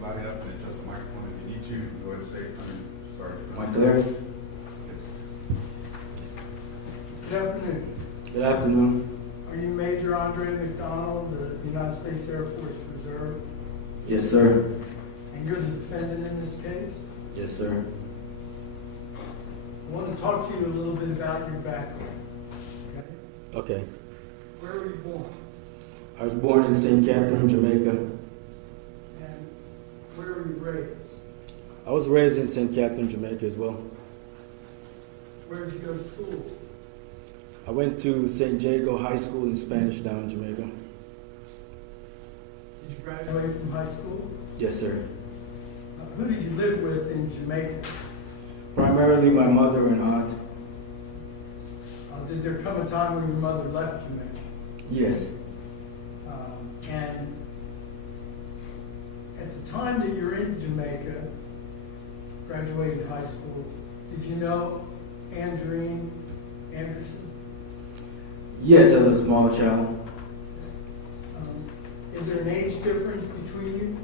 light it up and adjust the microphone if you need to. Go ahead and state your name. Start. Am I clear? Good afternoon. Good afternoon. Are you Major Andreen McDonald, the United States Air Force Reserve? Yes, sir. And you're the defendant in this case? Yes, sir. I want to talk to you a little bit about your background. Okay? Okay. Where were you born? I was born in St. Catherine, Jamaica. And where were you raised? I was raised in St. Catherine, Jamaica as well. Where did you go to school? I went to St. Jago High School in Spanish Town, Jamaica. Did you graduate from high school? Yes, sir. Who did you live with in Jamaica? Primarily my mother and aunt. Did there come a time when your mother left Jamaica? Yes. And at the time that you're in Jamaica, graduated high school, did you know Andreen Anderson? Yes, as a small child. Is there an age difference between you?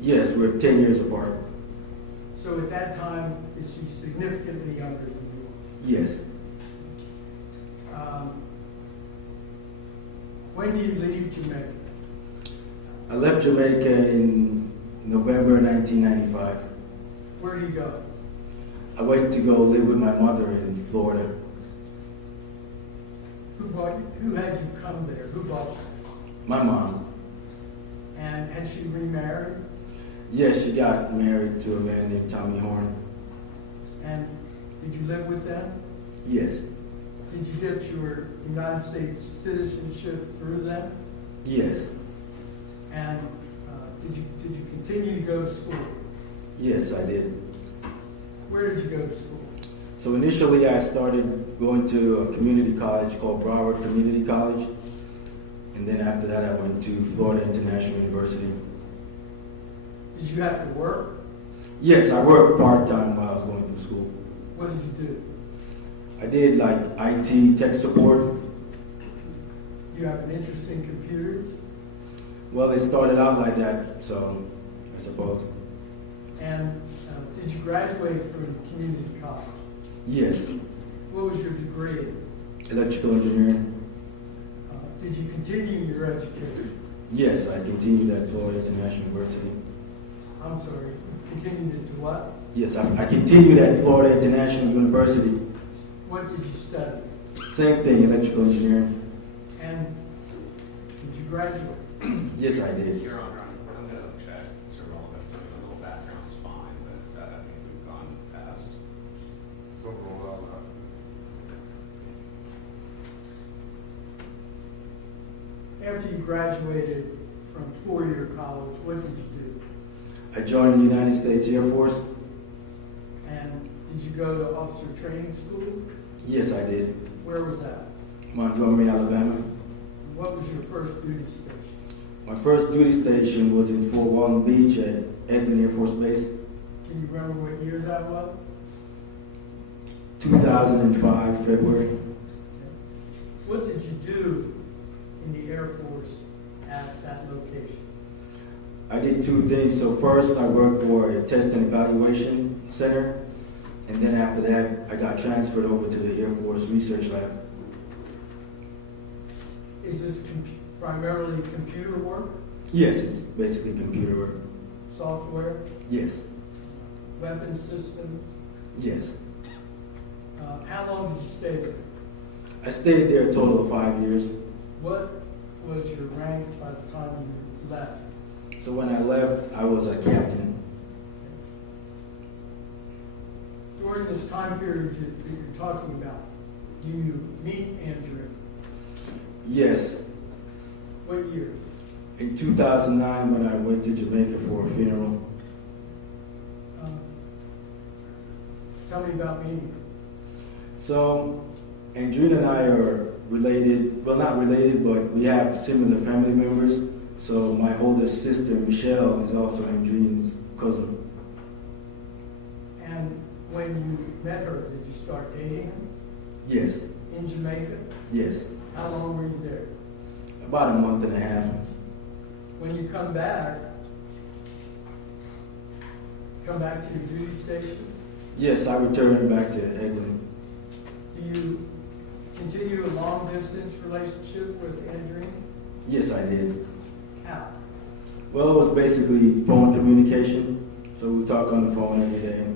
Yes, we're 10 years apart. So at that time, is she significantly younger than you? Yes. When did you leave Jamaica? I left Jamaica in November 1995. Where did you go? I went to go live with my mother in Florida. Who had you come there? Who brought you? My mom. And had she remarried? Yes, she got married to a man named Tommy Horn. And did you live with them? Yes. Did you get your United States citizenship through them? Yes. And did you continue to go to school? Yes, I did. Where did you go to school? So initially I started going to a community college called Broward Community College. And then after that I went to Florida International University. Did you have to work? Yes, I worked part-time while I was going through school. What did you do? I did like IT tech support. You have an interest in computers? Well, it started out like that, so I suppose. And did you graduate from community college? Yes. What was your degree? Electrical engineering. Did you continue your education? Yes, I continued at Florida International University. I'm sorry, continued it to what? Yes, I continued at Florida International University. What did you study? Same thing, electrical engineering. And did you graduate? Yes, I did. Your Honor, I'm going to check to relevance. I mean, a little background's fine, but I think we've gone past. So roll out. After you graduated from four-year college, what did you do? I joined the United States Air Force. And did you go to officer training school? Yes, I did. Where was that? Montgomery, Alabama. What was your first duty station? My first duty station was in Fort Walton Beach at Edmond Air Force Base. Can you remember what year that was? 2005, February. What did you do in the Air Force at that location? I did two things. So first, I worked for a test and evaluation center. And then after that, I got transferred over to the Air Force Research Lab. Is this primarily computer work? Yes, it's basically computer work. Software? Yes. Weapon systems? Yes. How long did you stay there? I stayed there a total of 5 years. What was your rank by the time you left? So when I left, I was a captain. During this time period that you're talking about, do you meet Andreen? Yes. What year? In 2009, when I went to Jamaica for a funeral. Tell me about meeting her. So, Andreen and I are related, well not related, but we have similar family members. So my oldest sister, Michelle, is also Andreen's cousin. And when you met her, did you start dating her? Yes. In Jamaica? Yes. How long were you there? About a month and a half. When you come back, come back to your duty station? Yes, I returned back to Eglin. Do you continue a long-distance relationship with Andreen? Yes, I did. How? Well, it was basically phone communication. So we talk on the phone every day.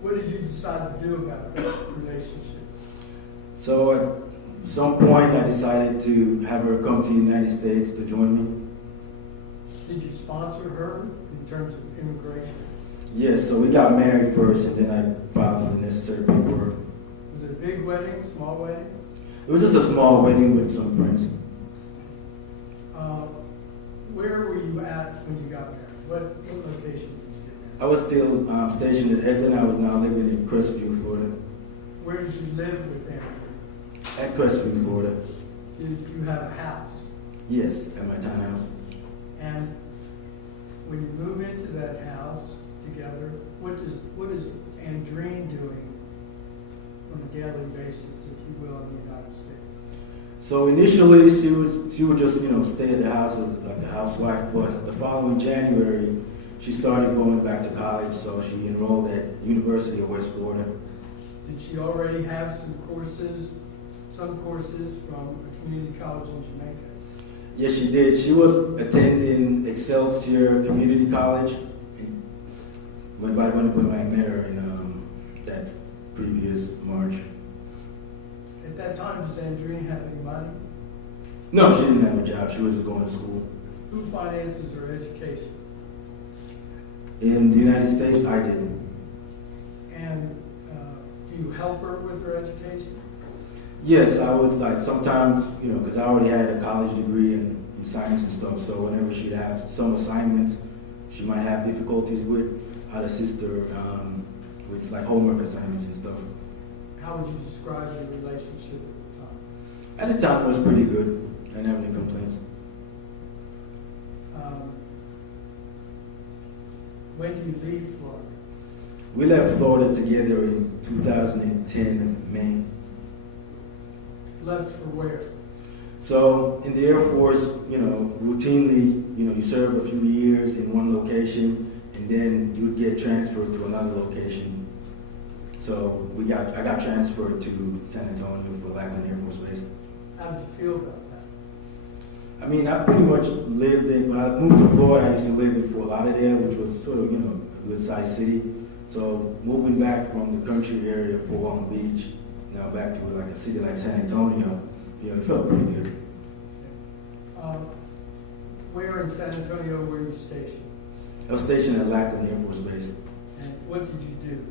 What did you decide to do about that relationship? So at some point, I decided to have her come to the United States to join me. Did you sponsor her in terms of immigration? Yes, so we got married first, and then I filed for the necessary paperwork. Was it a big wedding, small wedding? It was just a small wedding with some friends. Where were you at when you got married? What location did you get married? I was still stationed in Eglin. I was now living in Crestview, Florida. Where did you live with Andreen? At Crestview, Florida. Did you have a house? Yes, at my townhouse. And when you move into that house together, what is Andreen doing on a daily basis, if you will, in the United States? So initially, she would just stay at the house as like a housewife. But the following January, she started going back to college. So she enrolled at University of West Florida. Did she already have some courses from a community college in Jamaica? Yes, she did. She was attending Excelsior Community College. When I met her in that previous March. At that time, does Andreen have any money? No, she didn't have a job. She was just going to school. Who finances her education? In the United States, I didn't. And do you help her with her education? Yes, I would sometimes, because I already had a college degree in science and stuff, so whenever she'd have some assignments she might have difficulties with, I'd assist her with homework assignments and stuff. How would you describe your relationship at the time? At the time, it was pretty good. I didn't have any complaints. When do you leave Florida? We left Florida together in 2010, May. Left for where? So in the Air Force, routinely, you serve a few years in one location, and then you would get transferred to another location. So I got transferred to San Antonio for Lackland Air Force Base. How did you feel about that? I mean, I pretty much lived when I moved to Florida, I used to live in Fort Lauderdale, which was sort of, a good-sized city. So moving back from the country area of Fort Walton Beach, now back to a city like San Antonio, it felt pretty good. Where in San Antonio were you stationed? I was stationed at Lackland Air Force Base. And what did you do?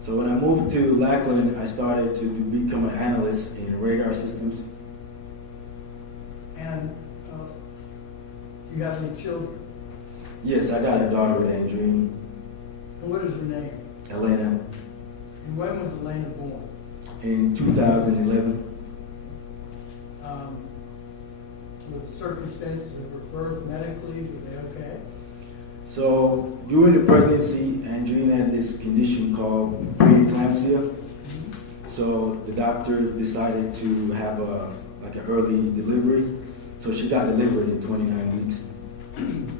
So when I moved to Lackland, I started to become an analyst in radar systems. And do you have any children? Yes, I got a daughter with Andreen, And what is her name? Elena, And when was Elena born? in 2011. Were the circumstances of her birth medically, were they okay? So during the pregnancy, Andreen had this condition called preeclampsia. So the doctors decided to have an early delivery. So she got delivered in 29 weeks. Give me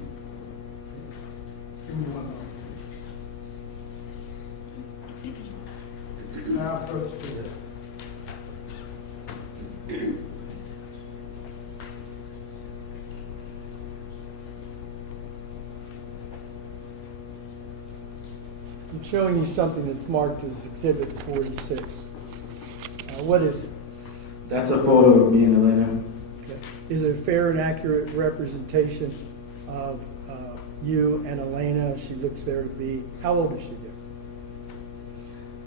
one moment. Now approach to it. I'm showing you something that's marked as Exhibit 46. What is it? That's a photo of me and Elena. Okay. Is it a fair and accurate representation of you and Elena? She looks there to be, how old is she there?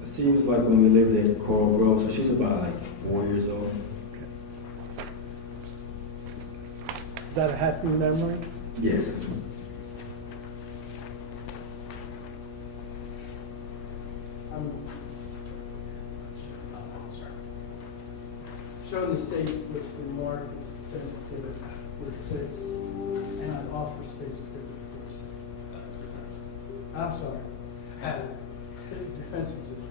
It seems like when we lived at Coral Grove, so she's about 4 years old. Okay. Is that a happy memory? Yes. Show the state which we marked as Defense Exhibit 46, and I'd offer State's Exhibit 46. I'm sorry. State Defense Exhibit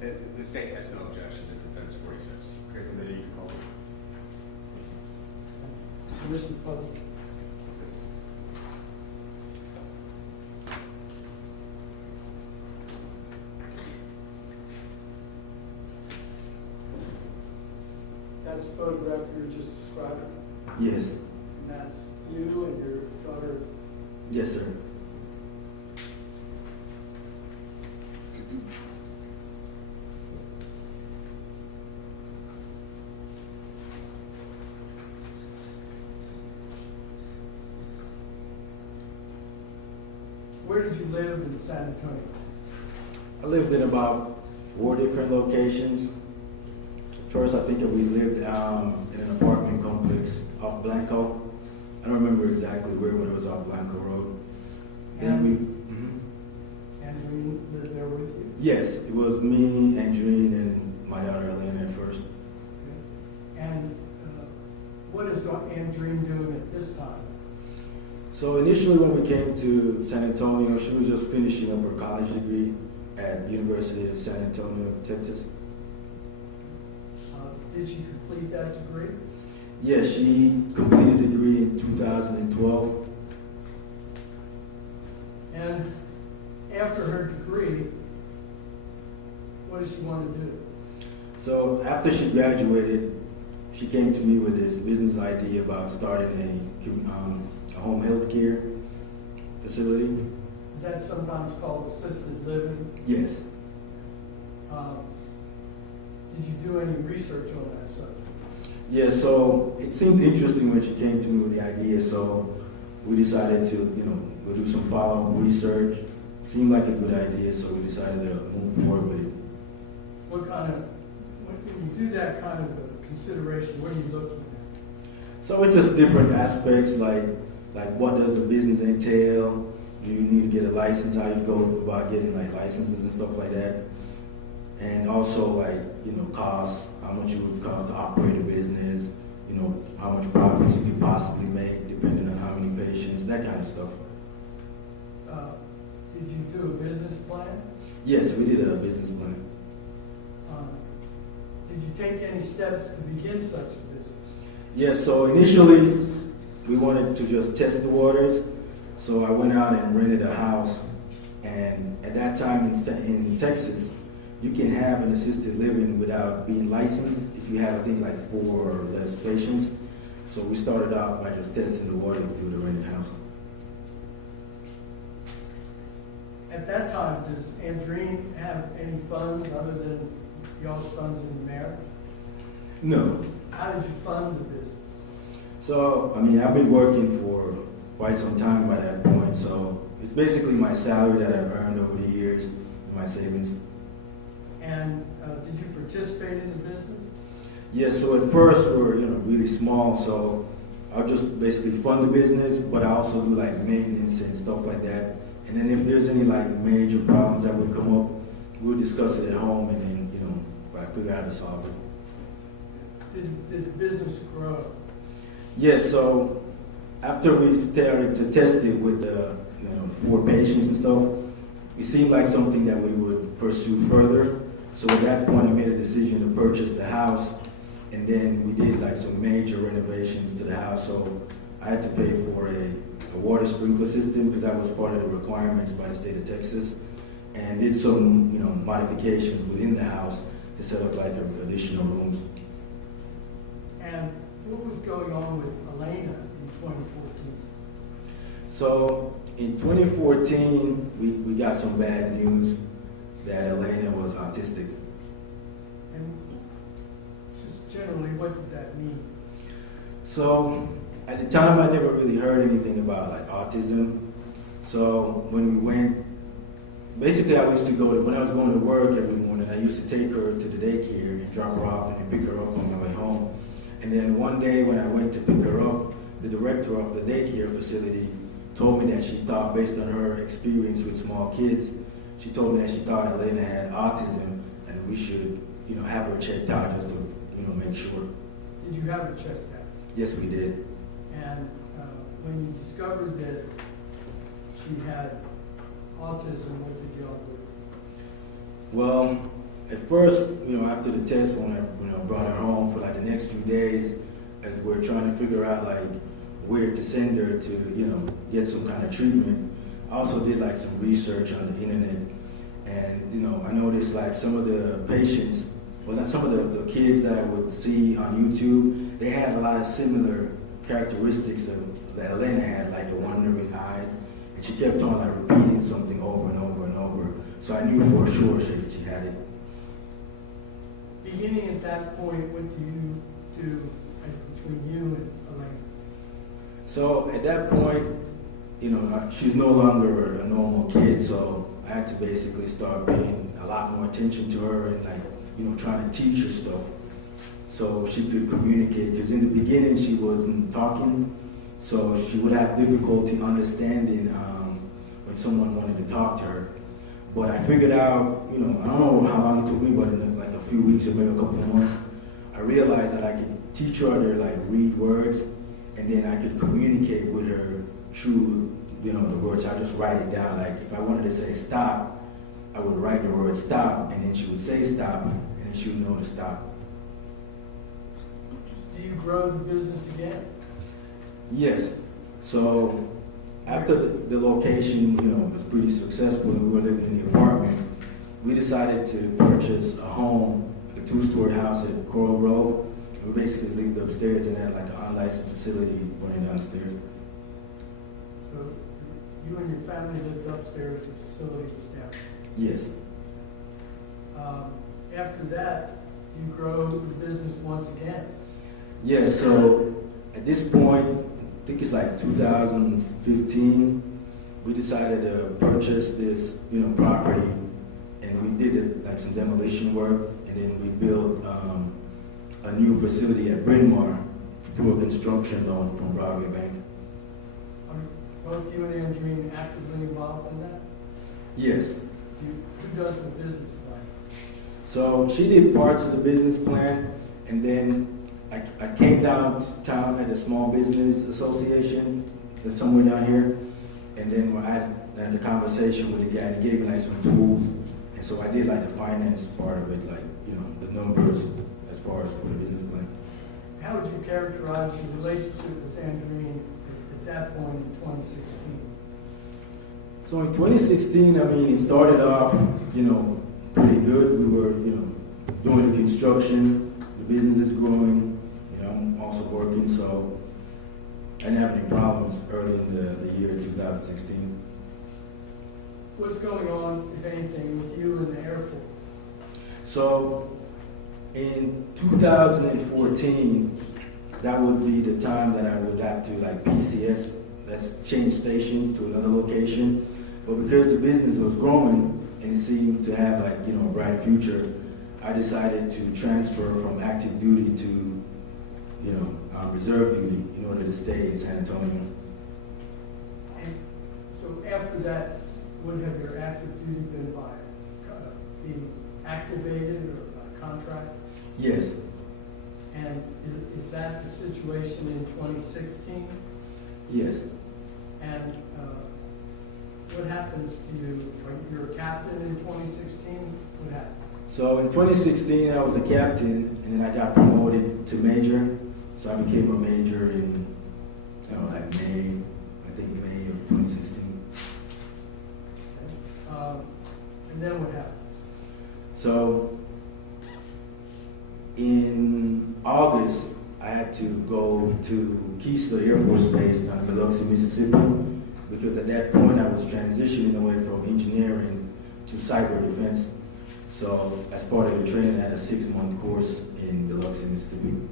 46. The state has no objection to Defense 46. Okay, so then you can call it. Permission public. That's the photograph you were just describing? Yes. And that's you and your daughter? Yes, sir. Where did you live in San Antonio? I lived in about 4 different locations. First, I think we lived in an apartment complex off Blanco. I don't remember exactly where, but it was off Blanco Road. And Andreen lived there with you? Yes, it was me, Andreen, and my daughter Elena at first. And what is Andreen doing at this time? So initially when we came to San Antonio, she was just finishing up her college degree at University of San Antonio, Texas. Did she complete that degree? Yes, she completed the degree in 2012. And after her degree, what does she want to do? So after she graduated, she came to me with this business idea about starting a home health care facility. Is that sometimes called assisted living? Yes. Did you do any research on that subject? Yeah, so it seemed interesting when she came to me with the idea, so we decided to, we'll do some follow-up research. Seemed like a good idea, so we decided to move forward with it. When you do that kind of a consideration, what are you looking at? So it's just different aspects, like what does the business entail? Do you need to get a license? How you go about getting like licenses and stuff like that? And also costs, how much it would cost to operate a business, how much profits you could possibly make depending on how many patients, that kind of stuff. Did you do a business plan? Yes, we did a business plan. Did you take any steps to begin such a business? Yes, so initially we wanted to just test the waters. So I went out and rented a house. And at that time in Texas, you can have an assisted living without being licensed if you have, I think, like 4 or less patients. So we started out by just testing the water through the rented house. At that time, does Andreen have any funds other than y'all's funds in the marriage? No. How did you fund the business? So, I've been working for quite some time by that point. So it's basically my salary that I've earned over the years, my savings. And did you participate in the business? Yes, so at first we were really small, so I'll just basically fund the business, but I also do like maintenance and stuff like that. And then if there's any like major problems that would come up, we'll discuss it at home and then, figure out how to solve it. Did the business grow? Yes, so after we started to test it with 4 patients and stuff, it seemed like something that we would pursue further. So at that point, I made a decision to purchase the house, and then we did like some major renovations to the house. So I had to pay for a water sprinkler system because that was part of the requirements by the state of Texas, and did some modifications within the house to set up like additional rooms. And what was going on with Elena in 2014? So in 2014, we got some bad news that Elena was autistic. And just generally, what did that mean? So at the time, I never really heard anything about like autism. So when we went, basically I used to when I was going to work every morning, I used to take her to the daycare and drop her off and then pick her up on my way home. And then one day when I went to pick her up, the director of the daycare facility told me that she thought, based on her experience with small kids, she told me that she thought Elena had autism and we should, have her checked out just to, make sure. Did you have her checked out? Yes, we did. And when you discovered that she had autism, what did y'all do? Well, at first, after the test, when I, brought her home for like the next few days, as we're trying to figure out like where to send her to, get some kind of treatment, I also did like some research on the internet, and I noticed like some of the patients well, some of the kids that I would see on YouTube, they had a lot of similar characteristics that Elena had, like the wandering eyes, and she kept on like repeating something over and over and over. So I knew for sure she had it. Beginning at that point, what do you do between you and Elena? So at that point, she's no longer a normal kid, so I had to basically start paying a lot more attention to her and trying to teach her stuff so she could communicate. Because in the beginning she wasn't talking, so she would have difficulty understanding when someone wanted to talk to her. But I figured out, I don't know how long it took me, but in like a few weeks or maybe a couple of months, I realized that I could teach her to like read words, and then I could communicate with her through, the words. I just write it down. Like if I wanted to say stop, I would write the word stop, and then she would say stop, and then she would know to stop. Do you grow the business again? Yes. So after the location, was pretty successful and we were living in the apartment, we decided to purchase a home, like a 2-story house at Coral Grove. We basically lived upstairs and had like an unlicensed facility running downstairs. So you and your family lived upstairs, the facility was down. Yes. After that, you grow the business once again. Yes, so at this point, I think it's like 2015, we decided to purchase this, property, and we did like some demolition work, and then we built a new facility at Bryn Mawr through a construction loan from Broadway Bank. Are both you and Andreen actively involved in that? Yes. Who does the business plan? So she did parts of the business plan, and then I came downtown at the Small Business Association, that's somewhere down here, and then I had a conversation with the guy, and he gave me like some tools, and so I did like the finance part of it, like, the numbers as far as for the business plan. How would you characterize your relationship with Andreen at that point in 2016? So in 2016, it started off, pretty good. We were, doing the construction, the business is growing, I'm also working, so I didn't have any problems early in the year 2016. What's going on, if anything, with you and the airport? So in 2014, that would be the time that I would have to like PCS, that's change station to another location. But because the business was growing and it seemed to have like, a bright future, I decided to transfer from active duty to, reserve duty in order to stay in San Antonio. And so after that, would have your active duty been by being activated or by contract? Yes. And is that the situation in 2016? Yes. And what happens to you? You're a captain in 2016? What happened? So in 2016, I was a captain, and then I got promoted to major. So I became a major in, like May of 2016. And then what happened? So in August, I had to go to Keesler Air Force Base down in Biloxi, Mississippi, because at that point I was transitioning away from engineering to cyber defense. So as part of the training, I had a 6-month course in Biloxi, Mississippi.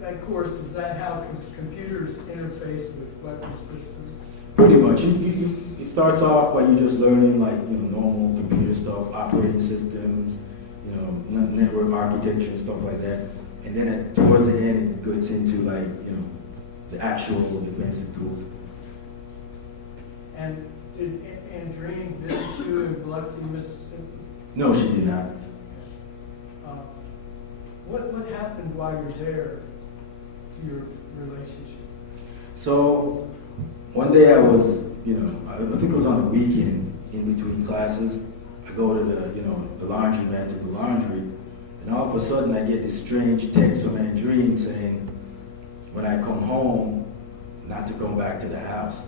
That course, is that how computers interface with weapons systems? Pretty much. It starts off by you just learning like, normal computer stuff, operating systems, network architecture and stuff like that. And then towards the end, it gets into like, the actual defensive tools. And did Andreen visit you in Biloxi, Mississippi? No, she did not. What happened while you're there to your relationship? So one day I was, I think it was on the weekend in between classes. I go to the laundromat to do laundry, and all of a sudden I get this strange text from Andreen saying, when I come home, not to come back to the house.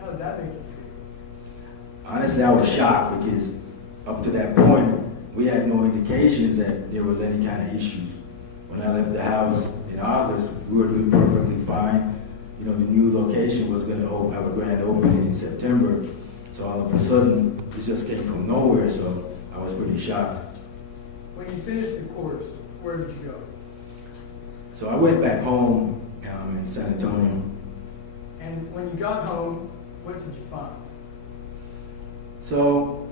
How did that make you feel? Honestly, I was shocked because up to that point, we had no indications that there was any kind of issues. When I left the house in August, we were doing perfectly fine. You know, the new location was going to have a grand opening in September. So all of a sudden, it just came from nowhere, so I was pretty shocked. When you finished the course, where did you go? So I went back home in San Antonio. And when you got home, what did you find? So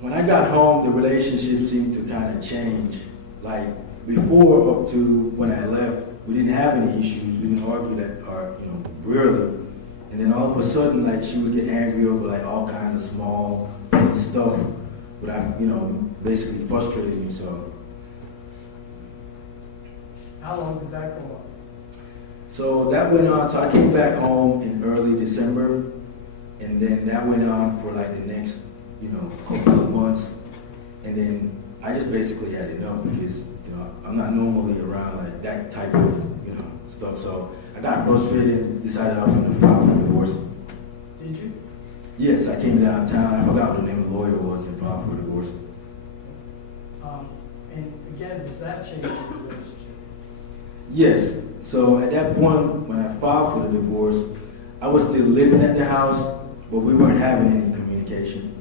when I got home, the relationship seemed to kind of change. Like before, up to when I left, we didn't have any issues. We didn't argue that, or rarely. And then all of a sudden, like she would get angry over like all kinds of small petty stuff, without basically frustrated me. So How long did that go on? So that went on. So I came back home in early December, and then that went on for like the next, couple of months. And then I just basically had enough because, I'm not normally around like that type of, stuff. So I got frustrated and decided I was going to file for divorce. Did you? Yes, I came downtown. I forgot what the name of the lawyer was and filed for divorce. And again, does that change your relationship? Yes. So at that point, when I filed for the divorce, I was still living at the house, but we weren't having any communication.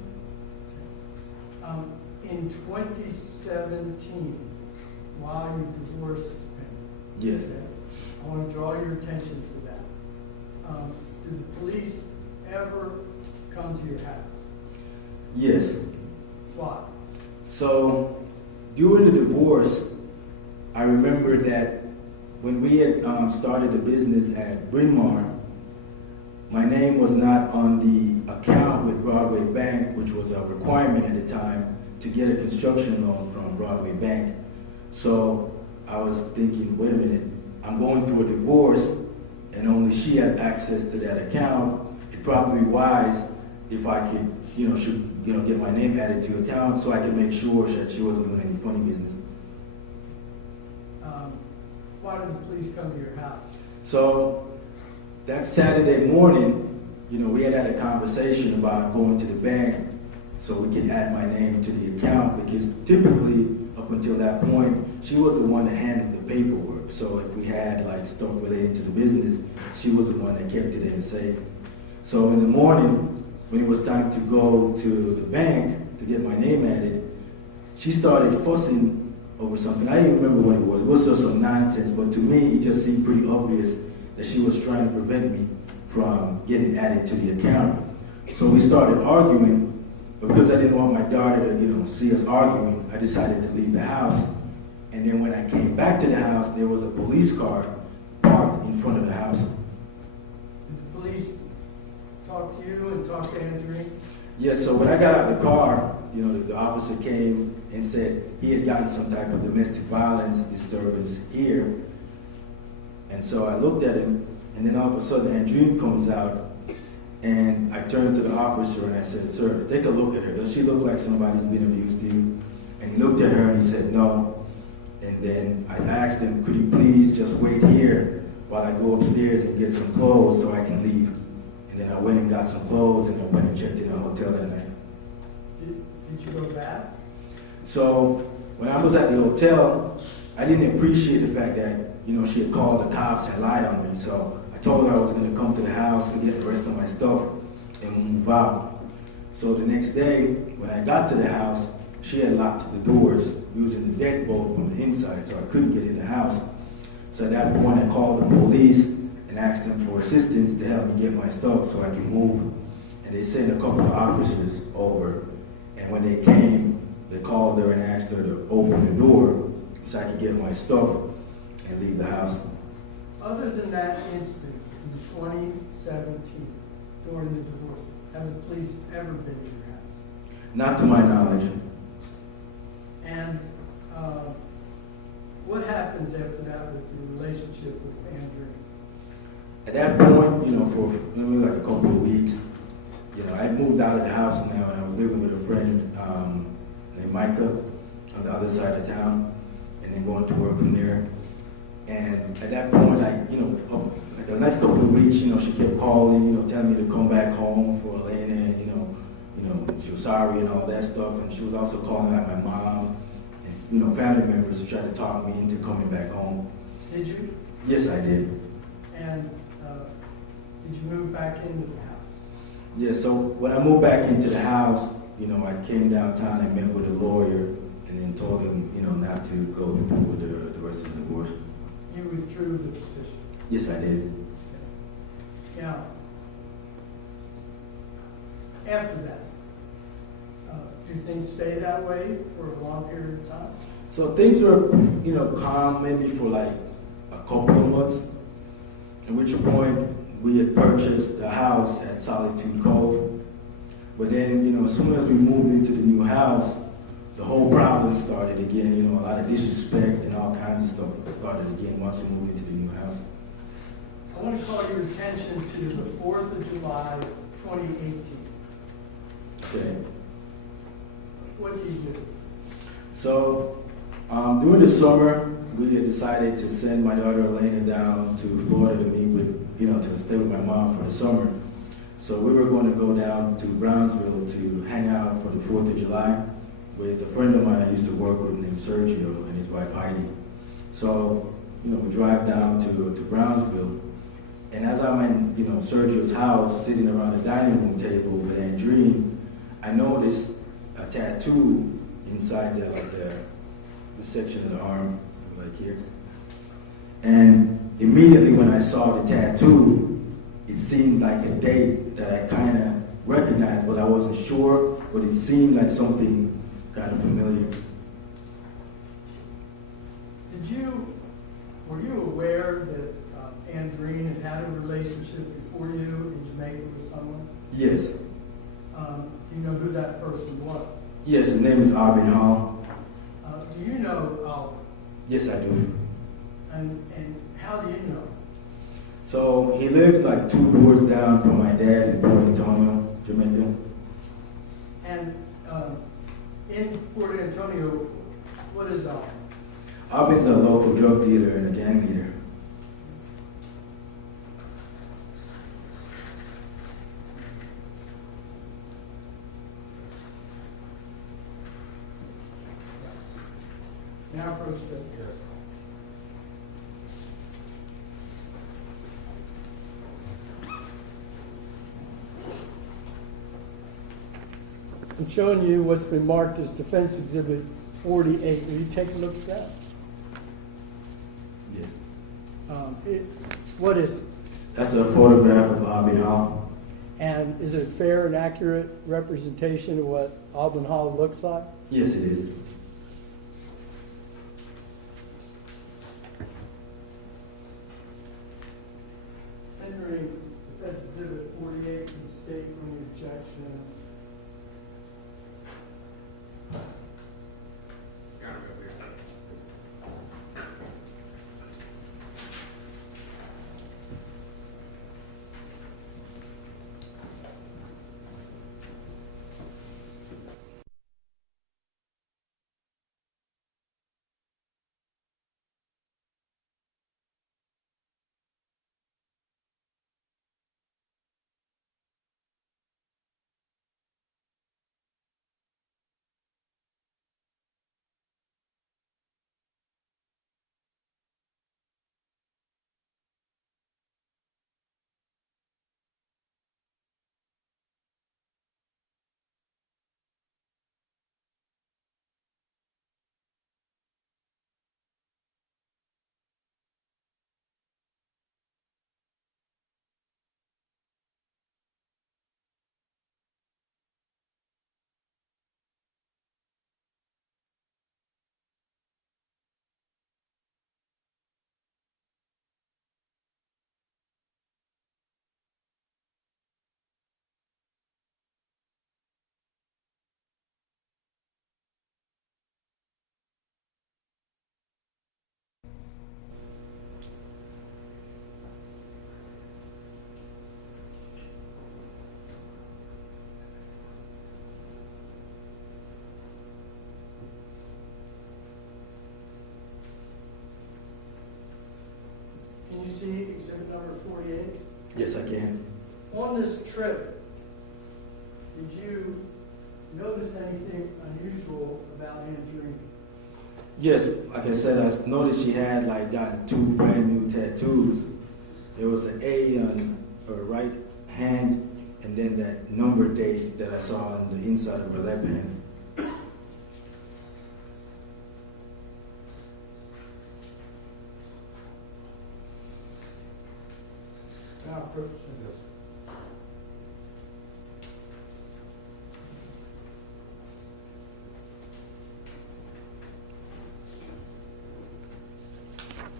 In 2017, while your divorce is pending, Yes. I want to draw your attention to that. Did the police ever come to your house? Yes. Why? So during the divorce, I remember that when we had started the business at Bryn Mawr, my name was not on the account with Broadway Bank, which was a requirement at the time to get a construction loan from Broadway Bank. So I was thinking, wait a minute, I'm going through a divorce and only she has access to that account. It'd probably be wise if I could, get my name added to account so I could make sure that she wasn't doing any funny business. Why did the police come to your house? So that Saturday morning, we had a conversation about going to the bank so we could add my name to the account because typically, up until that point, she was the one that handled the paperwork. So if we had like stuff relating to the business, she was the one that kept it in the safe. So in the morning, when it was time to go to the bank to get my name added, she started fussing over something. I didn't remember what it was. It was just some nonsense, but to me, it just seemed pretty obvious that she was trying to prevent me from getting added to the account. So we started arguing, but because I didn't want my daughter to, see us arguing, I decided to leave the house. And then when I came back to the house, there was a police car parked in front of the house. Did the police talk to you and talk to Andreen? Yes, so when I got out of the car, the officer came and said he had gotten some type of domestic violence disturbance here. And so I looked at him, and then all of a sudden Andreen comes out, and I turned to the officer and I said, "Sir, take a look at her. Does she look like somebody's been abused to you?" And he looked at her and he said, "No." And then I asked him, "Could you please just wait here while I go upstairs and get some clothes so I can leave?" And then I went and got some clothes and I went and checked in a hotel that night. Did you go back? So when I was at the hotel, I didn't appreciate the fact that, she had called the cops and lied on me. So I told her I was going to come to the house to get the rest of my stuff and move out. So the next day, when I got to the house, she had locked the doors using the deadbolt from the inside, so I couldn't get in the house. So at that point, I called the police and asked them for assistance to help me get my stuff so I can move. And they sent a couple of officers over. And when they came, they called her and asked her to open the door so I could get my stuff and leave the house. Other than that instance in 2017, during the divorce, have the police ever been to your house? Not to my knowledge. And what happens after that with your relationship with Andreen? At that point, for maybe like a couple of weeks, I'd moved out of the house now and I was living with a friend named Micah on the other side of town and then going to work from there. And at that point, like the next couple of weeks, she kept calling, telling me to come back home for Elena and, she was sorry and all that stuff, and she was also calling out my mom and, family members to try to talk me into coming back home. Did you? Yes, I did. And did you move back into the house? Yeah, so when I moved back into the house, I came downtown and met with a lawyer and then told him, not to go through with the rest of the divorce. You withdrew the petition? Yes, I did. Now, after that, do things stay that way for a long period of time? So things were, calm maybe for like a couple of months, at which point we had purchased a house at Solitude Cove. But then, as soon as we moved into the new house, the whole problem started again. A lot of disrespect and all kinds of stuff started again once we moved into the new house. I want to call your attention to the 4th of July, 2018. Okay. What did you do? So, during the summer, we had decided to send my daughter Elena down to Florida to meet with, to stay with my mom for the summer. So we were going to go down to Brownsville to hang out for the 4th of July with a friend of mine I used to work with named Sergio and his wife Heidi. So, we drive down to Brownsville. And as I'm in, Sergio's house, sitting around the dining room table with Andreen, I noticed a tattoo inside the section of the arm, like here. And immediately when I saw the tattoo, it seemed like a date that I kind of recognized, but I wasn't sure, but it seemed like something kind of familiar. Were you aware that Andreen had a relationship before you in Jamaica with someone? Yes. Do you know who that person was? Yes, his name is Albin Hall. Do you know Albin? Yes, I do. And how do you know? So he lived like 2 doors down from my dad in Port Antonio, Jamaica. And in Port Antonio, what is Albin? Albin's a local drug dealer and a gang leader. Now approach the here. I'm showing you what's been marked as Defense Exhibit 48. Will you take a look at that? Yes. What is it? That's a photograph of Albin Hall. And is it a fair and accurate representation of what Albin Hall looks like? Yes, it is. Entering Defense Exhibit 48 to the state for any objection. Can you see exhibit number 48? Yes, I can. On this trip, did you notice anything unusual about Andreen? Yes, like I said, I noticed she had like gotten 2 brand new tattoos. There was an A on her right hand, and then that number date that I saw on the inside of her left hand. Now, approach. Yes.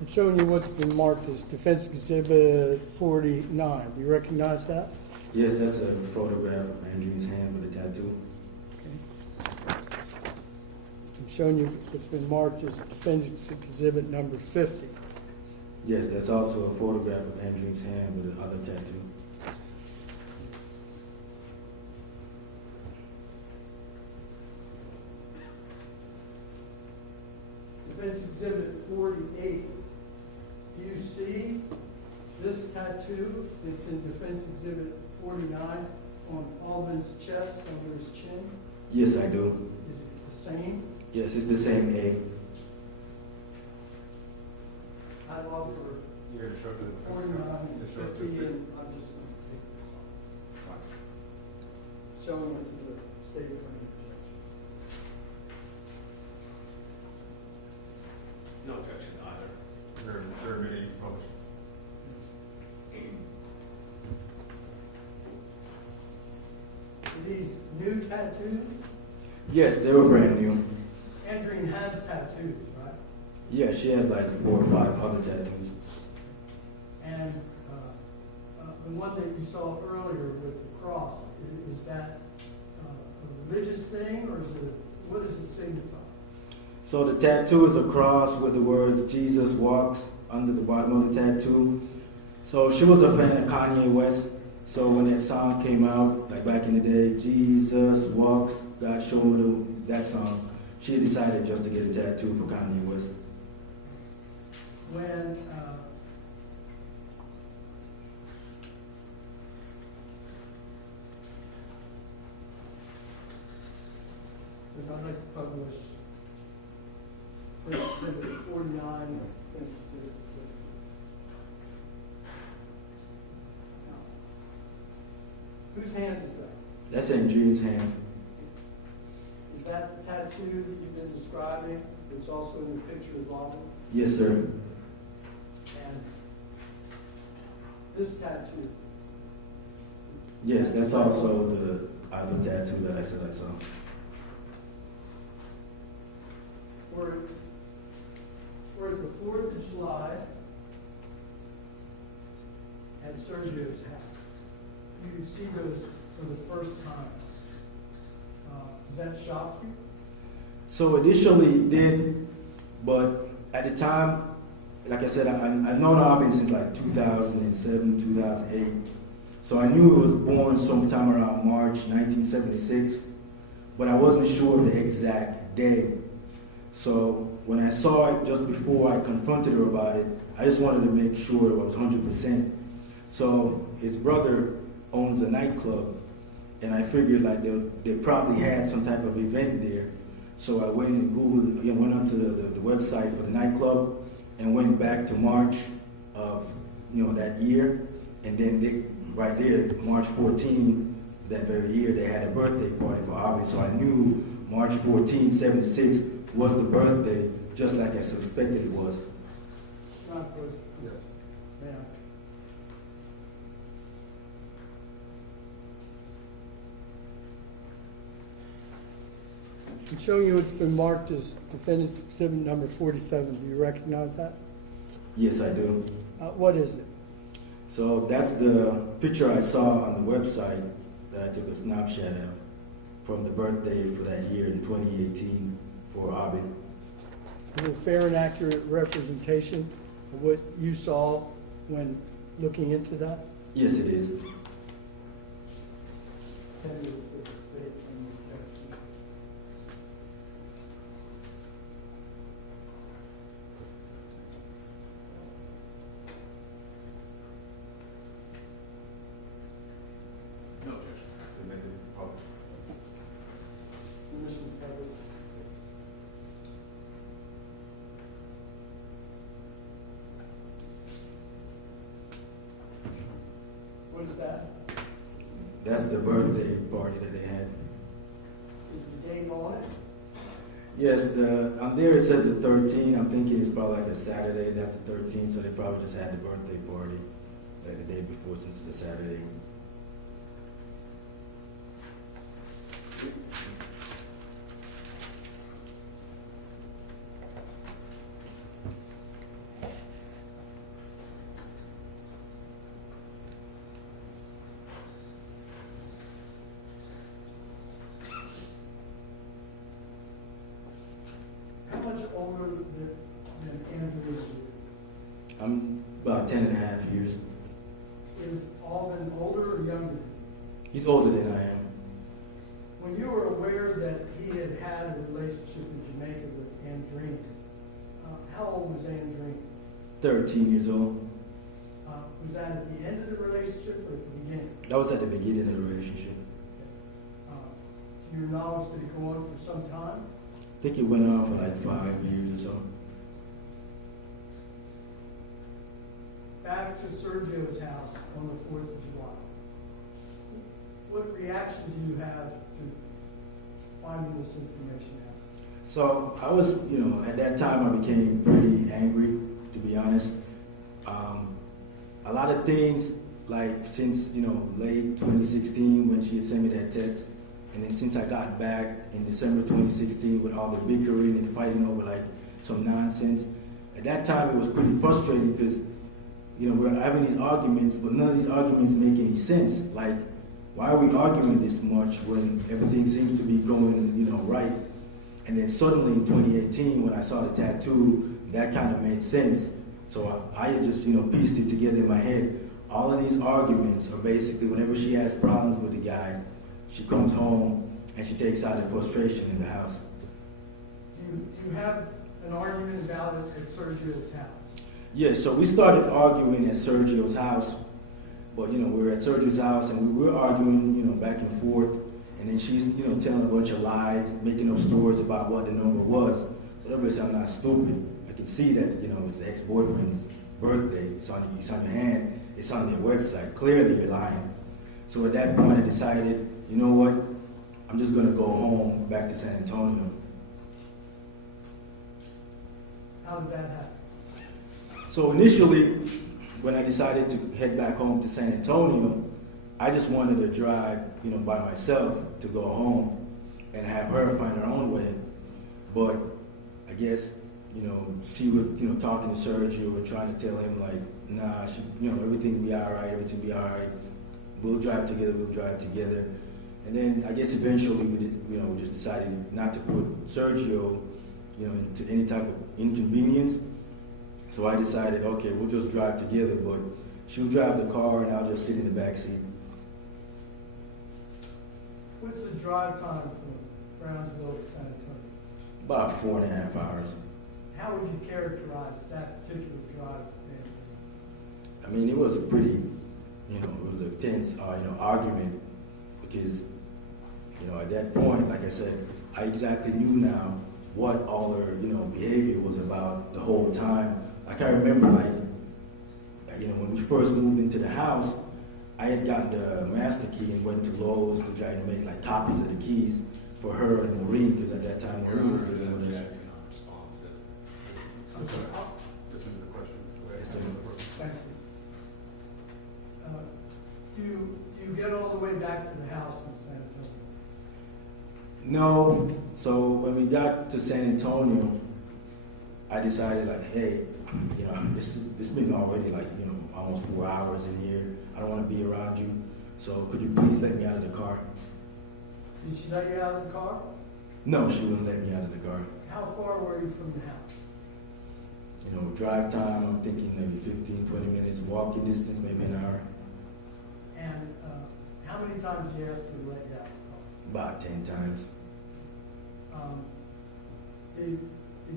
I'm showing you what's been marked as Defense Exhibit 49. Do you recognize that? Yes, that's a photograph of Andrew's hand with a tattoo. Okay. I'm showing you what's been marked as Defense Exhibit number 50. Yes, that's also a photograph of Andrew's hand with another tattoo. Defense Exhibit 48. Do you see this tattoo that's in Defense Exhibit 49 on Alvin's chest under his chin? Yes, I do. Is it the same? Yes, it's the same A. I'd offer You're going to show the 49 and Just show it 50, to and I'm just going to take this off. Showing it to the state attorney. No objection either. Third meeting published. Are these new tattoos? Yes, they were brand new. Andreen has tattoos, right? Yeah, she has like 4 or 5 other tattoos. And the one that you saw earlier with the cross, is that a religious thing, or is it, what does it signify? So the tattoo is a cross with the words Jesus walks under the bottom of the tattoo. So she was a fan of Kanye West. So when that song came out, like back in the day, Jesus walks, God showed me that song, she decided just to get a tattoo for Kanye West. When because I'd like to publish Defense Exhibit 49 and Defense Exhibit 50. Now, whose hand is that? That's Andreen's hand. Is that the tattoo that you've been describing that's also in the picture of Alvin? Yes, sir. And this tattoo? Yes, that's also the other tattoo that I said I saw. We're at the 4th of July at Sergio's house. You see those for the first time. Does that shock you? So initially it did, but at the time, like I said, I've known Albin since like 2007, 2008. So I knew it was born sometime around March 1976, but I wasn't sure of the exact day. So when I saw it just before I confronted her about it, I just wanted to make sure it was 100%. So his brother owns a nightclub, and I figured like they probably had some type of event there. So I went and Googled, went onto the website for the nightclub, and went back to March of that year, and then right there, March 14, that very year, they had a birthday party for Albin. So I knew March 14, 76 was the birthday, just like I suspected it was. Not good. Yes. Yeah. I'm showing you it's been marked as Defendant's Exhibit number 47. Do you recognize that? Yes, I do. What is it? So that's the picture I saw on the website that I took a snapshot of from the birthday for that year in 2018 for Albin. Is it a fair and accurate representation of what you saw when looking into that? Yes, it is. No objection. To make it public. that? That's the birthday party that they had. Is the date on it? Yes, on there it says the 13th. I'm thinking it's probably like a Saturday. That's the 13th, so they probably just had the birthday party like the day before, since it's a Saturday. How much older than Andrew is you? I'm about 10 and a half years. Is Alden older or younger? He's older than I am. When you were aware that he had had a relationship in Jamaica with Andreen, how old was Andreen? 13 years old. Was that at the end of the relationship or at the beginning? That was at the beginning of the relationship. To your knowledge, did it go on for some time? I think it went on for like 5 years or so. Back to Sergio's house on the 4th of July. What reaction do you have to finding this information out? So I was, at that time I became pretty angry, to be honest. A lot of things, like since, late 2016 when she had sent me that text, and then since I got back in December 2016 with all the bickering and fighting over like some nonsense, at that time it was pretty frustrating because, we're having these arguments, but none of these arguments make any sense. Like, why are we arguing this much when everything seems to be going, right? And then suddenly in 2018, when I saw the tattoo, that kind of made sense. So I had just, pieced it together in my head. All of these arguments are basically whenever she has problems with the guy, she comes home and she takes out the frustration in the house. Do you have an argument about it at Sergio's house? Yes, so we started arguing at Sergio's house, but we were at Sergio's house and we were arguing, back and forth, and then she's, telling a bunch of lies, making up stories about what the number was. But obviously I'm not stupid. I can see that, it's the ex-boyfriend's birthday. It's on your hand. It's on their website. Clearly you're lying. So at that point I decided, you know what? I'm just gonna go home back to San Antonio. How did that happen? So initially, when I decided to head back home to San Antonio, I just wanted to drive, by myself to go home and have her find her own way. But I guess, she was, talking to Sergio and trying to tell him like, nah, everything be all right. We'll drive together. And then I guess eventually we just decided not to put Sergio, into any type of inconvenience. So I decided, okay, we'll just drive together, but she'll drive the car and I'll just sit in the back seat. What's the drive time from Brownsville to San Antonio? About 4.5 hours. How would you characterize that particular drive? I mean, it was pretty, it was a tense, argument because, at that point, like I said, I exactly knew now what all her, behavior was about the whole time. Like I remember, when we first moved into the house, I had gotten the master key and went to Lowe's to try to make like copies of the keys for her and Maureen, because at that time Maureen was living with us. I'm sorry. Listen to the question. Yes, sir. Thank you. Do you get all the way back to the house in San Antonio? No. So when we got to San Antonio, I decided like, hey, this been already like, almost 4 hours in here. I don't want to be around you. So could you please let me out of the car? Did she let you out of the car? No, she wouldn't let me out of the car. How far were you from the house? Drive time, I'm thinking maybe 15, 20 minutes. Walking distance, maybe an hour. And how many times did you ask her to let you out of the car? About 10 times. Did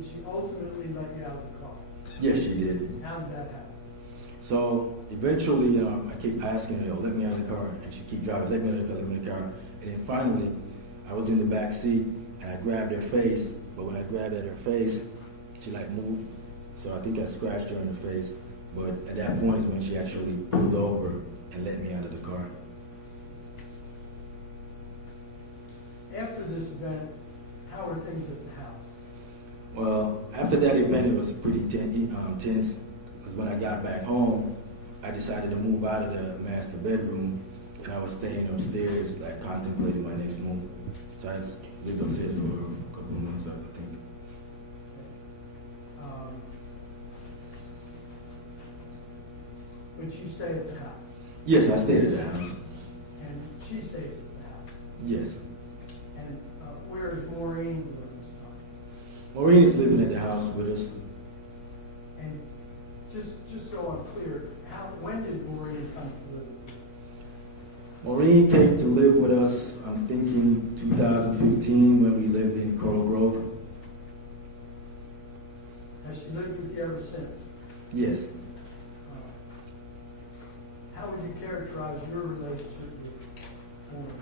she ultimately let you out of the car? Yes, she did. How did that happen? So eventually, I keep asking her, let me out of the car, and she keep driving, let me out of the car. And then finally, I was in the back seat, and I grabbed her face. But when I grabbed at her face, she like moved. So I think I scratched her in the face. But at that point is when she actually pulled over and let me out of the car. After this event, how were things at the house? Well, after that event, it was pretty tense, because when I got back home, I decided to move out of the master bedroom, and I was staying upstairs, like contemplating my next move. So I just lived upstairs for a couple of months, I think. But you stayed at the house, Yes, I stayed at the house. and she stays at the house. Yes. And where is Maureen during this time? Maureen is living at the house with us. And just so I'm clear, when did Maureen come to live? Maureen came to live with us, I'm thinking 2015, when we lived in Coral Grove. Has she lived with you ever since? Yes. How would you characterize your relationship with Maureen?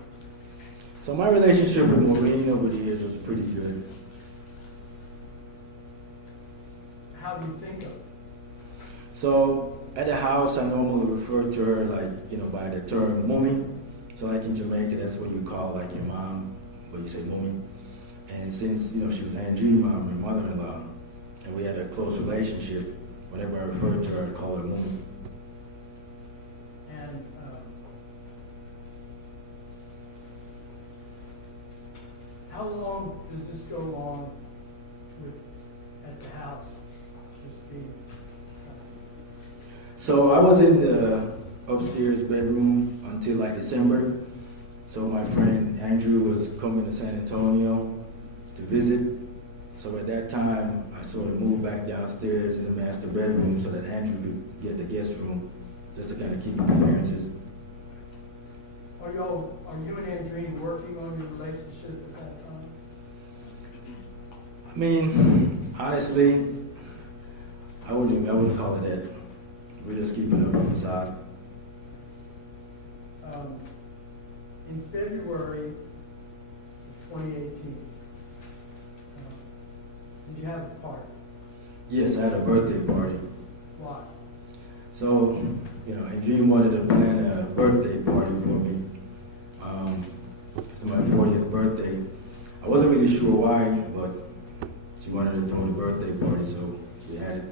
So my relationship with Maureen over the years was pretty good. How do you think of it? So at the house, I normally refer to her by the term mommy. So like in Jamaica, that's what you call like your mom, but you say mommy. And since, she was Andreen mom, my mother-in-law, and we had a close relationship, whenever I referred to her, I call her mommy. And how long does this go on at the house, just being? So I was in the upstairs bedroom until like December. So my friend Andrew was coming to San Antonio to visit. So at that time, I sort of moved back downstairs in the master bedroom so that Andrew could get the guest room, just to kind of keep up appearances. Are you and Andreen working on your relationship at that time? I mean, honestly, I wouldn't call it that. We're just keeping up a facade. In February 2018, did you have a party? Yes, I had a birthday party. Why? So, Andreen wanted to plan a birthday party for me. It's my 40th birthday. I wasn't really sure why, but she wanted to throw the birthday party, so we had it.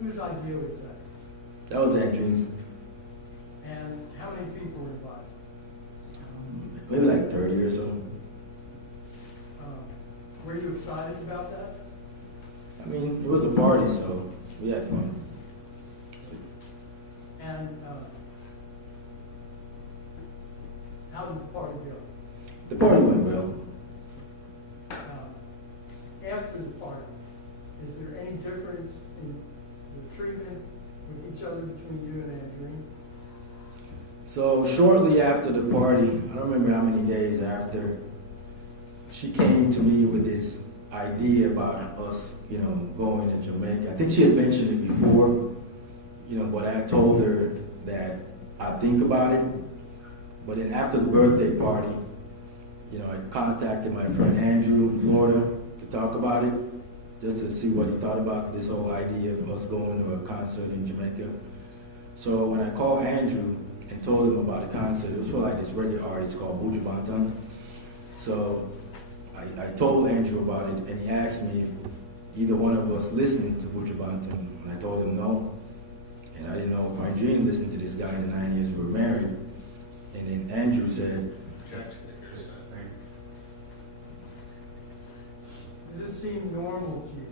Whose idea was that? That was Andreen's. And how many people were invited? Maybe like 30 or so. Were you excited about that? I mean, it was a party, so we had fun. And how did the party go? The party went well. After the party, is there any difference in the treatment with each other between you and Andreen? So shortly after the party, I don't remember how many days after, she came to me with this idea about us, going to Jamaica. I think she had mentioned it before, but I told her that I'd think about it. But then after the birthday party, I contacted my friend Andrew in Florida to talk about it, just to see what he thought about this whole idea of us going to a concert in Jamaica. So when I called Andrew and told him about the concert, it was for like this reggae artist called Buju Banton. So I told Andrew about it, and he asked me if either one of us listened to Buju Banton, and I told him no. And I didn't know if Andreen listened to this guy in the 9 years we were married. And then Andrew said, Objection, if you're listening. Did it seem normal to you?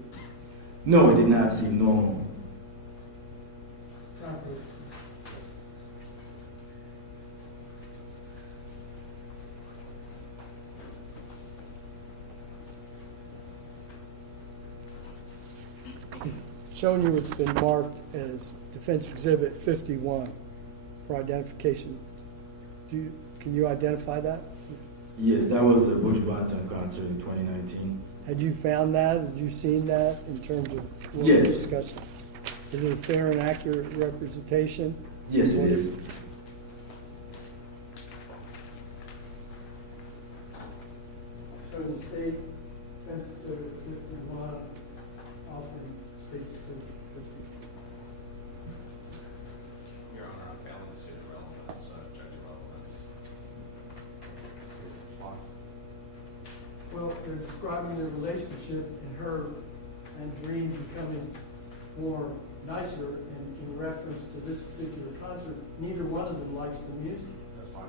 no, it did not seem normal. Not good. Showing you it's been marked as Defense Exhibit 51 for identification. Can you identify that? Yes, that was the Buju Banton concert in 2019. Had you found that? Had you seen that in terms of what we Yes. discussed? Is it a fair and accurate representation? Yes, it is. So the state Defense Exhibit 51 offering State's Exhibit 50. Your Honor, I'm failing to see the relevance, objective relevance. Response? Well, they're describing their relationship and her and Andreen becoming more nicer, and in reference to this particular concert, neither one of them likes the music. That's fine.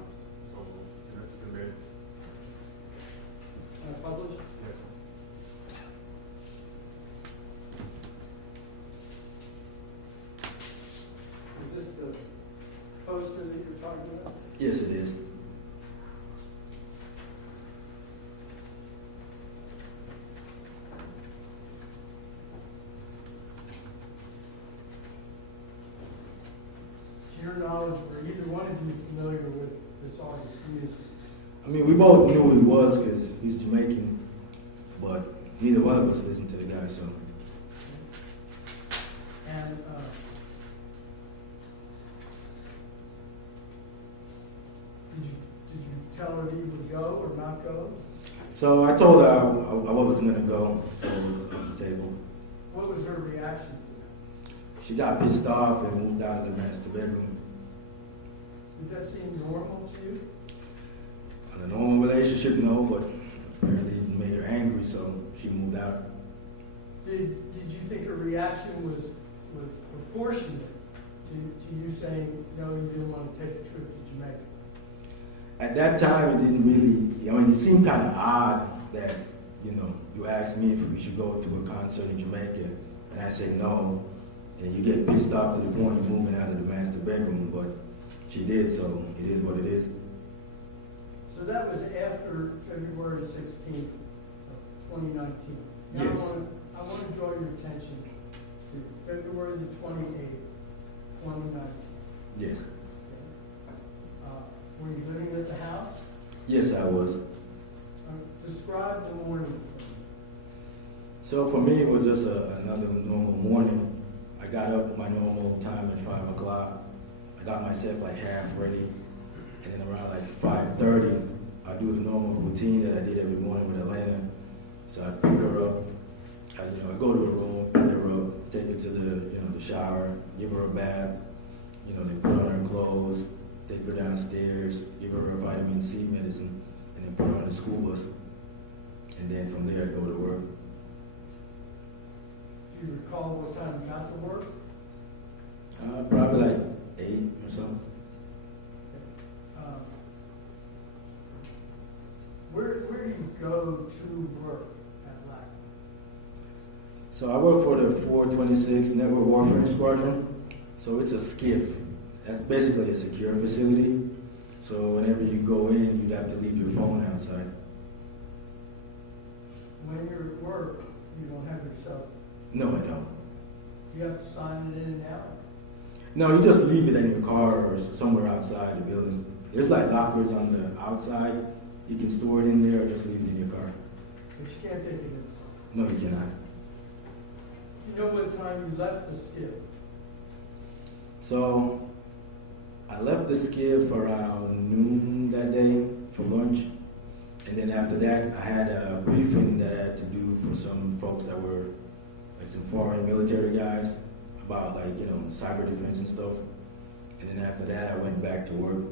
So, it's conveyed. Published? Yes. Is this the poster that you're talking about? Yes, it is. To your knowledge, were either one of you familiar with this artist's music? I mean, we both knew who he was because he's Jamaican, but neither one of us listened to the guy, so. And did you tell her that you would go or not go? So I told her I wasn't gonna go, so it was on the table. What was her reaction to that? She got pissed off and moved out of the master bedroom. Did that seem normal to you? On a normal relationship, no, but apparently it made her angry, so she moved out. Did you think her reaction was proportionate to you saying, no, you didn't want to take a trip to Jamaica? At that time, it didn't really, I mean, it seemed kind of odd that, you asked me if we should go to a concert in Jamaica, and I said no, and you get pissed off to the point of moving out of the master bedroom, but she did, so it is what it is. So that was after February 16th of 2019. Now Yes. I want to draw your attention to February the 28th, 2019. Yes. Were you living at the house? Yes, I was. Describe the morning for me. So for me, it was just another normal morning. I got up my normal time at 5 o'clock. I got myself like half ready. And then around like 5:30, I do the normal routine that I did every morning with Elena. So I pick her up. I go to her room, pick her up, take her to the shower, give her a bath. Then put on her clothes, take her downstairs, give her vitamin C medicine, and then put her on the school bus. And then from there, go to work. Do you recall what time you got to work? Probably like 8 or something. Where do you go to work at LAC? So I work for the 426 Network Warfare Squadron. So it's a skiff. That's basically a secure facility. So whenever you go in, you'd have to leave your phone outside. When you're at work, you don't have your cell phone. No, I don't. You have to sign it in and out. No, you just leave it in your car or somewhere outside the building. There's like lockers on the outside. You can store it in there or just leave it in your car. But you can't take it inside. No, you cannot. You know what time you left the skiff? So I left the skiff around noon that day for lunch. And then after that, I had a briefing that I had to do for some folks that were like some foreign military guys about cyber defense and stuff. And then after that, I went back to work.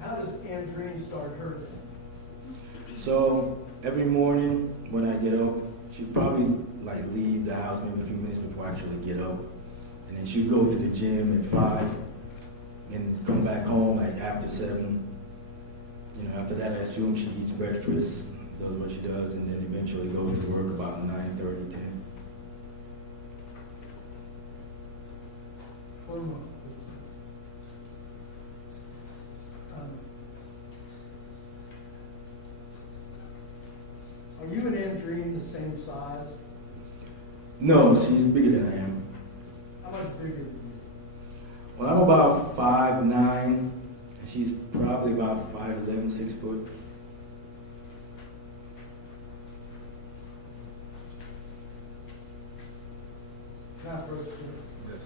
How does Andreen start her day? So every morning when I get up, she'd probably leave the house maybe a few minutes before I actually get up. And then she'd go to the gym at 5 and come back home after 7. After that, I assume she eats breakfast, does what she does, and then eventually goes to work about 9:30, 10. One more. Are you and Andreen the same size? No, she's bigger than I am. How much bigger than you? Well, I'm about 5'9", and she's probably about 5'11", 6 foot. Can I approach you? Yes.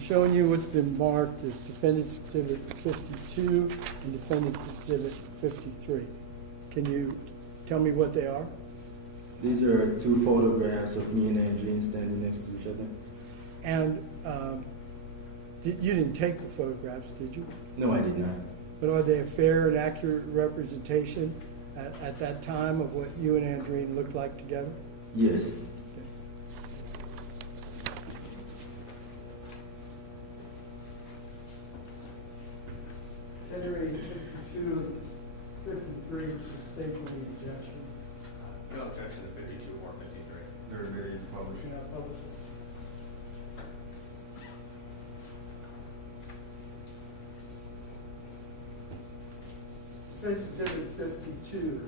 showing you what's been marked as Defendant's Exhibit 52 and Defendant's Exhibit 53. Can you tell me what they are? These are two photographs of me and Andreen standing next to each other. And you didn't take the photographs, did you? No, I did not. But are they a fair and accurate representation at that time of what you and Andreen looked like together? Yes. Generating 52, 53 to state any objection. No objection to 52 or 53. They're very published. Yeah, publish it. Defense Exhibit 52,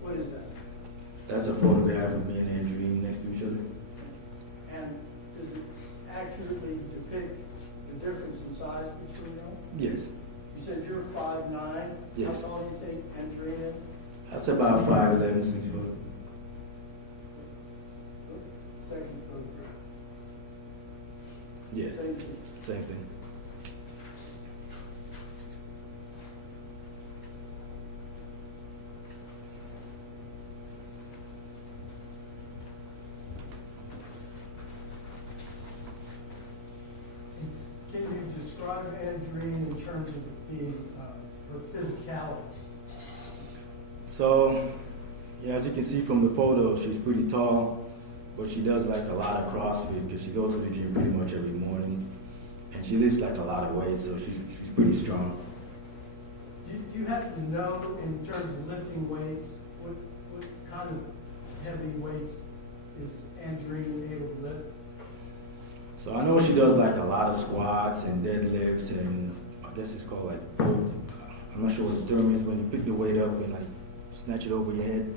what is that? That's a photograph of me and Andreen next to each other. And does it accurately depict the difference in size between them? Yes. You said you're 5'9". Yes. How tall do you think Andreen is? That's about 5'11", 6 foot. Second photograph. Yes. Same thing. Same thing. Can you describe Andreen in terms of being her physicality? So, yeah, as you can see from the photo, she's pretty tall, but she does like a lot of CrossFit because she goes to the gym pretty much every morning, and she lifts like a lot of weight, so she's pretty strong. Do you happen to know, in terms of lifting weights, what kind of heavy weights is Andreen able to lift? So I know she does like a lot of squats and deadlifts, and I guess it's called like pull. I'm not sure what the term is when you pick the weight up and like snatch it over your head.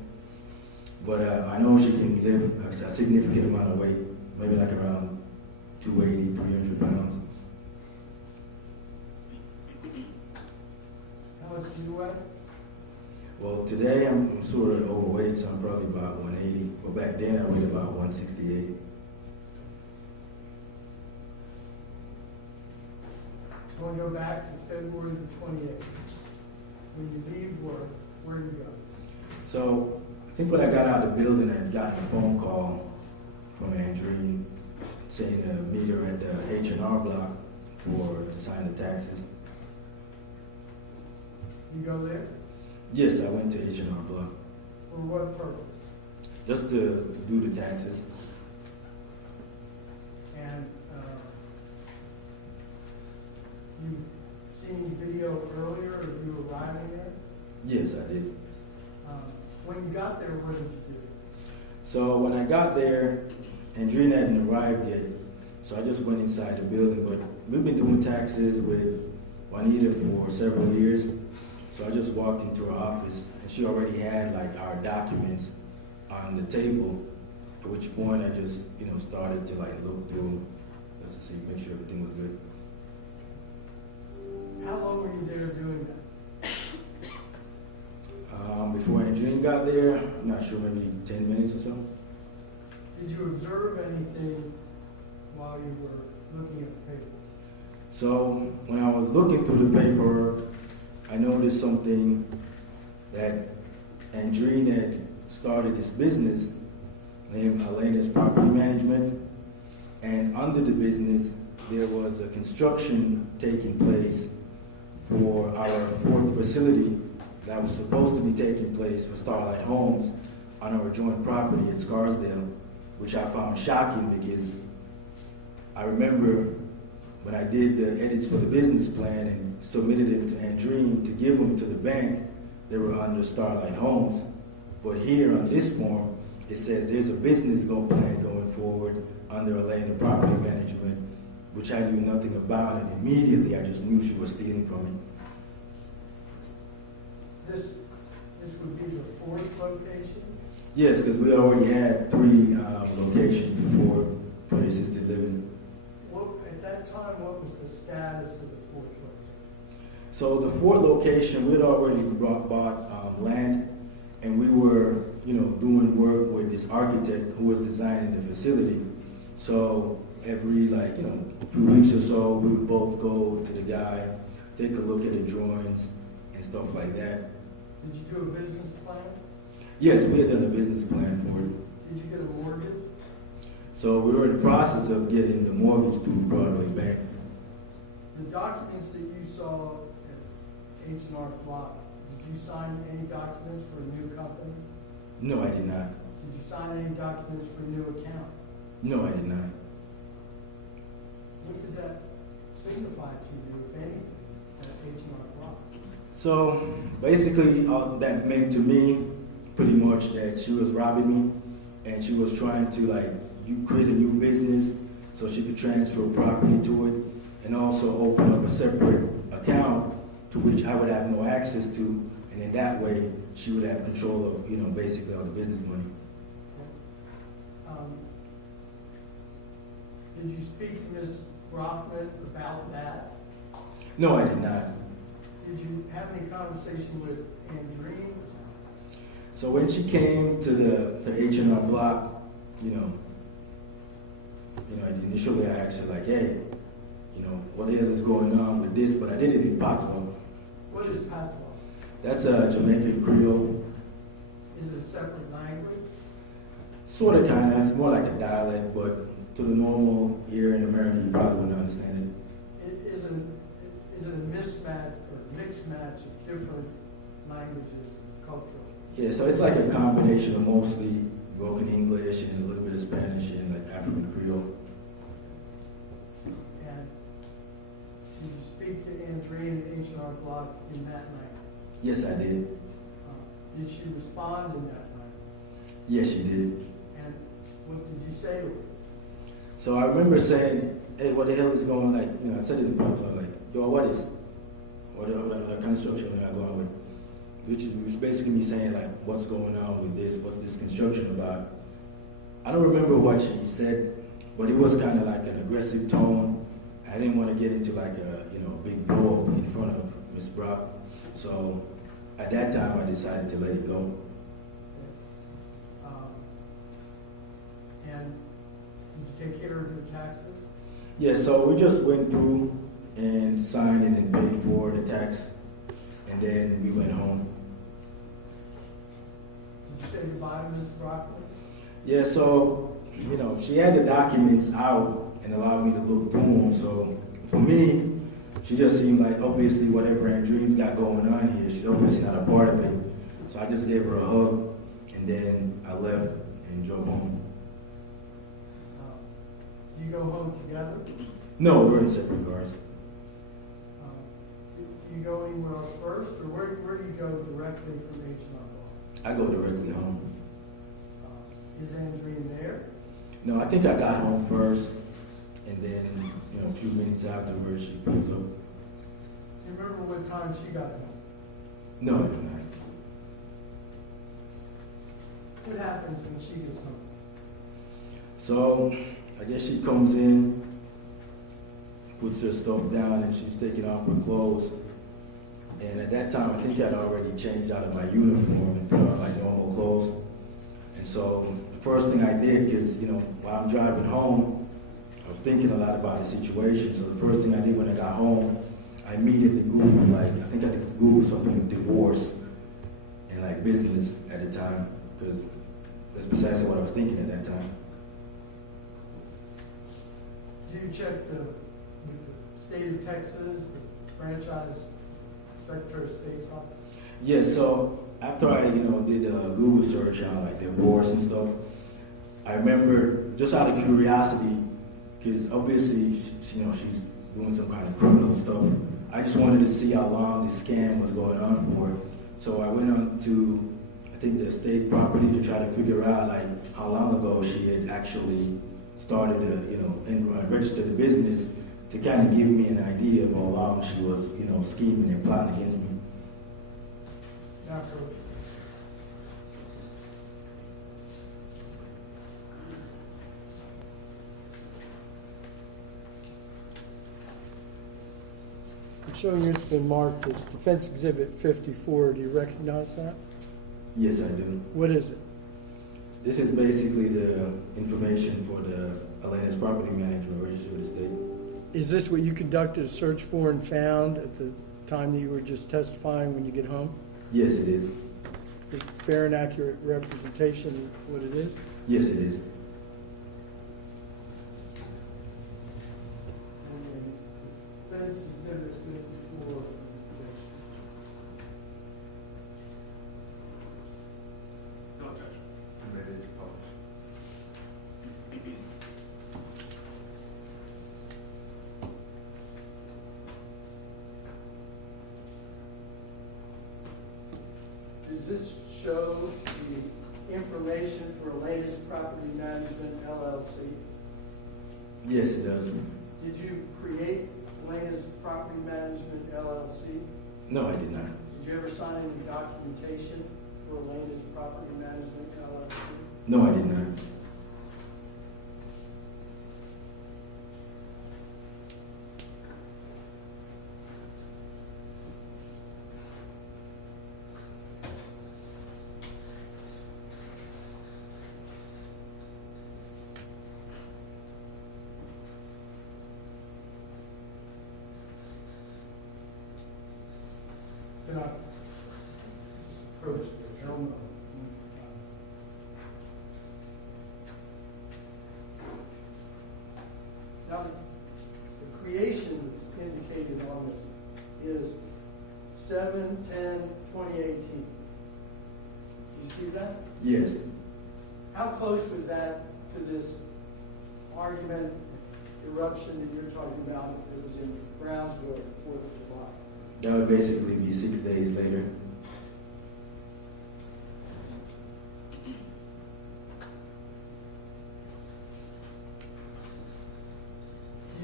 But I know she can lift a significant amount of weight, maybe like around 280, 300 pounds. How much do you weigh? Well, today I'm sort of overweight, so I'm probably about 180. But back then I weighed about 168. I want to go back to February the 28th. When you leave work, where do you go? So I think when I got out of the building, I got a phone call from Andreen saying to meet her at the H&R block to sign the taxes. You go there? Yes, I went to H&R block For what purpose? just to do the taxes. And you seen video earlier of you arriving there? Yes, I did. When you got there, what did you do? So when I got there, Andreen hadn't arrived yet, so I just went inside the building. But we've been doing taxes with Juanita for several years, so I just walked into her office, and she already had like our documents on the table. At which point I just, started to like look through them just to see, make sure everything was good. How long were you there doing that? Before Andreen got there, I'm not sure, maybe 10 minutes or so. Did you observe anything while you were looking at the paper? So when I was looking through the paper, I noticed something that Andreen had started this business named Elena's Property Management, and under the business there was a construction taking place for our fourth facility that was supposed to be taking place for Starlight Homes on our joint property at Scarsdale, which I found shocking because I remember when I did the edits for the business plan and submitted it to Andreen to give them to the bank, they were under Starlight Homes. But here on this form, it says there's a business plan going forward under Elena Property Management, which I knew nothing about, and immediately I just knew she was stealing from me. This would be the fourth location? Yes, because we already had 3 locations before for the assisted living. At that time, what was the status of the fourth location? So the 4th location, we had already bought land, and we were, doing work with this architect who was designing the facility. So every a few weeks or so, we would both go to the guy, take a look at the drawings and stuff like that. Did you do a business plan? Yes, we had done a business plan for it. Did you get a mortgage? So we were in the process of getting the mortgage through Broadway Bank. The documents that you saw at H&R Block, did you sign any documents for a new company? No, I did not. Did you sign any documents for a new account? No, I did not. What did that signify to you, if anything, at H&R Block? So basically, all that meant to me pretty much that she was robbing me, and she was trying to you create a new business so she could transfer property to it, and also open up a separate account to which I would have no access to, and in that way she would have control of basically all the business money. Did you speak to Ms. Brockman about that? No, I did not. Did you have any conversation with Andreen? So when she came to the H&R Block, initially I asked her hey, what the hell is going on with this? But I did it in Patois. What is Patois? That's a Jamaican Creole. Is it a separate language? Sort of, kind of. It's more like a dialect, but to the normal ear in America, you probably wouldn't understand Is it a mismatch or mixed match of different languages, cultural? it. Yeah, so it's like a combination of mostly broken English and a little bit of Spanish and African Creole. And did you speak to Andreen at H&R Block in that language? Yes, I did. Did she respond in that language? Yes, she did. And what did you say to her? So I remember saying, hey, what the hell is going on? I said it in Patois, yo, what the construction are going with? Which was basically me saying, what's going on with this? What's this construction about? I don't remember what she said, but it was kind of like an aggressive tone. I didn't want to get into a big blow up in front of Miss Brock. So at that time, I decided to let it go. And did you take care of your taxes? Yeah, so we just went through and signed and paid for the tax, and then we went home. Did you say goodbye to Ms. Brockman? Yeah, so, she had the documents out and allowed me to look through them. So for me, she just seemed like obviously whatever Andreen's got going on here, she's obviously not a part of it. So I just gave her a hug, and then I left and drove home. Do you go home together? No, we're in separate cars. Do you go anywhere else first, or where do you go directly from H&R Block? I go directly home. Is Andreen there? No, I think I got home first, and then, a few minutes afterwards, she pulls up. Do you remember what time she got home? No, I do not. What happens when she gets home? So, I guess she comes in, puts her stuff down, and she's taking off her clothes. And at that time, I think I'd already changed out of my uniform and put on my normal clothes. And so, the first thing I did, because, while I'm driving home, I was thinking a lot about the situation. So the first thing I did when I got home, I immediately Googled, I think I Googled something with divorce and business at the time, because that's precisely what I was thinking at that time. Do you check with the state of Texas, the franchise Secretary of State's office? Yeah, so after I, did a Google search on divorce and stuff, I remember just out of curiosity, because obviously, she's doing some kind of criminal stuff. I just wanted to see how long this scam was going on for. So I went on to, I think, the state property to try to figure out how long ago she had actually started to, and register the business, to kind of give me an idea of how long she was, scheming and plotting against me. I'm showing you it's been marked as Defense Exhibit 54. Do you recognize that? Yes, I do. What is it? This is basically the information for the Elena's property manager registered with the state. Is this what you conducted a search for and found at the time that you were just testifying when you get home? Yes, it is. Is fair and accurate representation of what it is? Yes, it is. Defense Exhibit 54. No objection. I'm ready to publish. Does this show the information for Elena's Property Management LLC? Yes, it does. Did you create Elena's Property Management LLC? No, I did not. Did you ever sign any documentation for Elena's Property Management LLC? No, I did not. Can I approach the gentleman? Now, the creation that's indicated on this is 7/10/2018. Do you see that? Yes. How close was that to this argument, eruption that you're talking about that was in Brownsville at the 4th of July? That would basically be 6 days later.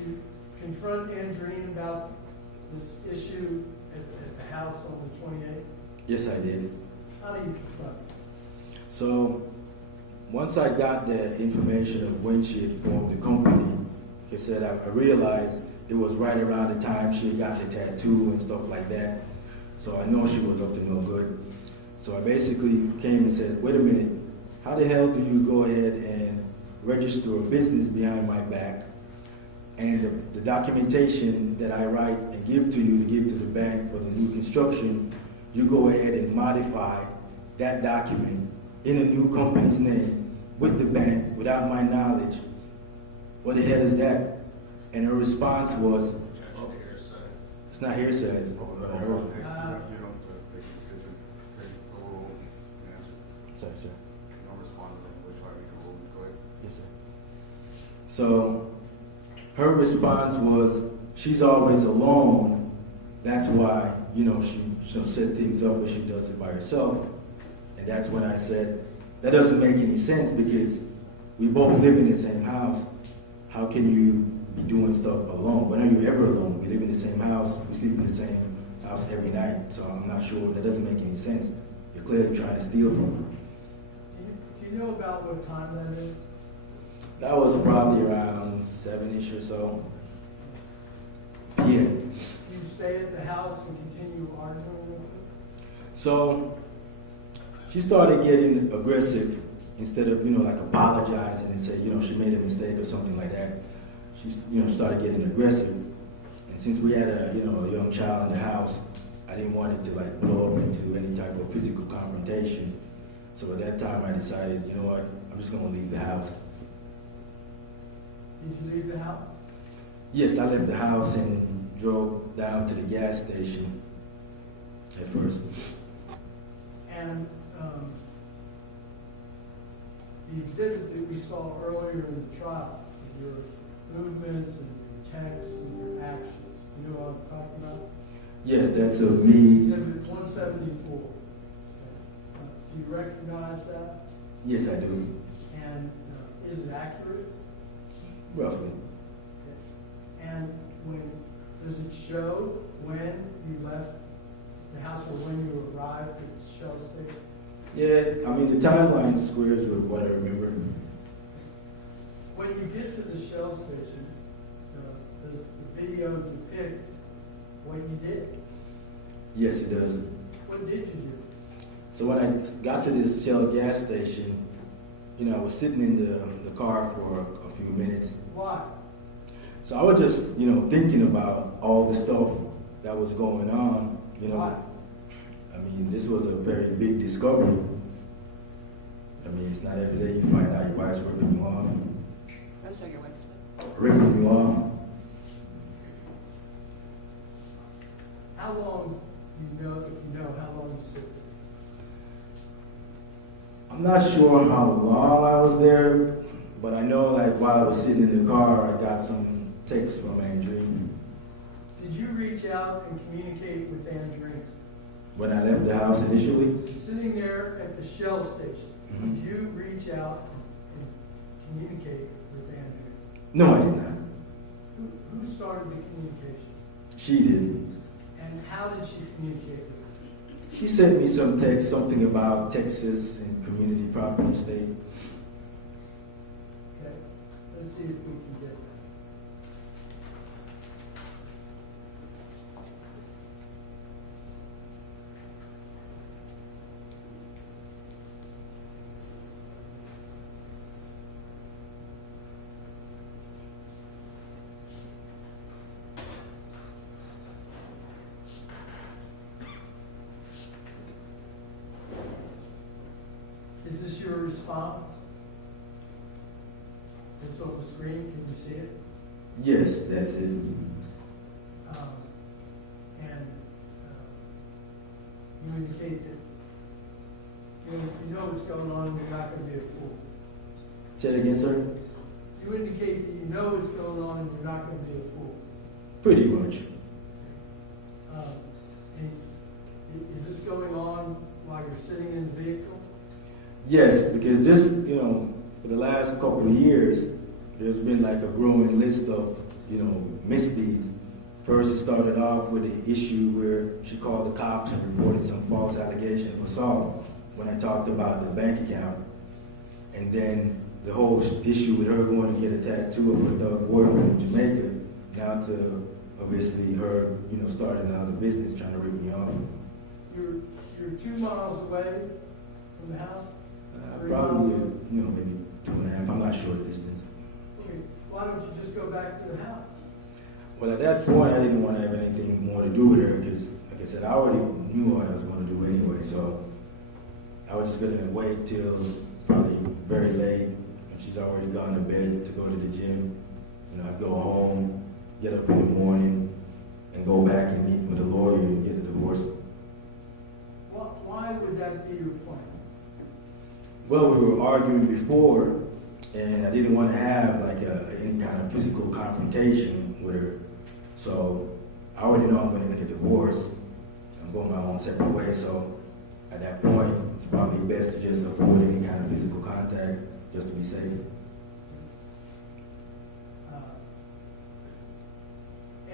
You confront Andreen about this issue at the house on the 28th? Yes, I did. How do you confront it? So, once I got the information of when she had formed the company, like I said, I realized it was right around the time she got the tattoo and stuff like that. So I know she was up to no good. So I basically came and said, wait a minute, how the hell do you go ahead and register a business behind my back? And the documentation that I write and give to you to give to the bank for the new construction, you go ahead and modify that document in a new company's name with the bank without my knowledge. What the hell is that? And her response was, Objection to hearsay. it's not hearsay, it's You don't make a decision. Okay, so we'll answer. Sorry, sir. You don't respond to them. We'll try to make a rule. Go ahead. Yes, sir. So her response was, she's always alone. That's why, she'll set things up, but she does it by herself. And that's when I said, that doesn't make any sense because we both live in the same house. How can you be doing stuff alone? When are you ever alone? We live in the same house. We sleep in the same house every night. So I'm not sure. That doesn't make any sense. You're clearly trying to steal from me. Do you know about what time that is? That was probably around 7-ish or so. Yeah. Do you stay at the house and continue arguing with her? So she started getting aggressive instead of, like apologizing and say, she made a mistake or something like that. She, started getting aggressive. And since we had a young child in the house, I didn't want it to like blow up into any type of physical confrontation. So at that time I decided, you know what, I'm just gonna leave the house. Did you leave the house? Yes, I left the house and drove down to the gas station at first. And the exhibit that we saw earlier in the trial, your movements and your texts and your actions, you know what I'm talking about? Yes, that's of me. Exhibit 174. Do you recognize that? Yes, I do. And is it accurate? Roughly. And does it show when you left the house or when you arrived at the Shell station? Yeah, I mean, the timeline squares with what I remember. When you get to the Shell station, does the video depict what you did? Yes, it does. What did you do? So when I got to this Shell gas station, I was sitting in the car for a few minutes. Why? So I was just, thinking about all the stuff that was going on, Why? I mean, this was a very big discovery. I mean, it's not every day you find out your wife's ripping you off. I'm sorry, your wife is what? Ripping you off. How long, if you know, how long you sit there? I'm not sure how long I was there, but I know like while I was sitting in the car, I got some text from Andreen. Did you reach out and communicate with Andreen? When I left the house initially, Sitting there at the Shell station, Mhm. did you reach out and communicate with Andreen? no, I did not. Who started the communication? She did. And how did she communicate with you? She sent me some text, something about Texas and community property state. Okay, let's see if we can get that. Is this your response? It's on the screen, can you see it? Yes, that's it. And you indicate that, you know what's going on, you're not going to be a fool. Say it again, sir? You indicate that you know what's going on and you're not going to be a fool. Pretty much. And is this going on while you're sitting in the vehicle? Yes, because this, for the last couple of years, there's been like a growing list of, misdeeds. First, it started off with the issue where she called the cops and reported some false allegation of assault when I talked about the bank account. And then the whole issue with her going to get a tattoo of her thug boyfriend in Jamaica, now to obviously her, starting another business trying to rip me off. You're 2 miles away from the house? Probably, maybe 2.5. I'm not sure the distance. Okay, why don't you just go back to the house? Well, at that point, I didn't want to have anything more to do with her because, like I said, I already knew what I was going to do anyway. So I was just going to wait till probably very late when she's already gone to bed to go to the gym. I'd go home, get up in the morning, and go back and meet with a lawyer and get a divorce. Why would that be your plan? Well, we were arguing before, and I didn't want to have like any kind of physical confrontation with her. So I already know I'm going to get a divorce. I'm going my own separate way. So at that point, it's probably best to just avoid any kind of physical contact just to be safe.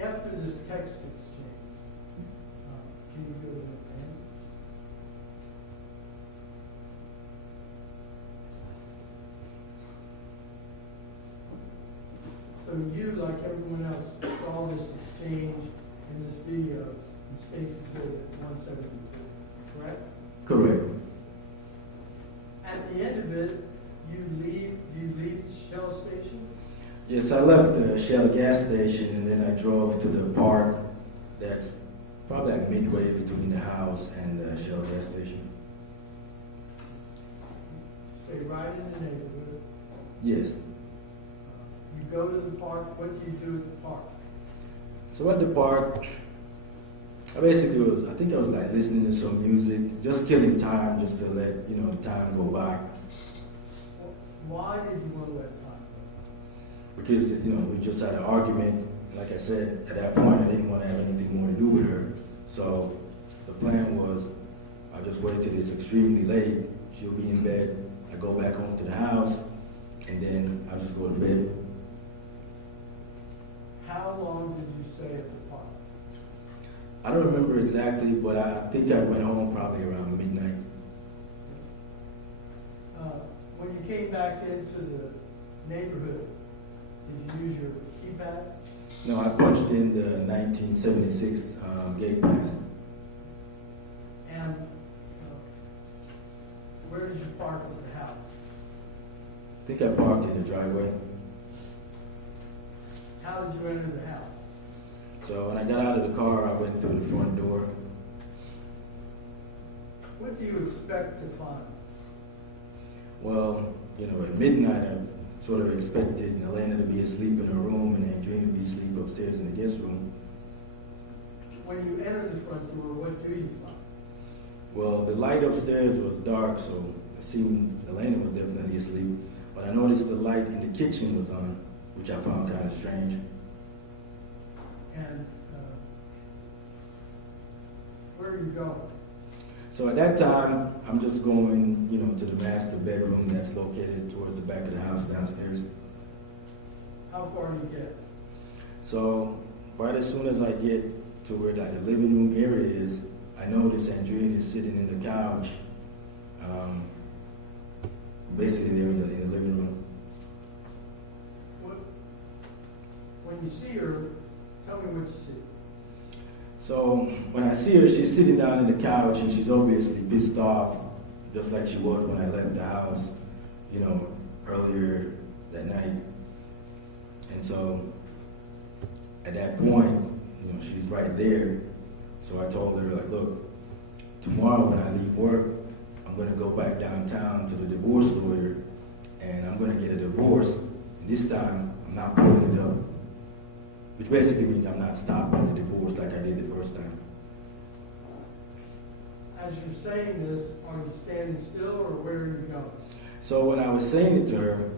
After this text exchange, can you go to the pen? So you, like everyone else, saw this exchange in this video in Stacy's Exhibit 174, correct? Correct. At the end of it, do you leave the Shell station? Yes, I left the Shell gas station and then I drove to the park that's probably like midway between the house and the Shell gas station. Stay right in the neighborhood. Yes. You go to the park. What do you do at the park? So at the park, I think I was like listening to some music, just killing time, just to let, the time go by. Why did you want to let time go? Because, we just had an argument. Like I said, at that point, I didn't want to have anything more to do with her. So the plan was, I'll just wait till it's extremely late. She'll be in bed. I go back home to the house, and then I'll just go to bed. How long did you stay at the park? I don't remember exactly, but I think I went home probably around midnight. When you came back into the neighborhood, did you use your keypad? No, I punched in the 1976 gate pass. And where did you park at the house? I think I parked in the driveway. how did you enter the house? So when I got out of the car, I went through the front door. What do you expect to find? Well, you know, at midnight, I sort of expected Elena to be asleep in her room and Andreen to be asleep upstairs in the guest room. When you enter the front door, what do you find? Well, the light upstairs was dark, so it seemed Elena was definitely asleep. But I noticed the light in the kitchen was on, which I found kind of strange. And where are you going? So at that time, I'm just going, you know, to the master bedroom that's located towards the back of the house downstairs. How far do you get? So right as soon as I get to where like, the living room area is, I notice Andreen is sitting in the couch. Basically, they're in the living room. When you see her, tell me what you see. So when I see her, she's sitting down in the couch and she's obviously pissed off, just like she was when I left the house, you know, earlier that night. And so at that point, you know, she's right there. So I told her, like, look, tomorrow when I leave work, I'm going to go back downtown to the divorce lawyer and I'm going to get a divorce. And this time, I'm not pulling it up. Which basically means I'm not stopping the divorce like I did the first time. As you're saying this, are you standing still or where are you going? So when I was saying it to her,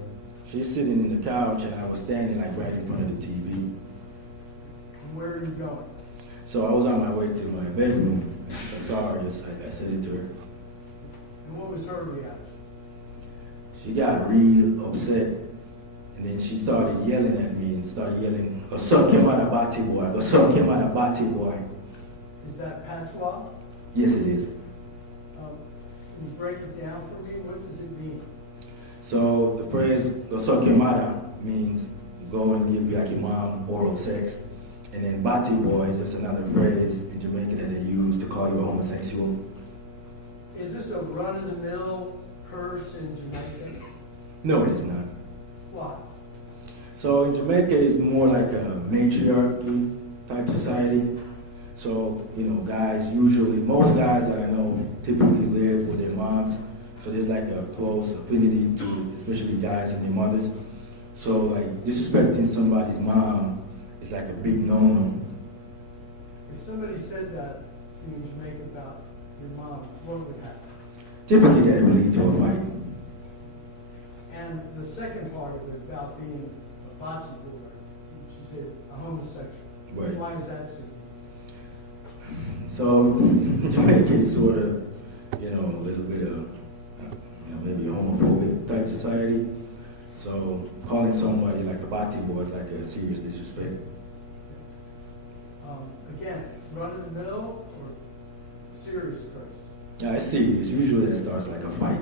she's sitting in the couch and I was standing like right in front of the TV. And where are you going? So I was on my way to my bedroom. I saw her, I said it to her. And what was her reaction? She got real upset. And then she started yelling at me and started yelling, "Go suck him out of bati boy, go suck him out of bati boy." Is that patois? Yes, it is. Can you break it down for me? What does it mean? So the phrase "go suck him out" means go and give like your mom oral sex. And then bati boy is just another phrase in Jamaica that they use to call you a homosexual. Is this a run-of-the-mill curse in Jamaica? No, it is not. Why? So in Jamaica, it's more like a matriarchy type society. So, you know, guys usually, most guys that I know typically live with their moms. So there's like a close affinity to, especially guys and their mothers. So like disrespecting somebody's mom is like a big no-no. If somebody said that to you in Jamaica about your mom, what would happen? Typically that would lead to a fight. And the second part of it about being a bocce boy, which you said a homosexual. Right. Why is that so? So Jamaica is sort of, you know, a little bit of, you know, maybe a homophobic type society. So calling somebody like a bati boy is like a serious disrespect. Again, run-of-the-mill or serious curses? Yeah, it's serious. Usually it starts like a fight.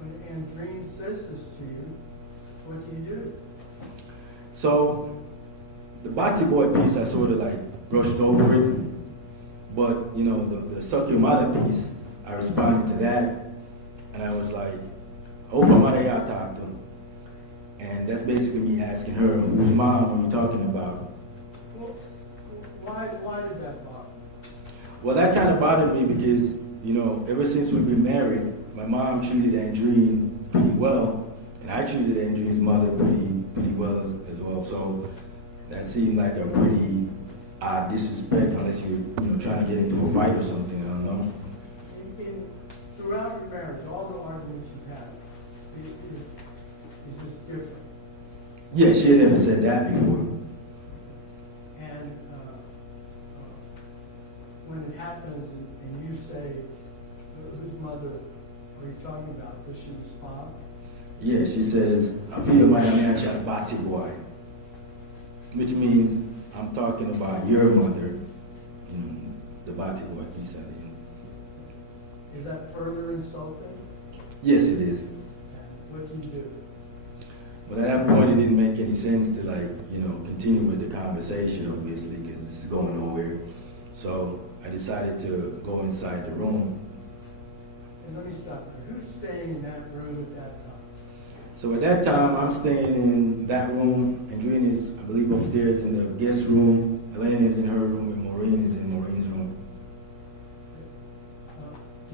When Andreen says this to you, what do you do? So the bati boy piece, I sort of like brushed over it. But, you know, the suck your mother piece, I responded to that. And I was like, "Ofa mother ya tato." And that's basically me asking her, whose mom are you talking about? Well, why did that bother you? Well, that kind of bothered me because, you know, ever since we've been married, my mom treated Andreen pretty well, and I treated Andreen's mother pretty well as well. So that seemed like a pretty odd disrespect, unless you're, you know, trying to get into a fight or something. I don't know. Throughout your marriage, all the arguments you've had, is this different? Yeah, she had never said that before. And when it happens and you say, whose mother are you talking about? Does she respond? Yeah, she says, "I feel my man bati boy," which means I'm talking about your mother, you know, the bati boy piece of it. Is that further insulting? Yes, it is. And what do you do? But at that point, it didn't make any sense to, like, you know, continue with the conversation, obviously, because it's going nowhere. So I decided to go inside the room. And let me stop there. Who's staying in that room at that time? So at that time, I'm staying in that room. Andreen is, I believe, upstairs in the guest room. Elena is in her room, and Maureen is in Maureen's room.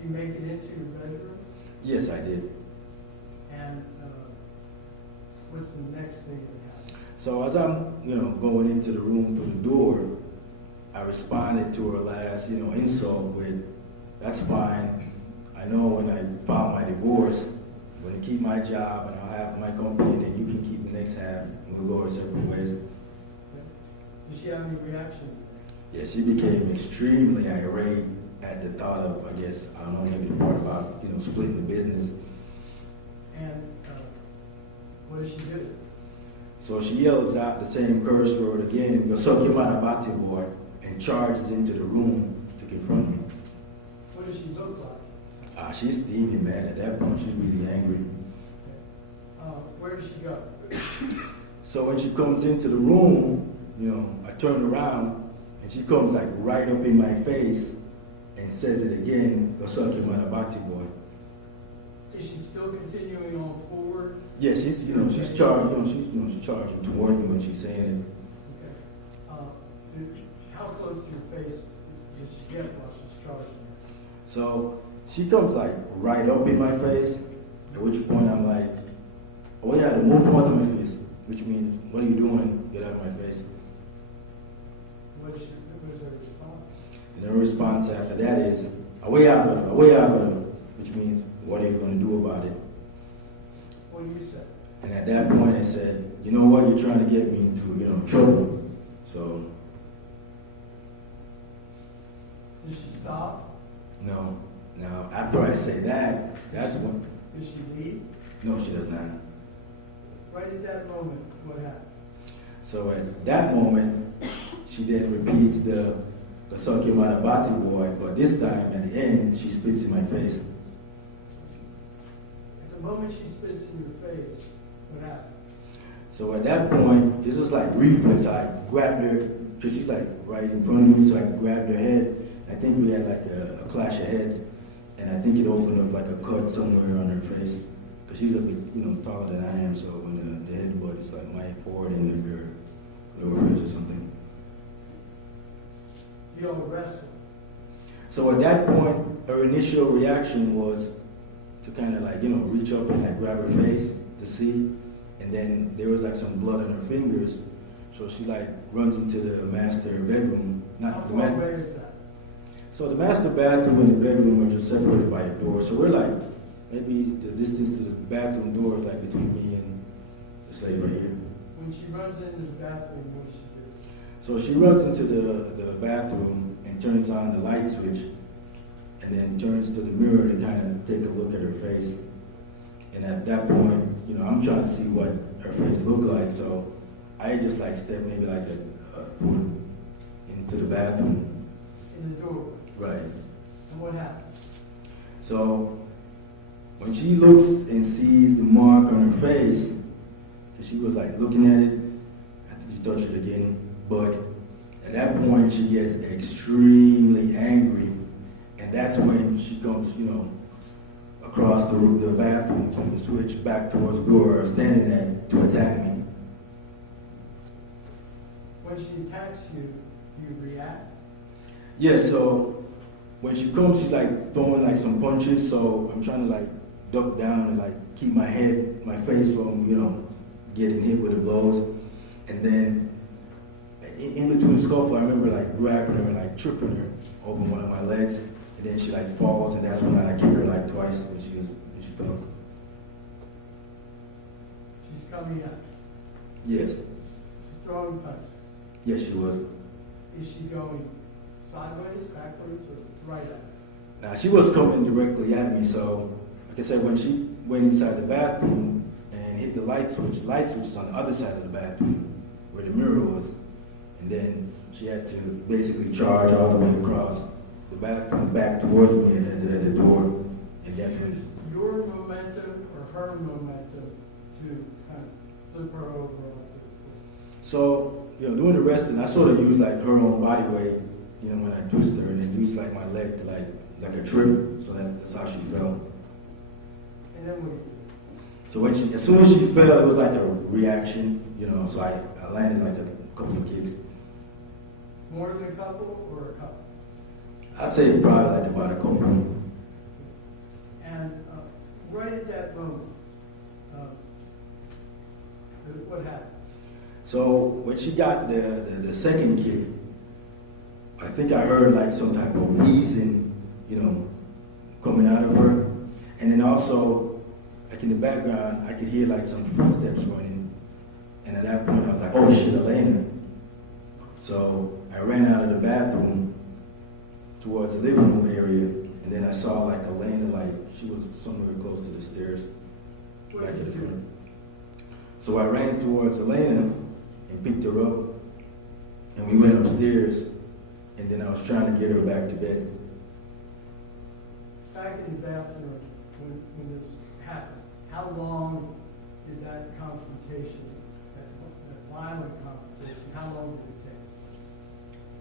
Do you make it into your bedroom? Yes, I did. And what's the next thing that happens? So as I'm, going into the room through the door, I responded to her last, insult with, "That's fine. I know when I file my divorce, I'm going to keep my job and I'll have my company, and then you can keep the next half, and we'll go our separate ways." Did she have any reaction? Yeah, she became extremely irate at the thought of, I guess, I don't know, maybe the part about, splitting the business. And what does she do? So she yells out the same curse word again, "Gosokimarabati boy," and charges into the room to confront me. What does she look like? She's steamy mad at that point. She's really angry. Where does she go? So when she comes into the room, I turn around and she comes like right up in my face and says it again, "Gosokimarabati boy." Is she still continuing on forward? Yeah, she's charging, she's charging towards me when she's saying Okay. How close to your face does she get while she's charging? it. So she comes like right up in my face, at which point I'm like, "Oh yeah, to move out of my face," which means, "What are you doing? Get out of my face." What is her response? And her response after that is, away out of them, which means, "What are you going to do about it?" What do you say? And at that point I said, "You know what, you're trying to get me into, trouble." So, Does she stop? no. Now, after I say that, that's when, Does she leave? no, she does not. Right at that moment, what happened? So at that moment, she then repeats the "Gosokimarabati boy," but this time at the end, she spits in my face. At the moment she spits in your face, what happened? So at that point, it's just like reflex. I grabbed her, because she's like right in front of me, so I grabbed her head. I think we had like a clash of heads, and I think it opened up like a cut somewhere on her face. Because she's a bit, taller than I am, so when the headbutt is like my forehead and like her lower face or something. You all wrestled. So at that point, her initial reaction was to kind of like, reach up and like grab her face to see. And then there was like some blood on her fingers. So she like runs into the master bedroom. How Not the far master. away is that? So the master bathroom and the bedroom are just separated by a door. So we're like, maybe the distance to the bathroom door is like between me and the slave right here. When she runs into the bathroom, what does she do? So she runs into the bathroom and turns on the light switch and then turns to the mirror to kind of take a look at her face. And at that point, I'm trying to see what her face looked like. So I just like stepped maybe like a foot into the bathroom. In the door. Right. And what happened? So when she looks and sees the mark on her face, 'cause she was like looking at it, I think she touched it again, but at that point she gets extremely angry, and that's when she comes, across the bathroom from the switch back towards the door, or standing there to attack me. When she attacks you, do you react? Yeah, so when she comes, she's like throwing like some punches, so I'm trying to like duck down and like keep my face from, getting hit with the blows. And then in between the scuffle, I remember like grabbing her and like tripping her over one of my legs. And then she like falls, and that's when I kick her like twice when she fell. She's coming up. Yes. She's throwing punches. Yes, she was. Is she going sideways, backwards, or right up? Now, she was coming directly at me, so like I said, when she went inside the bathroom and hit the light switch is on the other side of the bathroom where the mirror was. And then she had to basically charge all the way across the bathroom back towards me at the door. And that's when, Use your momentum or her momentum to kind of flip her over onto the floor. so, doing the wrestling, I sort of use like her own body weight, when I twist her, and then use like my leg to like a trip. So that's how she fell. And then what do you do? So when as soon as she fell, it was like a reaction, you know. So I landed like a couple of kicks. More than a couple or a couple? I'd say probably like about a couple. And right at that moment, what happened? So when she got the second kick, I think I heard like some type of wheezing, you know, coming out of her. And then also, like in the background, I could hear like some footsteps running. And at that point, I was like, oh shit, Elena. So I ran out of the bathroom towards the living room area. And then I saw like Elena, like she was somewhere close to the stairs, back at the front. So I ran towards Elena and picked her up. And we went upstairs. And then I was trying to get her back to bed. Back in the bathroom, when this happened, how long did that confrontation, that violent confrontation, how long did it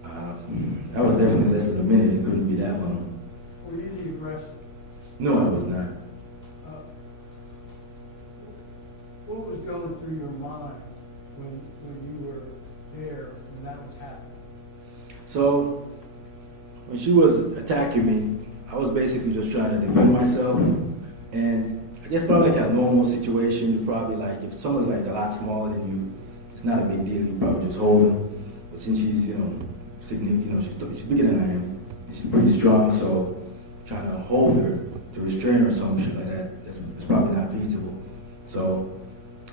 take? That was definitely less than a minute. It couldn't be that long. Were you the aggressor? No, I was not. What was going through your mind when you were there when that was happening? So when she was attacking me, I was basically just trying to defend myself. And I guess probably like a normal situation, you probably like, if someone's like a lot smaller than you, it's not a big deal. You probably just hold them. But since she's, you know, she's bigger than I am, and she's pretty strong, so trying to hold her, to restrain her or some shit like that, it's probably not feasible. So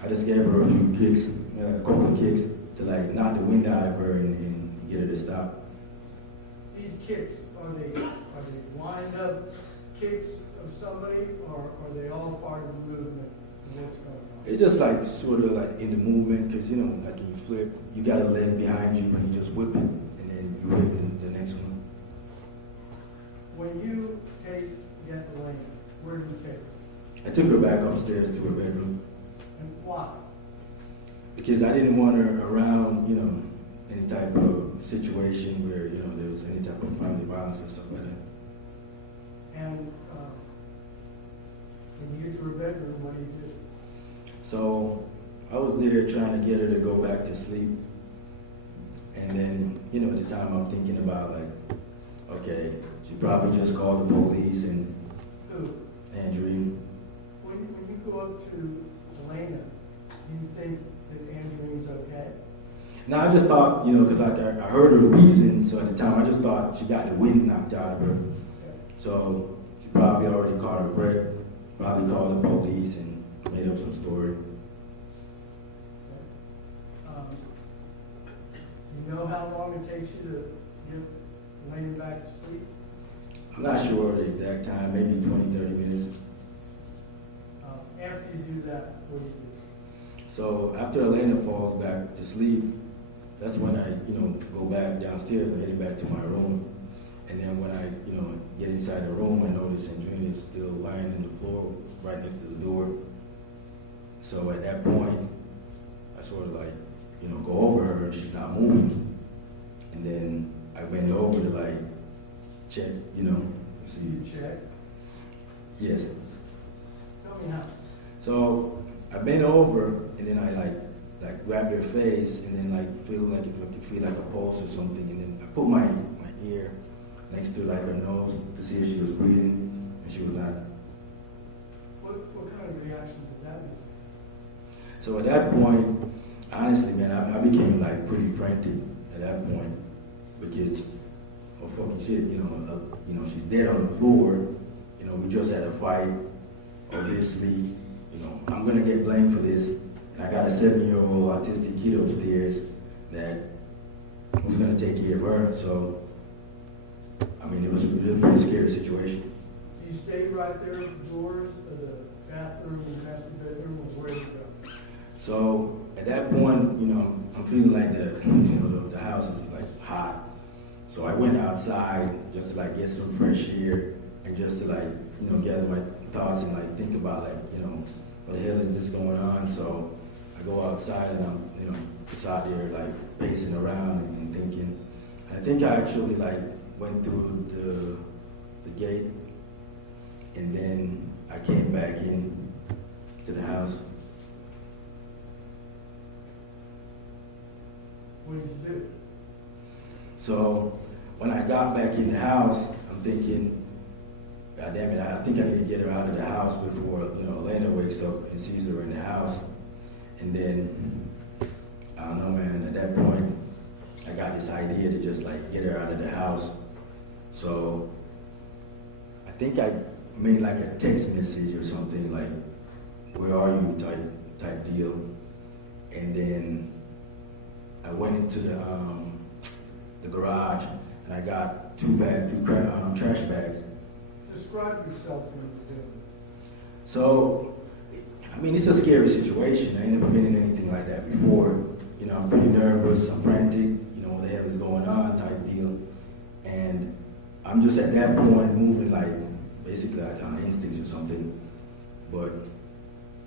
I just gave her a few kicks, a couple of kicks to like knock the wind out of her and get her to stop. These kicks, are they wind up kicks of somebody, or are they all part of the movement of what's going on? It's just like sort of like in the movement, because you know, like when you flip, you got a leg behind you and you just whip it, and then you whip the next one. When you get Elena, where do you take her? I took her back upstairs to her bedroom And why? because I didn't want her around, you know, any type of situation where, you know, there was any type of family violence or stuff like that. And when you get to her bedroom, what do you do? So I was there trying to get her to go back to sleep. And then, you know, at the time I'm thinking about like, okay, she probably just called the police and Who? Andreen. When you go up to Elena, do you think that Andreen's okay? Now I just thought, you know, because I heard her wheezing, so at the time I just thought she got the wind knocked out of her. So she probably already caught her breath, probably called the police and made up some story. You know how long it takes you to get Elena back to sleep? I'm not sure the exact time, maybe 20, 30 minutes. After you do that, what do you do? So after Elena falls back to sleep, that's when I, you know, go back downstairs and head back to my room. And then when I, you know, get inside the room, I notice Andreen is still lying on the floor right next to the door. So at that point, I sort of like, you know, go over her and she's not moving. And then I went over to like check, you know, see. You check? Yes. Tell me how. So I bent over and then I like grabbed her face and then like feel like if I could feel like a pulse or something, and then I put my ear next to like her nose to see if she was breathing, and she was not. What kind of reaction did that make? So at that point, honestly, man, I became like pretty frantic at that point because, oh fucking shit, you know, she's dead on the floor. You know, we just had a fight. Obviously, you know, I'm gonna get blamed for this. And I got a 7-year-old autistic kid upstairs that was gonna take care of her. So, I mean, it was a pretty scary situation. Do you stay right there at the doors of the bathroom and the master bedroom, or where do you go? So at that point, you know, I'm feeling like the house is like hot. So I went outside just to like get some fresh air and just to like, you know, gather my thoughts and like think about like, you know, what the hell is this going on? So I go outside and I'm, you know, just out there like pacing around and thinking. And I think I actually like went through the gate and then I came back in to the house. What did you do? So when I got back in the house, I'm thinking, God damn it, I think I need to get her out of the house before, Elena wakes up and sees her in the house. And then, I don't know, man, at that point, I got this idea to just like get her out of the house. So I think I made like a text message or something like, where are you type deal. And then I went into the garage and I got two trash bags. Describe yourself when you do. So, I mean, it's a scary situation. I ain't never been in anything like that before. I'm pretty nervous, I'm frantic, what the hell is going on type deal. And I'm just at that point moving like, basically like on instincts or something. But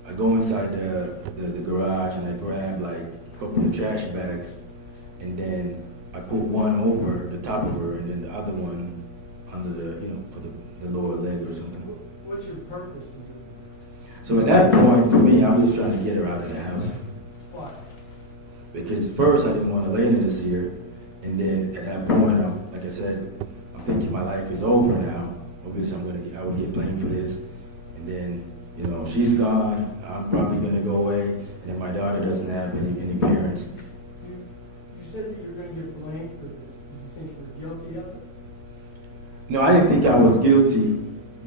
I go inside the garage and I grab like a couple of trash bags and then I put one over the top of her and then the other one under for the lower leg or something. What's your purpose in doing So at that point, for me, I was just trying to get her out of the house. Why? Because first I didn't want Elena to see her, and then at that point, like I said, I'm thinking my life is over now. Obviously, I would get blamed for this, and then she's gone. I'm probably gonna go away, and then my daughter doesn't have any parents. You said that you're going to get blamed for this. Do you think you're guilty of it? No, I didn't think I was guilty,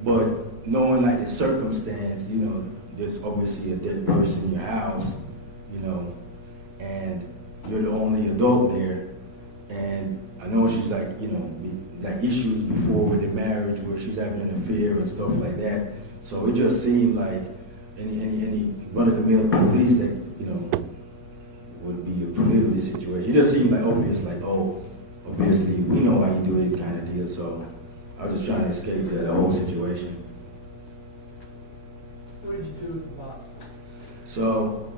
but knowing like the circumstance, there's obviously a dead person in your house, and you're the only adult there, and I know she's like, like issues before with the marriage where she's having an affair and stuff like that. So it just seemed like any run-of-the-mill police that, would be familiar with this situation. It just seemed like obvious, like, oh, obviously we know how you do it kind of deal. So I was just trying to escape the whole situation. What did you do with the body? So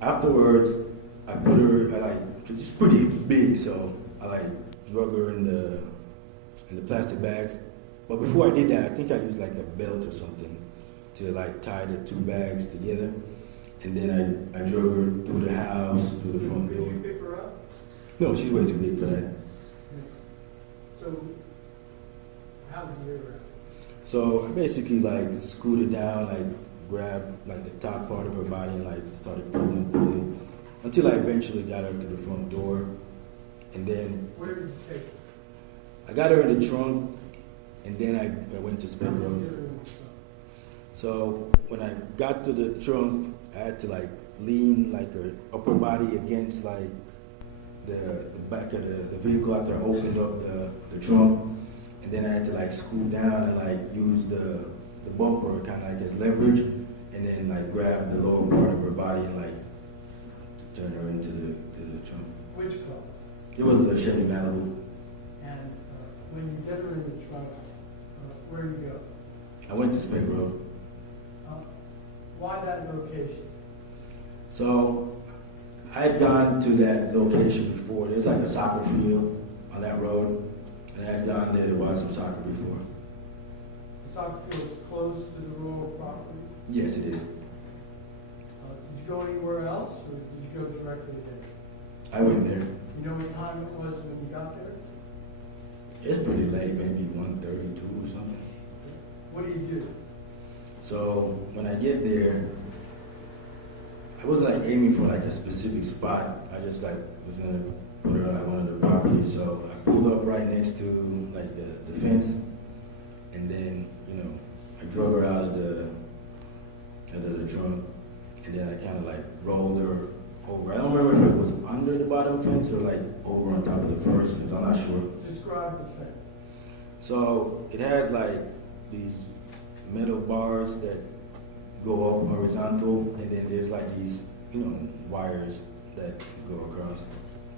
afterwards, I put her, cause it's pretty big, so I drug her in the plastic bags. But before I did that, I think I used like a belt or something to tie the two bags together. And then I drug her through the house, through the front door. Did you pick her up? No, she's way too big for that. So, how did you get her out? So I basically scooted down, grabbed the top part of her body and started pulling until I eventually got her to the front door. And then Where did you take her? I got her in the trunk, and then I went to Spec How did you Road. get her in the trunk? So when I got to the trunk, I had to lean her upper body against the back of the vehicle after I opened up the trunk, and then I had to scoot down and use the bumper kind of as leverage, and then grab the lower part of her body and to turn her into the trunk. Which car? It was the Chevy Malibu. And when you get her in the trunk, where do you go? I went to Spec Road. Why that location? So I had gone to that location before. There's a soccer field on that road, and I had gone there to watch some soccer before. The soccer field is close to the rural property. Yes, it is. Did you go anywhere else, or did you go directly there? I went there. You know what time it was when you got there? It's pretty late, maybe 1:32 or something. What do you do? So when I get there, I wasn't aiming for a specific spot. I just was gonna put her on one of the properties. So I pulled up right next to the fence, and then I drug her out of the trunk, and then I kind of rolled her over. I don't remember if it was under the bottom fence or over on top of the first fence. I'm not sure. Describe the fence. So it has these metal bars that go up horizontal, and then there's these wires that go across,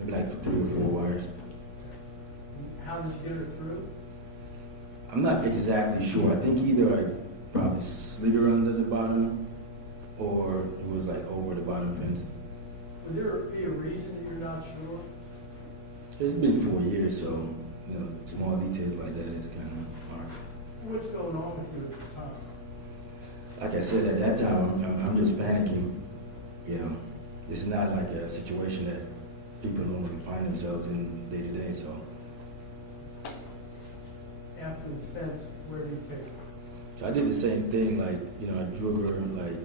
maybe 3 or 4 wires. How did you get her through? I'm not exactly sure. I think either I probably slid her under the bottom, or it was over the bottom fence. Would there be a reason that you're not sure? It's been 4 years, so small details like that is kind of hard. What's going on with you at the time? like I said, at that time, I'm just panicking. You know, it's not like a situation that people normally find themselves in day to day. So After the fence, where do you take her? So I did the same thing, like, you know, I drew her like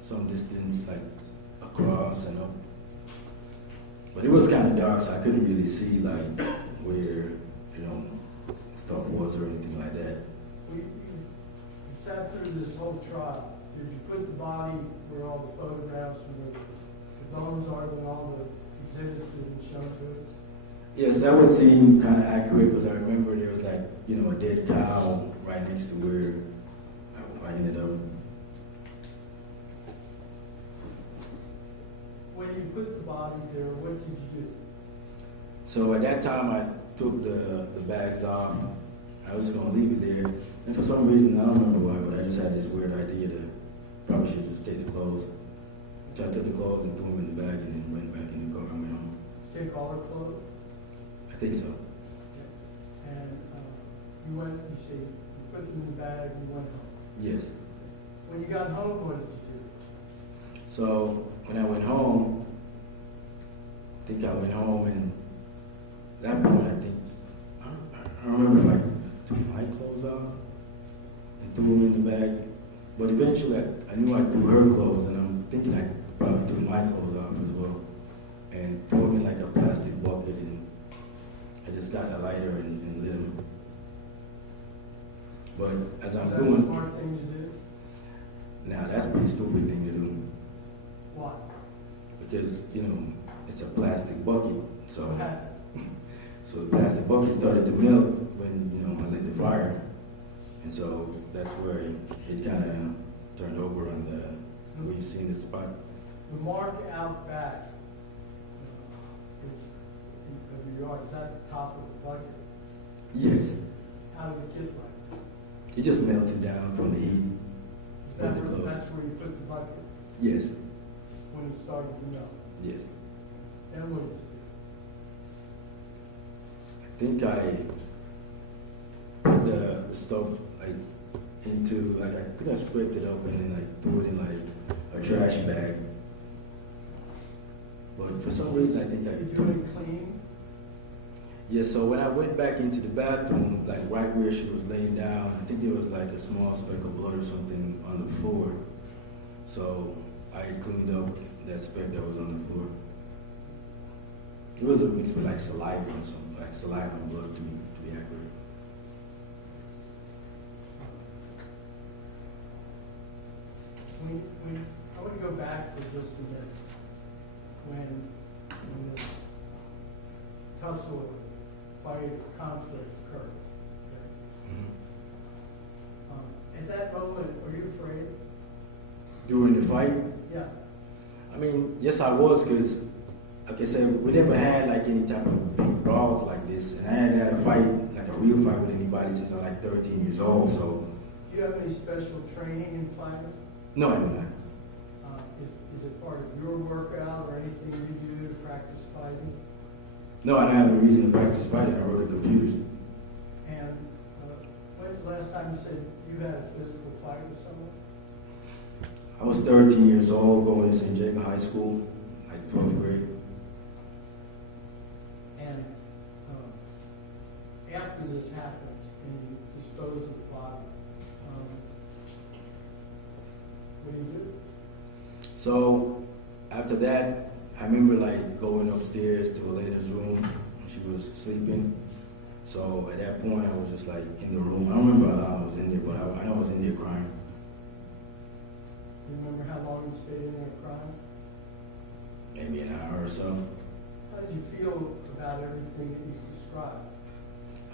some distance, like across and up. But it was kind of dark, so I couldn't really see like where, you know, stuff was or anything like that. You sat through this whole trial. Did you put the body where all the photographs and where the bones are and all the exhibits that have been shown to us? Yes, that would seem kind of accurate because I remember there was like, you know, a dead cow right next to where I ended up. When you put the body there, what did you do? So at that time, I took the bags off. I was going to leave it there. And for some reason, I don't remember why, but I just had this weird idea that probably should just take the clothes. So I took the clothes and threw them in the bag and then went back in the car and went home. Take all her clothes? I think so. And you went, you say, you put them in the bag and you went home. Yes. When you got home, what did you do? So when I went home, I think I went home and at that point I think, I don't remember if I took my clothes off and threw them in the bag. But eventually I knew I threw her clothes and I'm thinking I probably took my clothes off as well. And threw them in like a plastic bucket and I just got a lighter and lit them. But as I'm Was that doing, a smart thing to do? now that's a pretty stupid thing to do. Why? Because, you know, it's a plastic bucket. So, What happened? so the plastic bucket started to melt when, you know, I lit the fire. And so that's where it kind of turned over on the, where you see the spot. The mark out back of your yard, is that the top of the bucket? Yes, How did it get like that? it just melted down from the heat. Is that With the where, clothes. that's where you put the bucket Yes, when it started to melt? yes. Then what did you I do? think I put the stuff like into, like I think I scraped it up and then like threw it in like a trash bag. But for some reason I think I Did you took do any cleaning? Yeah, so when I went back into the bathroom, like right where she was laying down, I think there was like a small speck of blood or something on the floor. So I cleaned up that speck that was on the floor. It was a mix with like saliva or something, like saliva and blood to be accurate. I want to go back for just a minute. When this tussle, fight, conflict occurred. Okay? At that moment, were you afraid? During the fight, Yeah. I mean, yes I was, because like I said, we never had like any type of big brawls like this. And I hadn't had a fight, like a real fight with anybody since I was like 13 years old, so. Do you have any special training in fighting? No, I do not. Is it part of your workout or anything you do to practice fighting? No, I don't have any reason to practice fighting. I work at computers. And when's the last time you said you had a physical fight with someone? I was 13 years old, going to St. Jacob High School, like 12th grade. And after this happens and you dispose of the body, what do you do? So after that, I remember like going upstairs to a lady's room when she was sleeping. So at that point, I was just like in the room. I don't remember how long I was in there, but I know I was in there crying. Do you remember how long you stayed in there crying? Maybe an hour or so. How did you feel about everything that you described?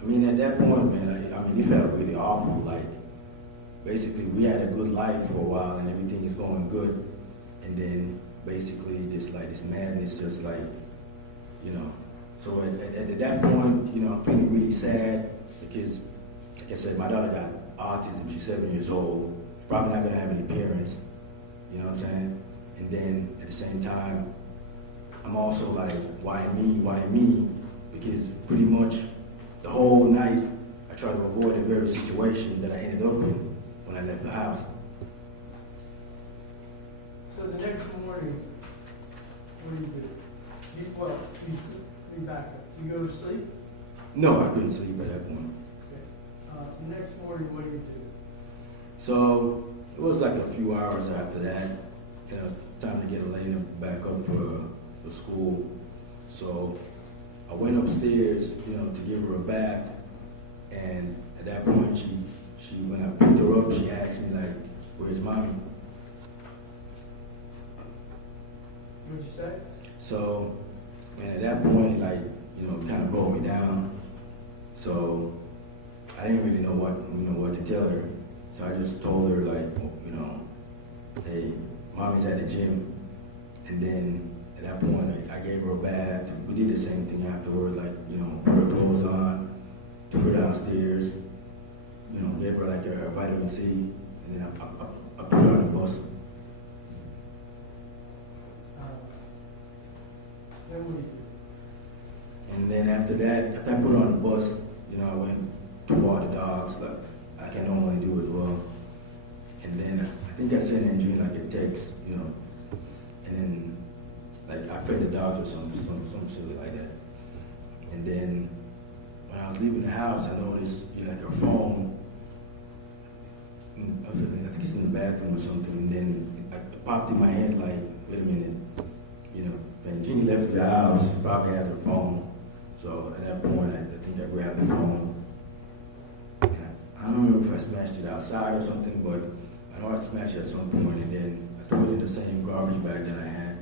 I mean, at that point, man, I mean, it felt really awful. Like, basically, we had a good life for a while and everything is going good. And then basically this madness just like, you know. So at that point, you know, I'm feeling really sad because, like I said, my daughter got autism. She's 7 years old. She's probably not going to have any parents. You know what I'm saying? And then at the same time, I'm also like, why me? Why me? Because pretty much the whole night, I tried to avoid the very situation that I ended up in when I left the house. So the next morning, what do you do? You back up. You go to sleep? No, I couldn't sleep at that point. Okay. The next morning, what do you do? So it was like a few hours after that, you know, time to get Elena back up for school. So I went upstairs, you know, to give her a bath, and at that point, she when I picked her up, she asked me like, "Where's mommy?" What'd you say? So, and at that point, like, you know, it kind of broke me down. So I didn't really know what to tell her. So I just told her like, you know, hey, mommy's at the gym. And then at that point, I gave her a bath. We did the same thing afterwards, like, you know, put her clothes on, took her downstairs, you know, gave her like a vitamin C, and then I put her on the bus. Then what do you do? And then after that, after I put her on the bus, you know, I went to walk the dogs like I can normally do as well. And then I think I sent Andreen like a text, you know, and then like I fed the dogs or some silly like that. And then when I was leaving the house, I noticed, you know, like her phone. I think it's in the bathroom or something, and then it popped in my head like, wait a minute, you know, when Jeannie left the house, she probably has her phone. So at that point, I think I grabbed the phone. And I don't remember if I smashed it outside or something, but I know I smashed it at some point, and then I threw it in the same garbage bag that I had.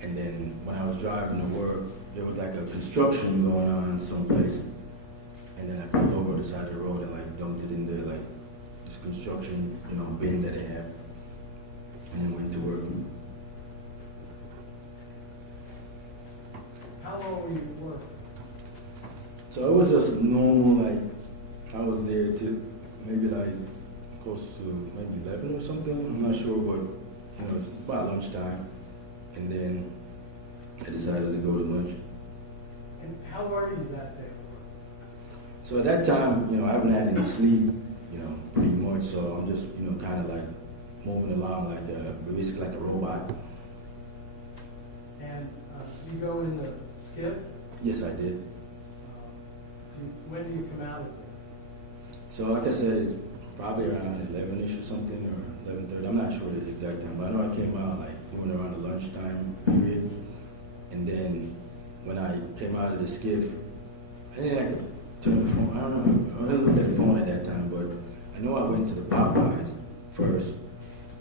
And then when I was driving to work, there was like a construction going on someplace. And then I pulled over the side of the road and like dumped it in the like this construction, you know, bin that they have. And then went to work. How long were you at work? So it was just normal, like I was there till maybe like close to maybe 11 or something. I'm not sure, but you know, it's about lunchtime. And then I decided to go to lunch. And how are you that day? So at that time, you know, I haven't had any sleep, you know, pretty much. So I'm just, you know, kind of like moving along like basically like a robot. And you go in the skiff? Yes, I did. When do you come out of there? So like I said, it's probably around 11ish or something, or 11:30. I'm not sure the exact time, but I know I came out like doing around the lunchtime period. And then when I came out of the skiff, I didn't like turn the phone. I don't know. I didn't look at the phone at that time, but I know I went to the Popeyes first.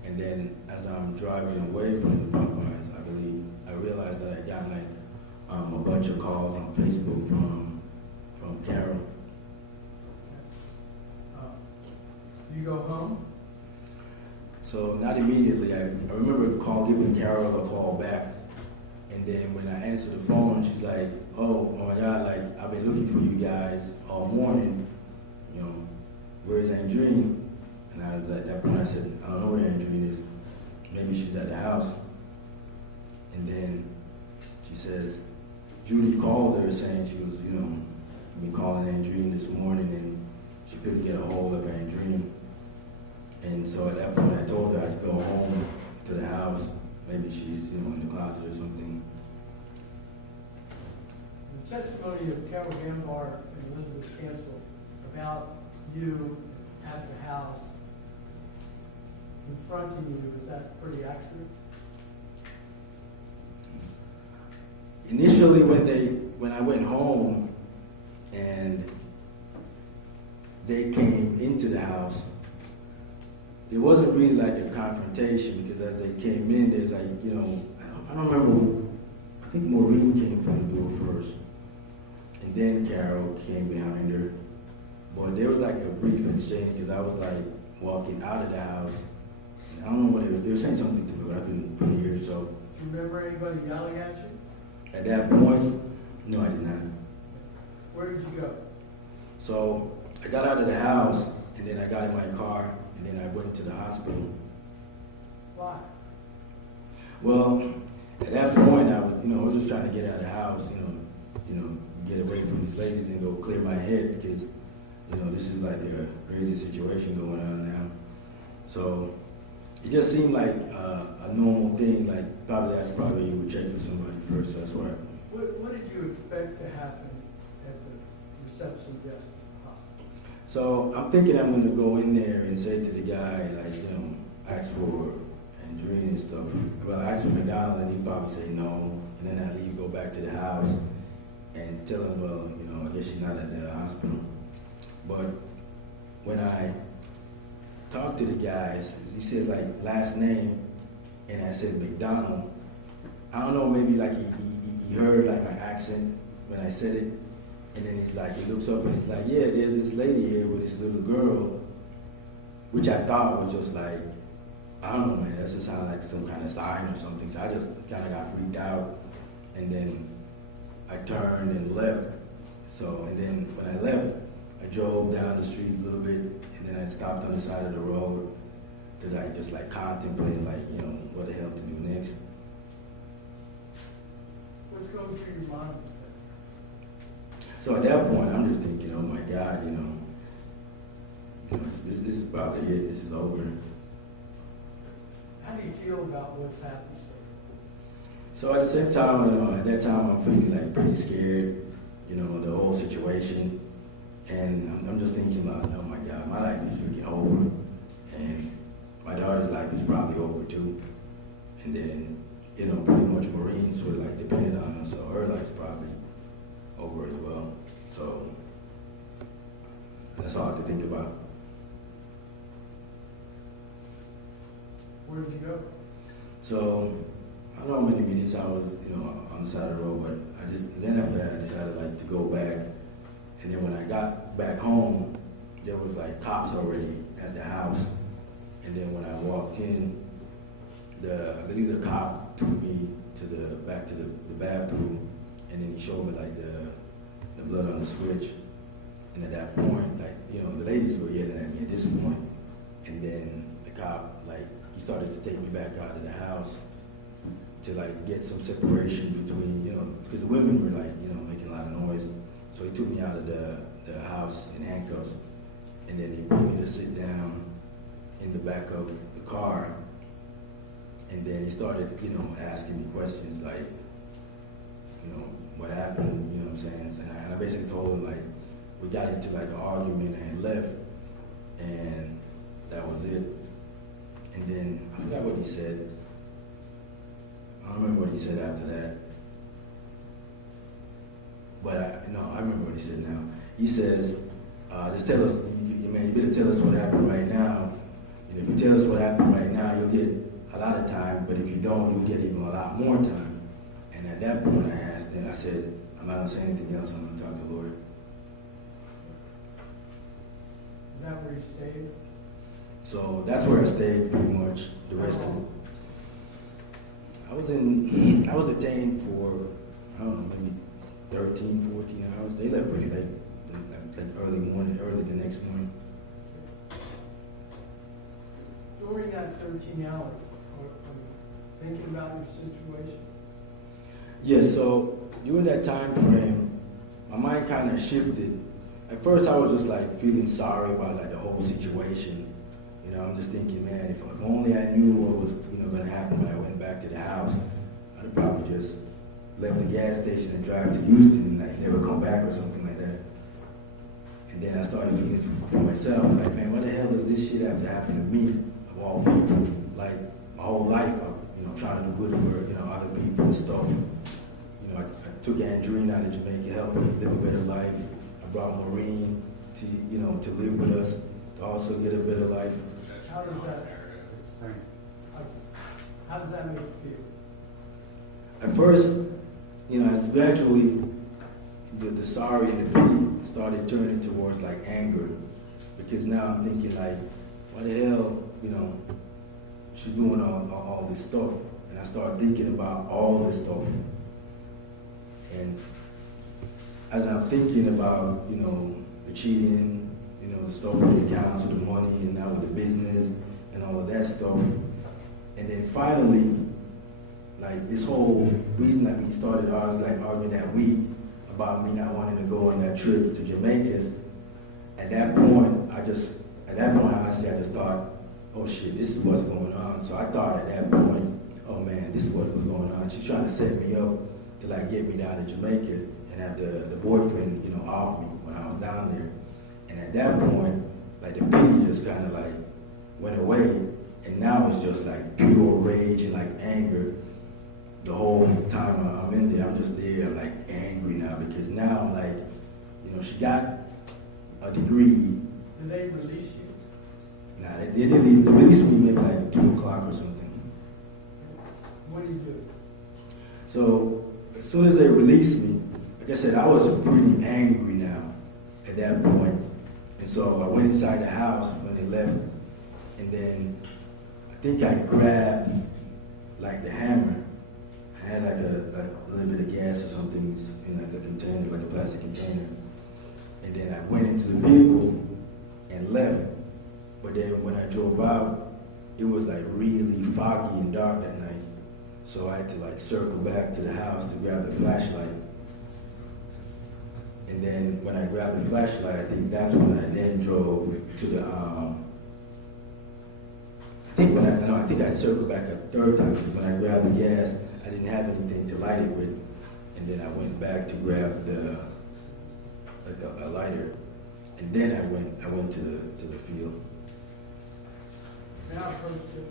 And then as I'm driving away from the Popeyes, I believe, I realized that I got like a bunch of calls on Facebook from Carol. You go home? So not immediately. I remember giving Carol a call back. And then when I answered the phone, she's like, oh my God, like, I've been looking for you guys all morning. You know, where's Andreen? And I was at that point, I said, I don't know where Andreen is. Maybe she's at the house. And then she says, Judy called her saying she was, you know, been calling Andreen this morning and she couldn't get a hold of Andreen. And so at that point, I told her I'd go home to the house. Maybe she's, you know, in the closet or something. The testimony of Carol Gambar and Elizabeth Cancel about you at the house confronting you, is that pretty accurate? Initially, when I went home and they came into the house, there wasn't really like a confrontation because as they came in, there's like, you know, I don't remember, I think Maureen came through the door first. And then Carol came behind her. But there was like a brief exchange because I was like walking out of the house. I don't know what they were saying something to me, but I couldn't hear. So Do you remember anybody yelling at you? at that point, no, I did not. Where did you go? So I got out of the house and then I got in my car and then I went to the hospital. Why? Well, at that point, I was just trying to get out of the house, get away from these ladies and go clear my head because, this is like a crazy situation going on now. So it just seemed like a normal thing. Like that's probably you would check with somebody first. So that's why. What did you expect to happen at the reception desk at the hospital? So I'm thinking I'm gonna go in there and say to the guy, like, ask for Andreen and stuff. Well, I asked for McDonald and he'd probably say no. And then I leave, go back to the house and tell him, well, I guess she's not at the hospital. But when I talked to the guys, he says like last name, and I said McDonald. I don't know, maybe like he heard like my accent when I said it. And then he's like, he looks up and he's like, yeah, there's this lady here with this little girl, which I thought was just like, I don't know, man, that just sounded like some kind of sign or something. So I just kind of got freaked out. And then I turned and left. So, and then when I left, I drove down the street a little bit, and then I stopped on the side of the road to like just like contemplate, like, what the hell to do next. What's going through your mind? So at that point, I'm just thinking, oh my God, this is probably it. This is over. How do you feel about what's happened, sir? So at the same time, at that time, I'm feeling like pretty scared, the whole situation. And I'm just thinking about, oh my God, my life is freaking over. And my daughter's life is probably over too. And then, pretty much Maureen sort of like depended on us, so her life's probably over as well. So that's all I could think about. Where did you go? So I don't know how many minutes I was, on the side of the road, but then after that I decided like to go back. And then when I got back home, there was like cops already at the house. And then when I walked in, I believe the cop took me back to the bathroom, and then he showed me like the blood on the switch. And at that point, like, the ladies were yelling at me at this point. And then the cop, like, he started to take me back out of the house to like get some separation between, because the women were like, making a lot of noise. So he took me out of the house in handcuffs, and then he put me to sit down in the back of the car. And then he started, asking me questions like, what happened, what I'm saying? And I basically told him, like, we got into like an argument and left, and that was it. And then I forgot what he said. I don't remember what he said after that. But I remember what he said now. He says, just tell us, you better tell us what happened right now. And if you tell us what happened right now, you'll get a lot of time, but if you don't, you'll get even a lot more time. And at that point I asked him, I said, I'm not gonna say anything else, I'm gonna talk to the Lord. Is that where you stayed? So that's where I stayed pretty much the rest of it. I was detained for, I don't know, maybe 13, 14 hours. They left pretty late, like early the next morning. During that 13 hours, are you thinking about your situation? Yeah, so during that time frame, my mind kind of shifted. At first I was just like feeling sorry about like the whole situation. I'm just thinking, man, if only I knew what was going to happen when I went back to the house, I'd have probably just left the gas station and drive to Houston and like never come back or something like that. And then I started feeling for myself, like, man, what the hell does this shit have to happen to me, of all people? Like, my whole life, I'm trying to do good for, other people and stuff. I took Andreen out of Jamaica, helped her live a better life. I brought Maureen to, to live with us, to also get a better life. How does that make you feel? At first, as gradually the sorry and the pity started turning towards like anger, because now I'm thinking like, what the hell, she's doing all this stuff, and I started thinking about all this stuff, and as I'm thinking about the cheating, the stuff with the accounts, with the money, and now with the business and all of that stuff, and then finally, like this whole reason that we started arguing that week about me not wanting to go on that trip to Jamaica. At that point, honestly, I just thought, oh shit, this is what's going on. So I thought at that point, oh man, this is what was going on. She's trying to set me up to like get me down to Jamaica and have the boyfriend, you know, off me when I was down there. And at that point, like the pity just kind of like went away. And now it's just like pure rage and like anger. The whole time I'm in there, I'm just there, I'm like angry now because now I'm like, you know, she got a degree. Did they release you? Nah, they released me maybe like 2 o'clock or something. What do you do? So as soon as they released me, like I said, I was pretty angry now at that point. And so I went inside the house when they left, and then I think I grabbed like the hammer. I had like a little bit of gas or something in like a container, like a plastic container. And then I went into the vehicle and left. But then when I drove out, it was like really foggy and dark that night. So I had to like circle back to the house to grab the flashlight. And then when I grabbed the flashlight, I think that's when I then drove to the, I think I circled back a third time because when I grabbed the gas, I didn't have anything to light it with. And then I went back to grab a lighter. And then I went to the field. Now approach it.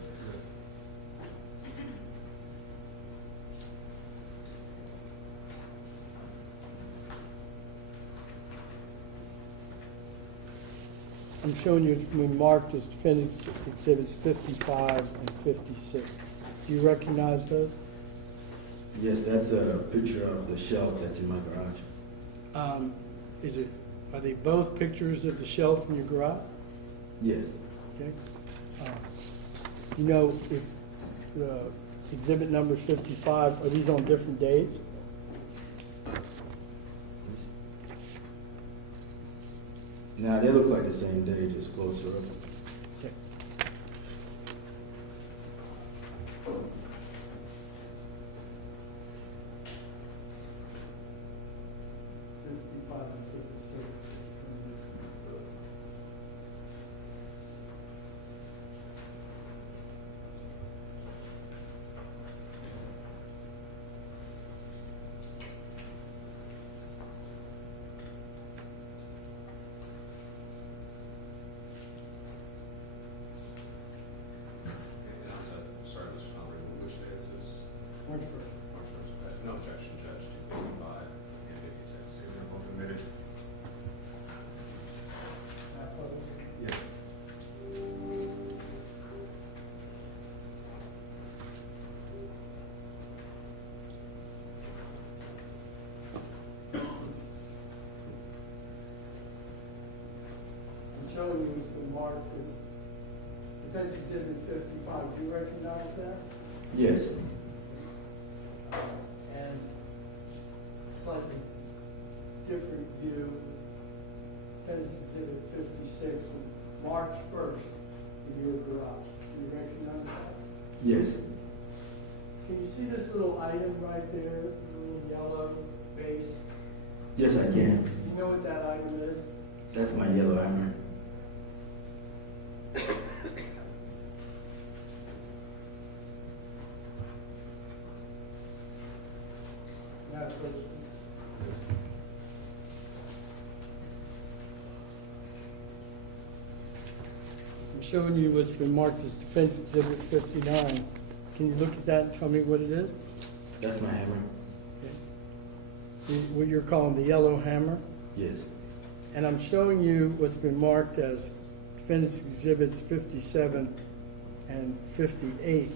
I'm showing you when marked as defendant's exhibits 55 and 56. Do you recognize those? Yes, that's a picture of the shelf that's in my garage. Are they both pictures of the shelf in your garage? Yes. Okay. You know, if exhibit number 55, are these on different days? Now they look like the same day, just closer up. Okay. March 1st. No objection, Judge, to 55 and 56. Permitted. Yes. I'm showing you it's been marked as defense exhibit 55. Do you recognize that? Yes. And slightly different view, defense exhibit 56 on March 1st in your garage. Do you recognize that? Yes. Can you see this little item right there, the little yellow base? Yes, I can. Do you know what that item is? That's my yellow hammer. Now, please. I'm showing you what's been marked as defense exhibit 59. Can you look at that and tell me what it is? That's my hammer. What you're calling the yellow hammer? Yes. And I'm showing you what's been marked as defendant's exhibits 57 and 58.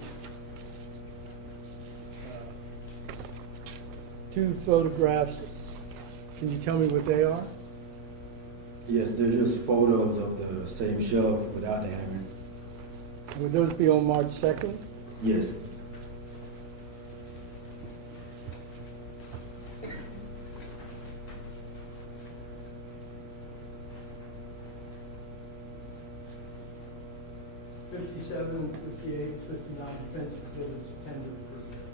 Two photographs. Can you tell me what they are? Yes, they're just photos of the same shelf without the hammer. Would those be on March 2nd? Yes. '57, '58, '59 defense exhibits tendered for review.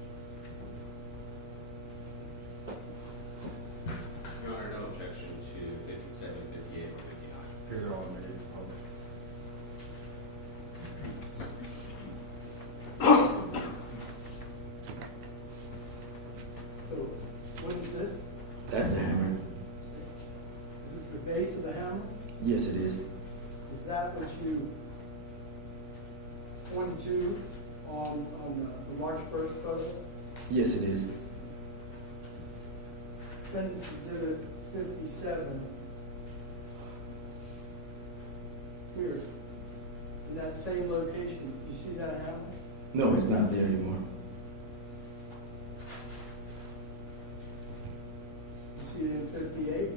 Your Honor, no objection to 57, 58, or 59. Here they're all made public. Yes, it is. Is that what you pointed to on the March 1st photo? Yes, it is. Defendant's Exhibit 57. Here, in that same location, you see that happen? No, it's not there anymore. You see it in 58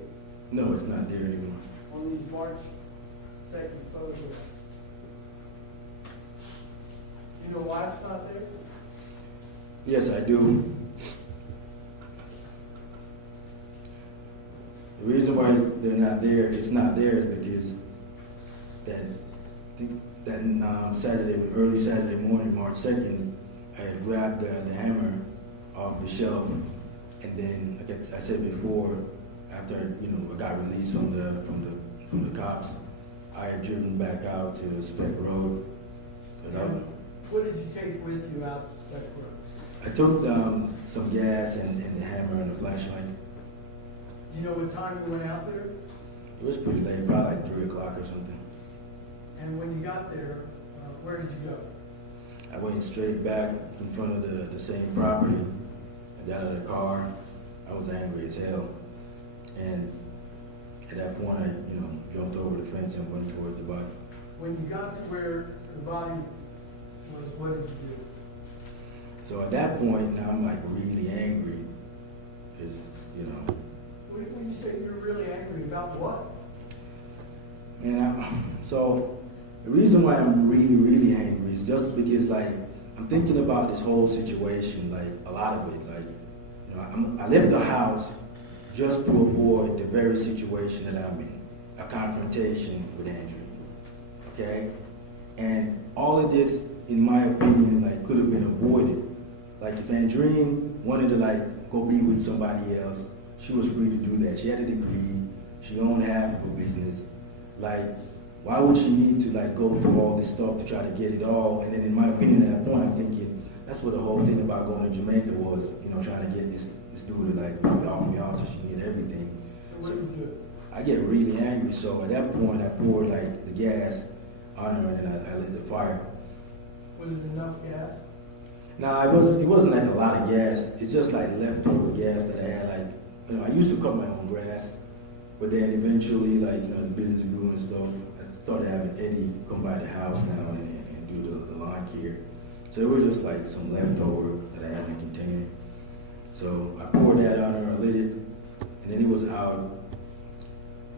No, it's not there anymore. on these March 2nd photos. You know why it's not there? Yes, I do. The reason why they're not there, it's not there, is because I think that early Saturday morning, March 2nd, I had grabbed the hammer off the shelf, and then, like I said before, after I got released from the cops, I had driven back out to Speck Road. What did you take with you out to Speck Road? I took some gas and the hammer and the flashlight. Do you know what time you went out there? It was pretty late, probably like 3 o'clock or something. And when you got there, where did you go? I went straight back in front of the same property. I got out of the car. I was angry as hell. And at that point, I jumped over the fence and went towards the body. When you got to where the body was, what did you do? So at that point, now I'm like really angry. Because, When you say you're really angry, about what? So the reason why I'm really, really angry is just because, like, I'm thinking about this whole situation, like, a lot of it. Like, I left the house just to avoid the very situation that I'm in, a confrontation with Andreen, okay? And all of this, in my opinion, like, could have been avoided. Like, if Andreen wanted to, like, go be with somebody else, she was free to do that. She had a degree. She owned half of a business. Like, why would she need to, like, go through all this stuff to try to get it all? And then, in my opinion, at that point, I'm thinking, that's what the whole thing about going to Jamaica was, trying to get this dude to, like, off me off so she can get everything. So what did you do? I get really angry, so at that point, I poured, like, the gas on her, and then I lit the fire. Was it enough gas? Nah, it wasn't like a lot of gas. It's just like leftover gas that I had. Like, I used to cut my own grass, but then eventually, like, as business grew and stuff, I started having Eddie come by the house now and do the lawn care. So it was just like some leftover that I had in a container. So I poured that on her, I lit it, and then it was out.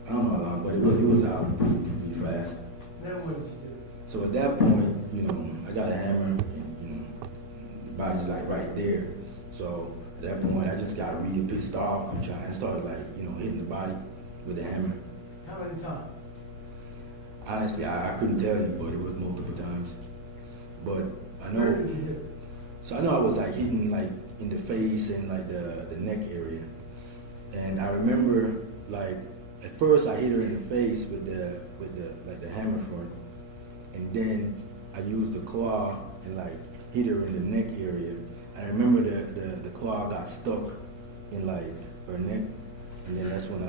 I don't know how long, but it was out pretty fast. Then what did you do? So at that point, I got a hammer, and, the body's like right there. So at that point, I just got really pissed off and started like, hitting the body with the hammer. How many times? Honestly, I couldn't tell you, but it was multiple times. But I know. Where did you hit? So I know I was like hitting like in the face and like the neck area. And I remember like at first I hit her in the face with the hammer front, and then I used the claw and like hit her in the neck area. And I remember the claw got stuck in like her neck, and then that's when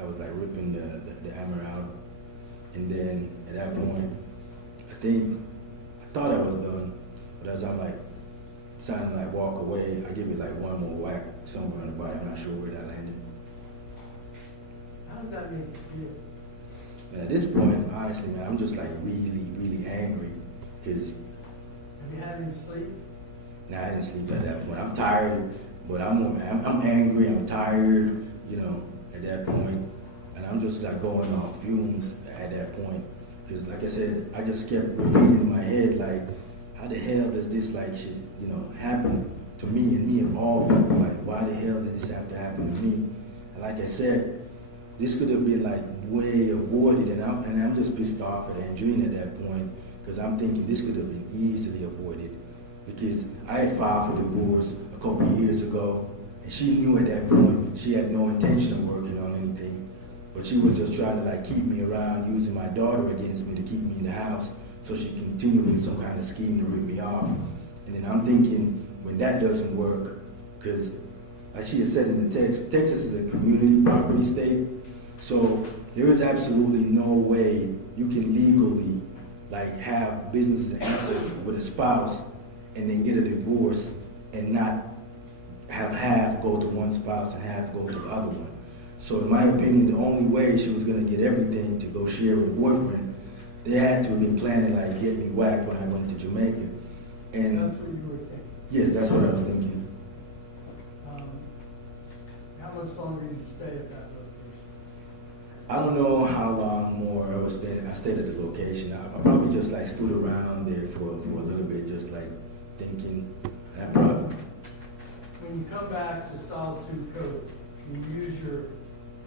I was like ripping the hammer out. And then at that point, I thought I was done, but as I'm like trying to like walk away, I give it like one more whack somewhere on the body. I'm not sure where that landed. How did that make you feel? And at this point, honestly, man, I'm just like really, really angry because Have you had any sleep? I didn't sleep at that point. I'm tired, but I'm angry. I'm tired, at that point, and I'm just like going off fumes at that point because, like I said, I just kept repeating in my head like, how the hell does this like shit, happen to me and me of all people? Like, why the hell did this have to happen to me? And like I said, this could have been like way avoided, and I'm just pissed off at Andreen at that point because I'm thinking this could have been easily avoided because I had filed for divorce a couple of years ago, and she knew at that point she had no intention of working on anything, but she was just trying to like keep me around, using my daughter against me to keep me in the house so she continued with some kind of scheme to rip me off. And then I'm thinking, when that doesn't work, because like she had said in the text, Texas is a community property state, So there is absolutely no way you can legally like have business and assets with a spouse and then get a divorce and not have half go to one spouse and half go to the other one. So in my opinion, the only way she was gonna get everything to go share with the boyfriend, they had to have been planning like get me whacked when I went to Jamaica. And That's what you were thinking. yes, that's what I was thinking. How much longer did you stay at that location? I don't know how long more I was staying. I stayed at the location. I probably just like stood around there for a little bit, just like thinking. And I probably, When you come back to Solitude Cove, can you use your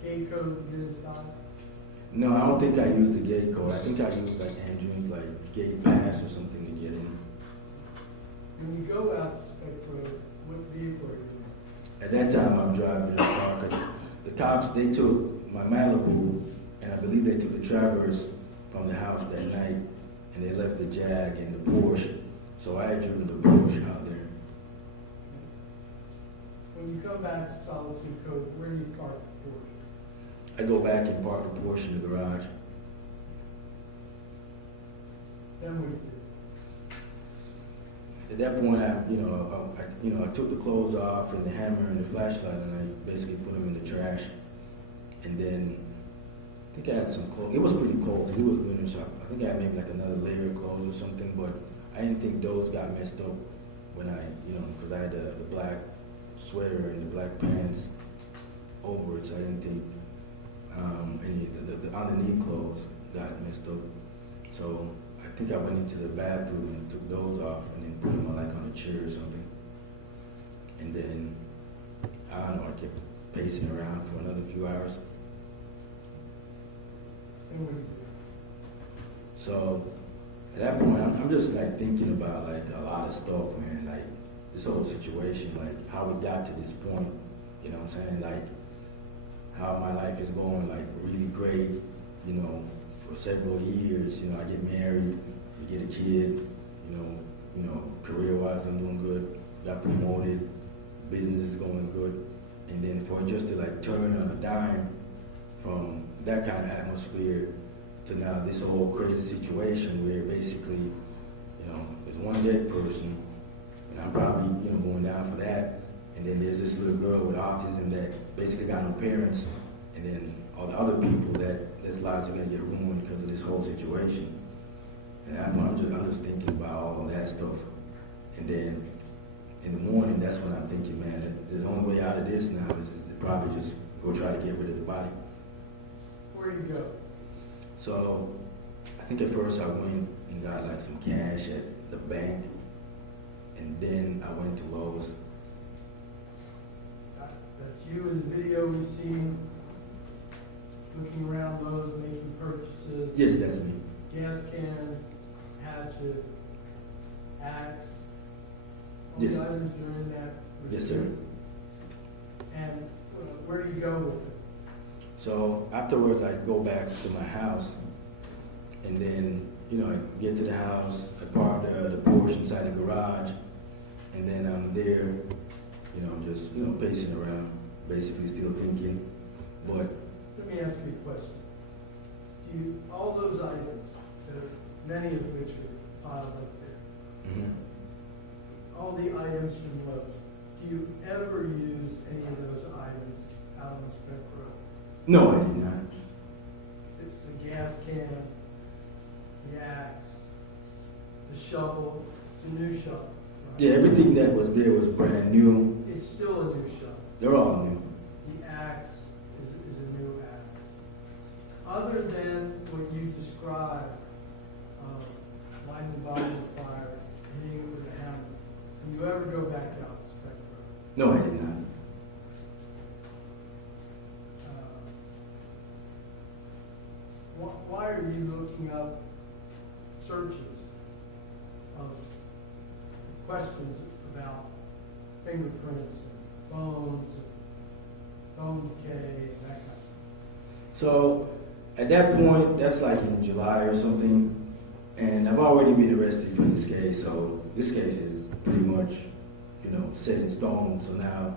gate code to get inside? no, I don't think I used the gate code. I think I used like Andreen's like gate pass or something to get in. When you go out to Spec Road, what vehicle are you At that time, I'm driving the car because the cops, they took my Malibu and I believe they took the Traverse from the house that night and they left the Jag and the Porsche. So I had driven the Porsche out there. in? When you come back to Solitude Cove, where do you park the Porsche? I go back and park the Porsche in the garage. Then what do you do? At that point, I took the clothes off and the hammer and the flashlight, and I basically put them in the trash. And then I think I had some clothes. It was pretty cold because it was winter, so I think I had maybe like another layer of clothes or something. But I didn't think those got messed up when because I had the black sweater and the black pants over it, so I didn't think any of the underneath clothes got messed up. So I think I went into the bathroom and took those off and then put them on like on a chair or something. And then, I don't know, I kept pacing around for another few hours. Then what do you do? So at that point, I'm just like thinking about like a lot of stuff, man, like this whole situation, like how we got to this point, you know what I'm saying? Like how my life is going like really great, for several years, I get married, we get a kid, career-wise I'm doing good, got promoted, business is going good, and then for it just to like turn on a dime from that kind of atmosphere to now this whole crazy situation where basically, there's one dead person, and I'm probably, going down for that, and then there's this little girl with autism that basically got no parents, and then all the other people that their lives are gonna get ruined because of this whole situation. And I'm just thinking about all that stuff. And then in the morning, that's when I'm thinking, man, that the only way out of this now is to probably just go try to get rid of the body. Where do you go? So I think at first I went and got like some cash at the bank, and then I went to Lowe's. That's you in the video we've seen, looking around Lowe's, making purchases. Yes, that's me. Gas cans, hatchet, axe. All Yes. the items that are in that receipt. Yes, sir. And where do you go with it? So afterwards, I go back to my house, and then I get to the house, I park the Porsche inside the garage, and then I'm there, just pacing around, basically still thinking. But Let me ask you a question. All those items, many of which are piled up there, all the items from Lowe's, do you ever use any of those items out on Spec Road? no, I did not. The gas can, the axe, the shovel, it's a new shovel, right? Yeah, everything that was there was brand new. It's still a new shovel. They're all new. The axe is a new axe. Other than what you described, lighting the body on fire, hitting it with a hammer, do you ever go back out to Spec Road? No, I did not. Why are you looking up searches of questions about fingerprints and bones and bone decay and that kind of thing? So at that point, that's like in July or something, and I've already been arrested for this case, so this case is pretty much, set in stone. So now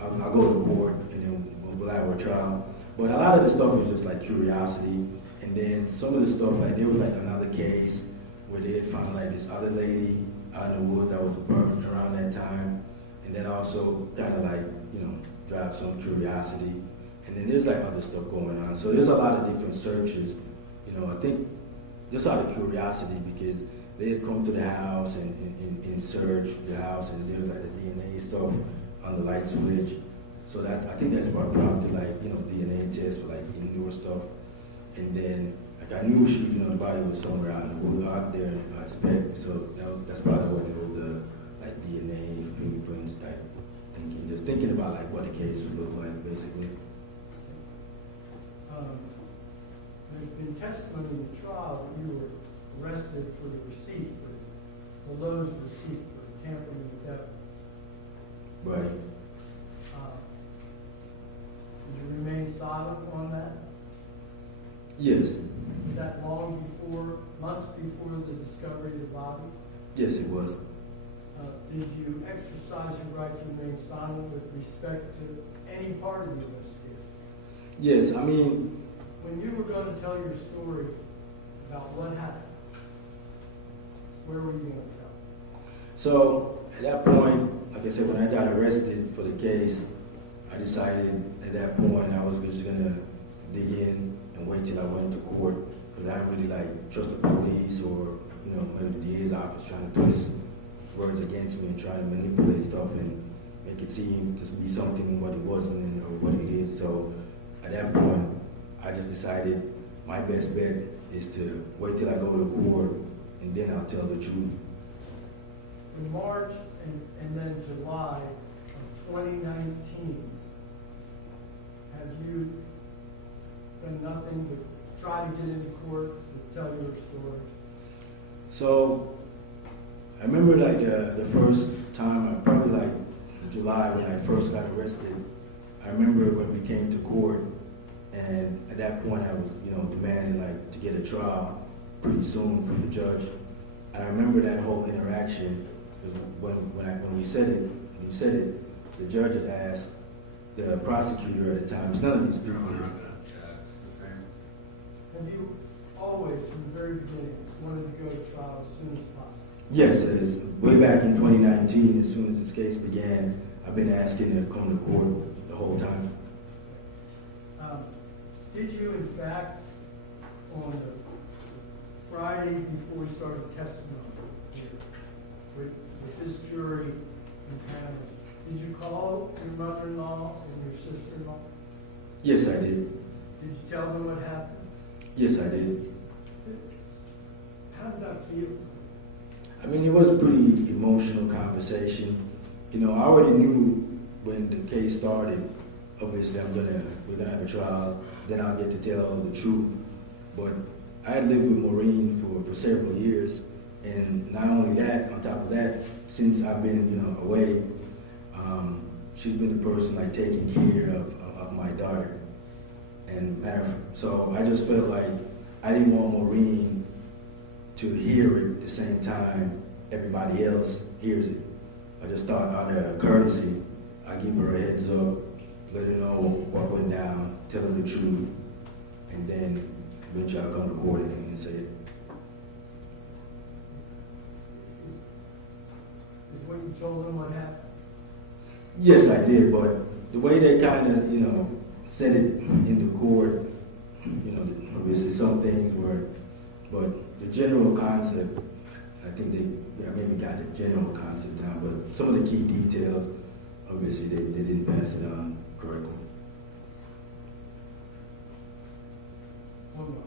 I'll go to court and then we'll have a trial. But a lot of the stuff is just like curiosity. And then some of the stuff, like there was like another case where they had found like this other lady out in the woods that was burned around that time. And then also kind of like, drive some curiosity. And then there's like other stuff going on. So there's a lot of different searches. I think just out of curiosity, because they had come to the house and searched the house, and there was like the DNA stuff on the light switch. So I think that's what prompted like, DNA tests for like newer stuff. And then like I knew the body was somewhere out in the woods out there in spec. So that's probably what drove the like DNA, fingerprints type thinking. Just thinking about like what the case would look like, basically. There's been testimony in the trial that you were arrested for the receipt, the Lowe's receipt for the tampering with evidence. Right. Did you remain silent on that? Yes. Was that months before the discovery of the body? Yes, it was. Did you exercise your right to remain silent with respect to any part of the investigation? Yes, I mean, when you were going to tell your story about what happened, where were you going to tell? so at that point, like I said, when I got arrested for the case, I decided at that point I was just gonna dig in and wait till I went to court, because I didn't really like trust the police or maybe the DA's office trying to twist words against me and trying to manipulate stuff and make it seem to be something what it wasn't or what it is. So at that point, I just decided my best bet is to wait till I go to court and then I'll tell the truth. In March and then July of 2019, have you done nothing to try to get into court to tell your story? So I remember like the first time, probably like July when I first got arrested. I remember when we came to court, and at that point I was, demanding like to get a trial pretty soon from the judge. And I remember that whole interaction, because when we said it, the judge had asked the prosecutor at the time, it's none of these people here. Have you always, from the very beginning, wanted to go to trial as soon as possible? Yes, it is. Way back in 2019, as soon as this case began, I've been asking to come to court the whole time. Did you, in fact, on the Friday before we started testimony here, with this jury in panel, did you call your mother-in-law and your sister-in-law? Yes, I did. Did you tell them what happened? Yes, I did. How did that feel? I mean, it was a pretty emotional conversation. I already knew when the case started, obviously we're gonna have a trial, then I'll get to tell the truth. But I had lived with Maureen for several years, and not only that, on top of that, since I've been, away, she's been the person like taking care of my daughter. And so I just felt like I didn't want Maureen to hear it at the same time everybody else hears it. I just thought out of courtesy, I give her a heads up, let her know what went down, tell her the truth, and then eventually I'll come to court and say it. Is what you told them what happened? Yes, I did, but the way they kind of, said it in the court, obviously some things were, but the general concept, I think they maybe got the general concept down, but some of the key details, obviously they didn't pass it on correctly. Hold on.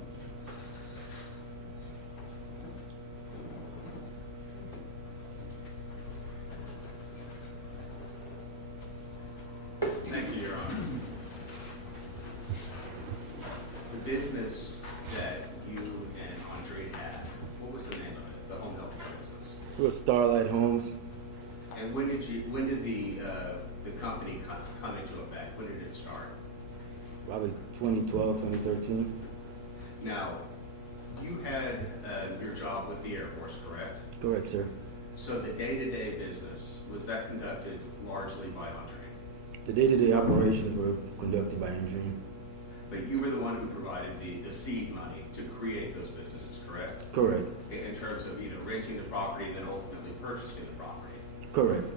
Thank you, Your Honor. The business that you and Andreen had, what was the name of it? The home health business. It was Starlight Homes. And when did the company come into effect? When did it start? Probably 2012, 2013. Now, you had your job with the Air Force, correct? Correct, sir. So the day-to-day business, was that conducted largely by Andreen? The day-to-day operations were conducted by Andreen. But you were the one who provided the seed money to create those businesses, correct? Correct. In terms of either renting the property and then ultimately purchasing the property. Correct.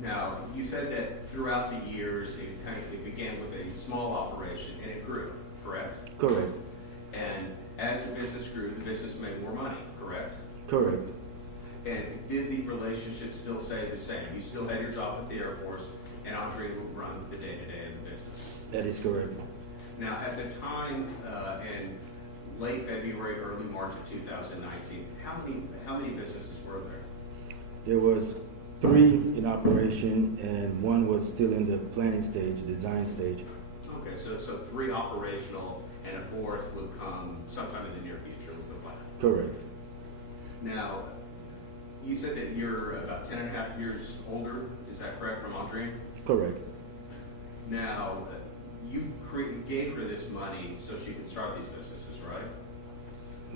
Now, you said that throughout the years, it began with a small operation and it grew, correct? Correct. And as the business grew, the business made more money, correct? Correct. And did the relationship still stay the same? You still had your job at the Air Force, and Andreen would run the day-to-day of the business. That is correct. Now, at the time, in late February, early March of 2019, how many businesses were there? There was 3 in operation, and 1 was still in the planning stage, design stage. Okay, so 3 operational, and a 4th would come sometime in the near future, was the plan. Correct. Now, you said that you're about 10 and a half years older, is that correct, from Andreen? Correct. Now, you gave her this money so she could start these businesses, right?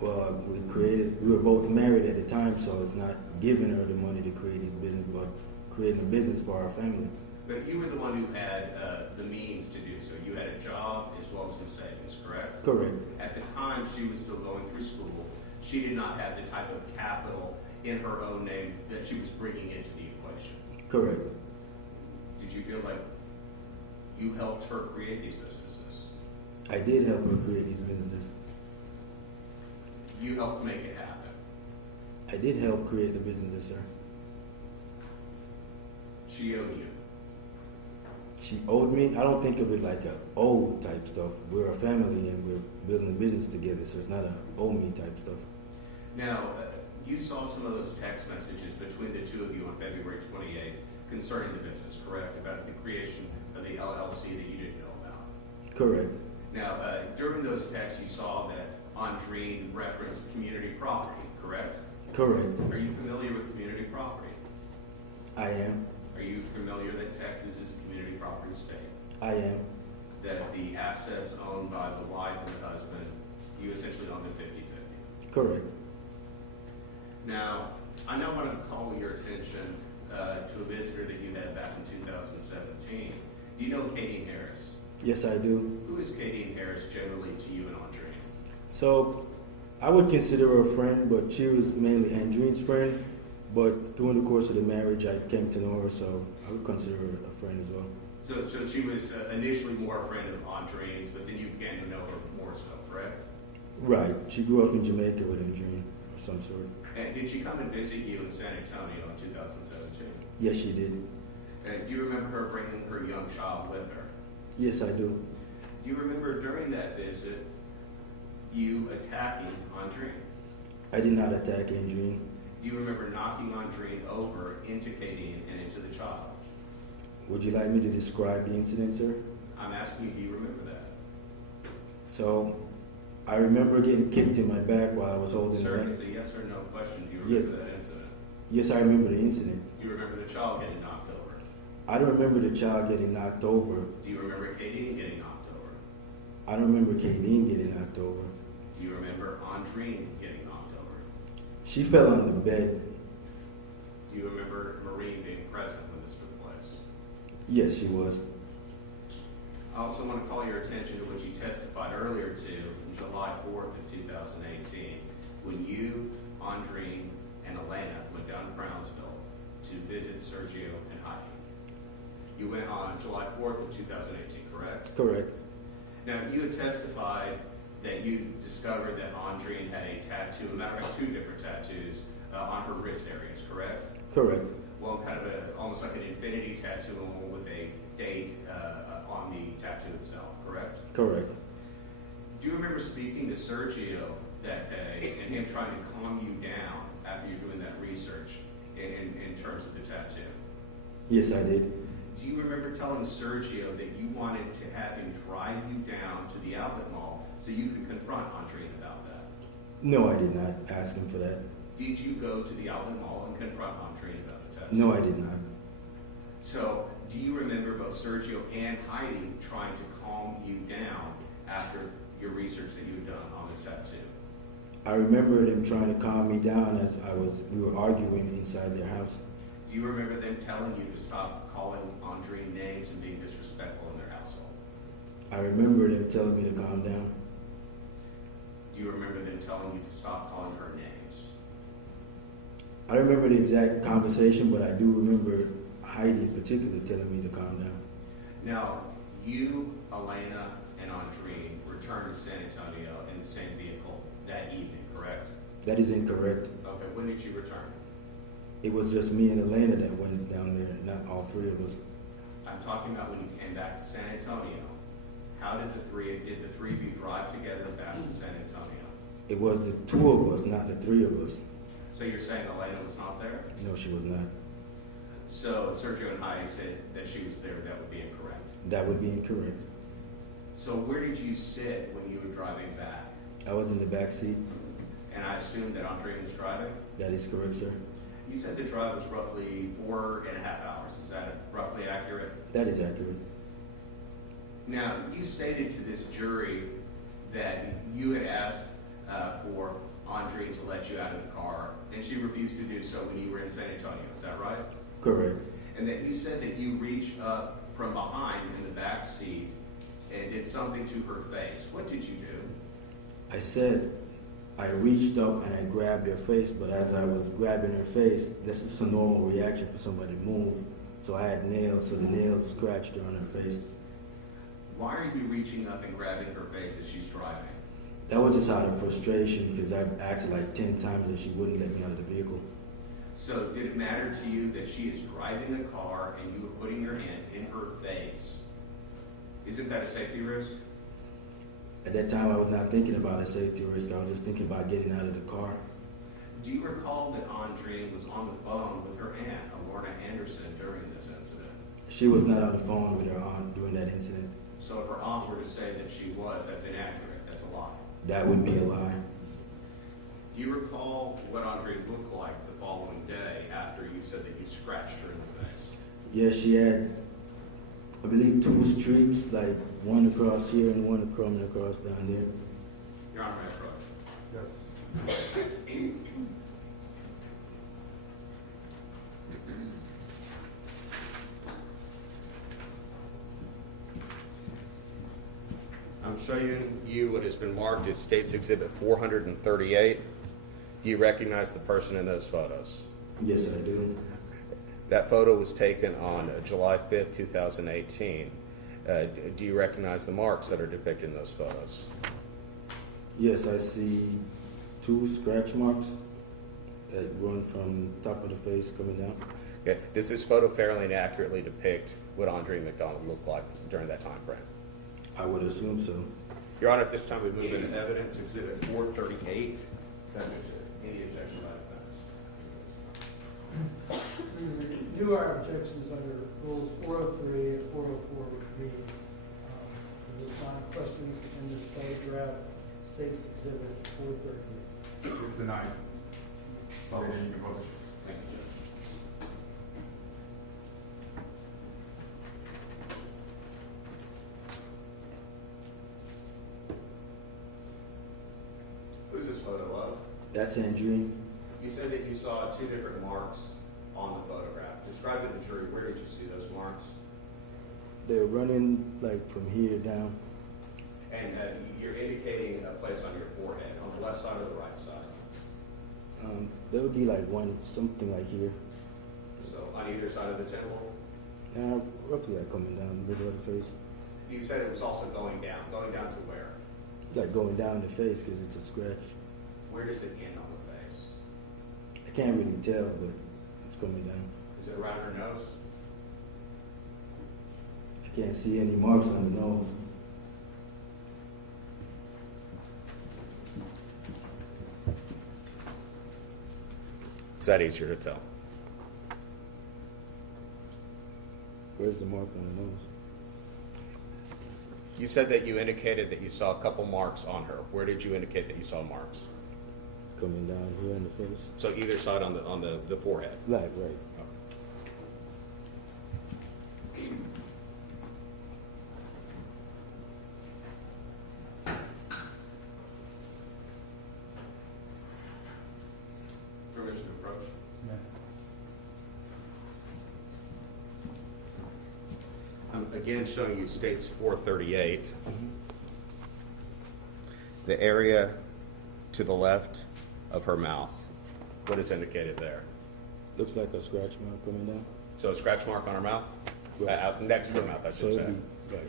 Well, we were both married at the time, so it's not giving her the money to create his business, but creating a business for our family. But you were the one who had the means to do so. You had a job as well as some savings, correct? Correct. At the time, she was still going through school. She did not have the type of capital in her own name that she was bringing into the equation. Correct. Did you feel like you helped her create these businesses? I did help her create these businesses. You helped make it happen. I did help create the businesses, sir. She owed you. She owed me. I don't think of it like a owe type stuff. We're a family and we're building a business together, so it's not a owe me type stuff. Now, you saw some of those text messages between the two of you on February 28th concerning the business, correct? About the creation of the LLC that you didn't know about. Correct. Now, during those texts, you saw that Andreen referenced community property, correct? Correct. Are you familiar with community property? I am. Are you familiar that Texas is a community property state? I am. That the assets owned by the wife and the husband, you essentially own them 50-50? Correct. Now, I now want to call your attention to a visitor that you had back in 2017. Do you know Kadeen Harris? Yes, I do. Who is Kadeen Harris generally to you and Andreen? So, I would consider her a friend, but she was mainly Andreen's friend. But during the course of the marriage, I came to know her, so I would consider her a friend as well. So she was initially more a friend of Andreen's, but then you began to know her more so, correct? Right. She grew up in Jamaica with Andreen of some sort. And did she come and visit you in San Antonio in 2017? Yes, she did. And do you remember her bringing her young child with her? Yes, I do. Do you remember during that visit you attacking Andreen? I did not attack Andreen. Do you remember knocking Andreen over into Kadeen and into the child? Would you like me to describe the incident, sir? I'm asking you, do you remember that? So, I remember getting kicked in my back while I was holding Sir, the it's a yes or no question. Do you remember that incident? Yes, I remember the incident. Do you remember the child getting knocked over? I don't remember the child getting knocked over. Do you remember Kadeen getting knocked over? I don't remember Kadeen getting knocked over. Do you remember Andreen getting knocked over? She fell on the bed. Do you remember Marine being present when this took place? Yes, she was. I also want to call your attention to what you testified earlier to on July 4th of 2018, when you, Andreen, and Elena went down to Brownsville to visit Sergio and Heidi. You went on July 4th of 2018, correct? Correct. Now, you had testified that you discovered that Andreen had a tattoo, a matter of fact, 2 different tattoos on her wrist areas, correct? Correct. One kind of almost like an infinity tattoo, and one with a date on the tattoo itself, correct? Correct. Do you remember speaking to Sergio that day and him trying to calm you down after you're doing that research in terms of the tattoo? Yes, I did. Do you remember telling Sergio that you wanted to have him drive you down to the outlet mall so you could confront Andreen about that? No, I did not ask him for that. Did you go to the outlet mall and confront Andreen about the tattoo? No, I did not. So, do you remember both Sergio and Heidi trying to calm you down after your research that you had done on this tattoo? I remember them trying to calm me down as we were arguing inside their house. Do you remember them telling you to stop calling Andreen names and being disrespectful in their household? I I remember them telling me to calm down. Do you remember them telling you to stop calling her names? I don't remember the exact conversation, but I do remember Heidi in particular telling me to calm down. Now, you, Elena, and Andreen returned to San Antonio in the same vehicle that evening, correct? That is incorrect. Okay, when did you return? It was just me and Elena that went down there, not all three of us. I'm talking about when you came back to San Antonio. How did the three of you drive together back to San Antonio? It was the two of us, not the three of us. So you're saying Elena was not there? No, she was not. So Sergio and Heidi said that she was there, that would be incorrect. That would be incorrect. So where did you sit when you were driving back? I was in the back seat. And I assume that Andreen was driving? That is correct, sir. You said the drive was roughly 4.5 hours. Is that roughly accurate? That is accurate. Now, you stated to this jury that you had asked for Andreen to let you out of the car, and she refused to do so when you were in San Antonio. Is that right? Correct. And that you said that you reached up from behind in the back seat and did something to her face. What did you do? I said I reached up and I grabbed her face, but as I was grabbing her face, this is a normal reaction for somebody to move. So I had nails, so the nails scratched her on her face. Why are you reaching up and grabbing her face as she's driving? That was just out of frustration because I asked her like 10 times and she wouldn't let me out of the vehicle. So did it matter to you that she is driving the car and you were putting your hand in her face? Isn't that a safety risk? At that time, I was not thinking about a safety risk. I was just thinking about getting out of the car. Do you recall that Andreen was on the phone with her aunt, Lorna Anderson, during this incident? She was not on the phone with her aunt during that incident. So if her aunt were to say that she was, that's inaccurate. That's a lie. That would be a lie. Do you recall what Andreen looked like the following day after you said that you scratched her in the face? Yeah, she had, I believe, 2 streaks, like one across here and one coming across down there. Your Honor, may I approach? Yes. I'm showing you what has been marked as State's Exhibit 438. Do you recognize the person in those photos? Yes, I do. That photo was taken on July 5th, 2018. Do you recognize the marks that are depicted in those photos? Yes, I see 2 scratch marks that run from top of the face coming down. Okay. Does this photo fairly and accurately depict what Andreen McDonald looked like during that time frame? I would assume so. Your Honor, at this time we move into evidence, Exhibit 438. Any objection by defense? We do our objections under rules 403 and 404 would be the sign questioning in this photograph, State's Exhibit 438. It's denied. Citation you can publish. Thank you, Judge. Who's this photo of? That's Andreen. You said that you saw 2 different marks on the photograph. Describe to the jury, where did you see those marks? They're running like from here down. And you're indicating a place on your forehead, on the left side or the right side? There would be like one, something like here. So on either side of the temple? Roughly like coming down the middle of the face. You said it was also going down. Going down to where? Like going down the face because it's a scratch. Where does it end on the face? I can't really tell, but it's coming down. Is it around her nose? I can't see any marks on the nose. Is that easier to tell? Where's the mark on the nose? You said that you indicated that you saw a couple marks on her. Where did you indicate that you saw marks? Coming down here in the face. So either side on the forehead. Like, right. Permission to approach. I'm I'm again showing you states 438. The area to the left of her mouth, what is indicated there? Looks like a scratch mark coming down. So a scratch mark on her mouth? Out next to her mouth, I So should say. it'd be, right.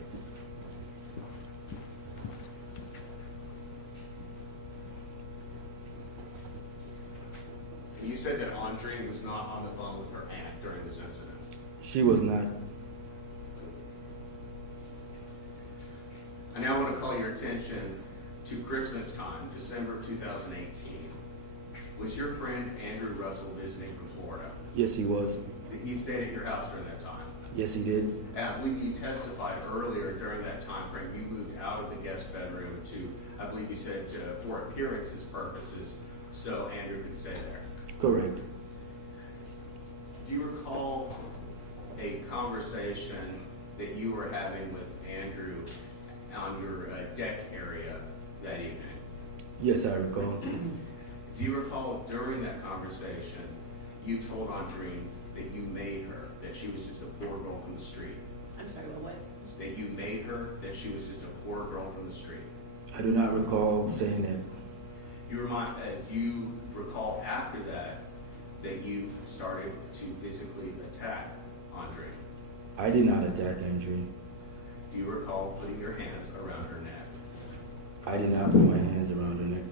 You said that Andreen was not on the phone with her aunt during this incident. She was not. I now want to call your attention to Christmas time, December 2018. Was your friend Andrew Russell visiting from Florida? Yes, he was. He stayed at your house during that time. Yes, he did. And I believe you testified earlier during that time frame, you moved out of the guest bedroom to, I believe you said, for appearances purposes, so Andrew could stay there. Correct. Do you recall a conversation that you were having with Andrew on your deck area that evening? Yes, I recall. Do you recall during that conversation, you told Andreen that you made her, that she was just a poor girl from the street? I'm sorry, what? That you made her, that she was just a poor girl from the street? I do not recall saying that. Do you recall after that, that you started to physically attack Andreen? I did not attack Andreen. Do you recall putting your hands around her neck? I did not put my hands around her neck.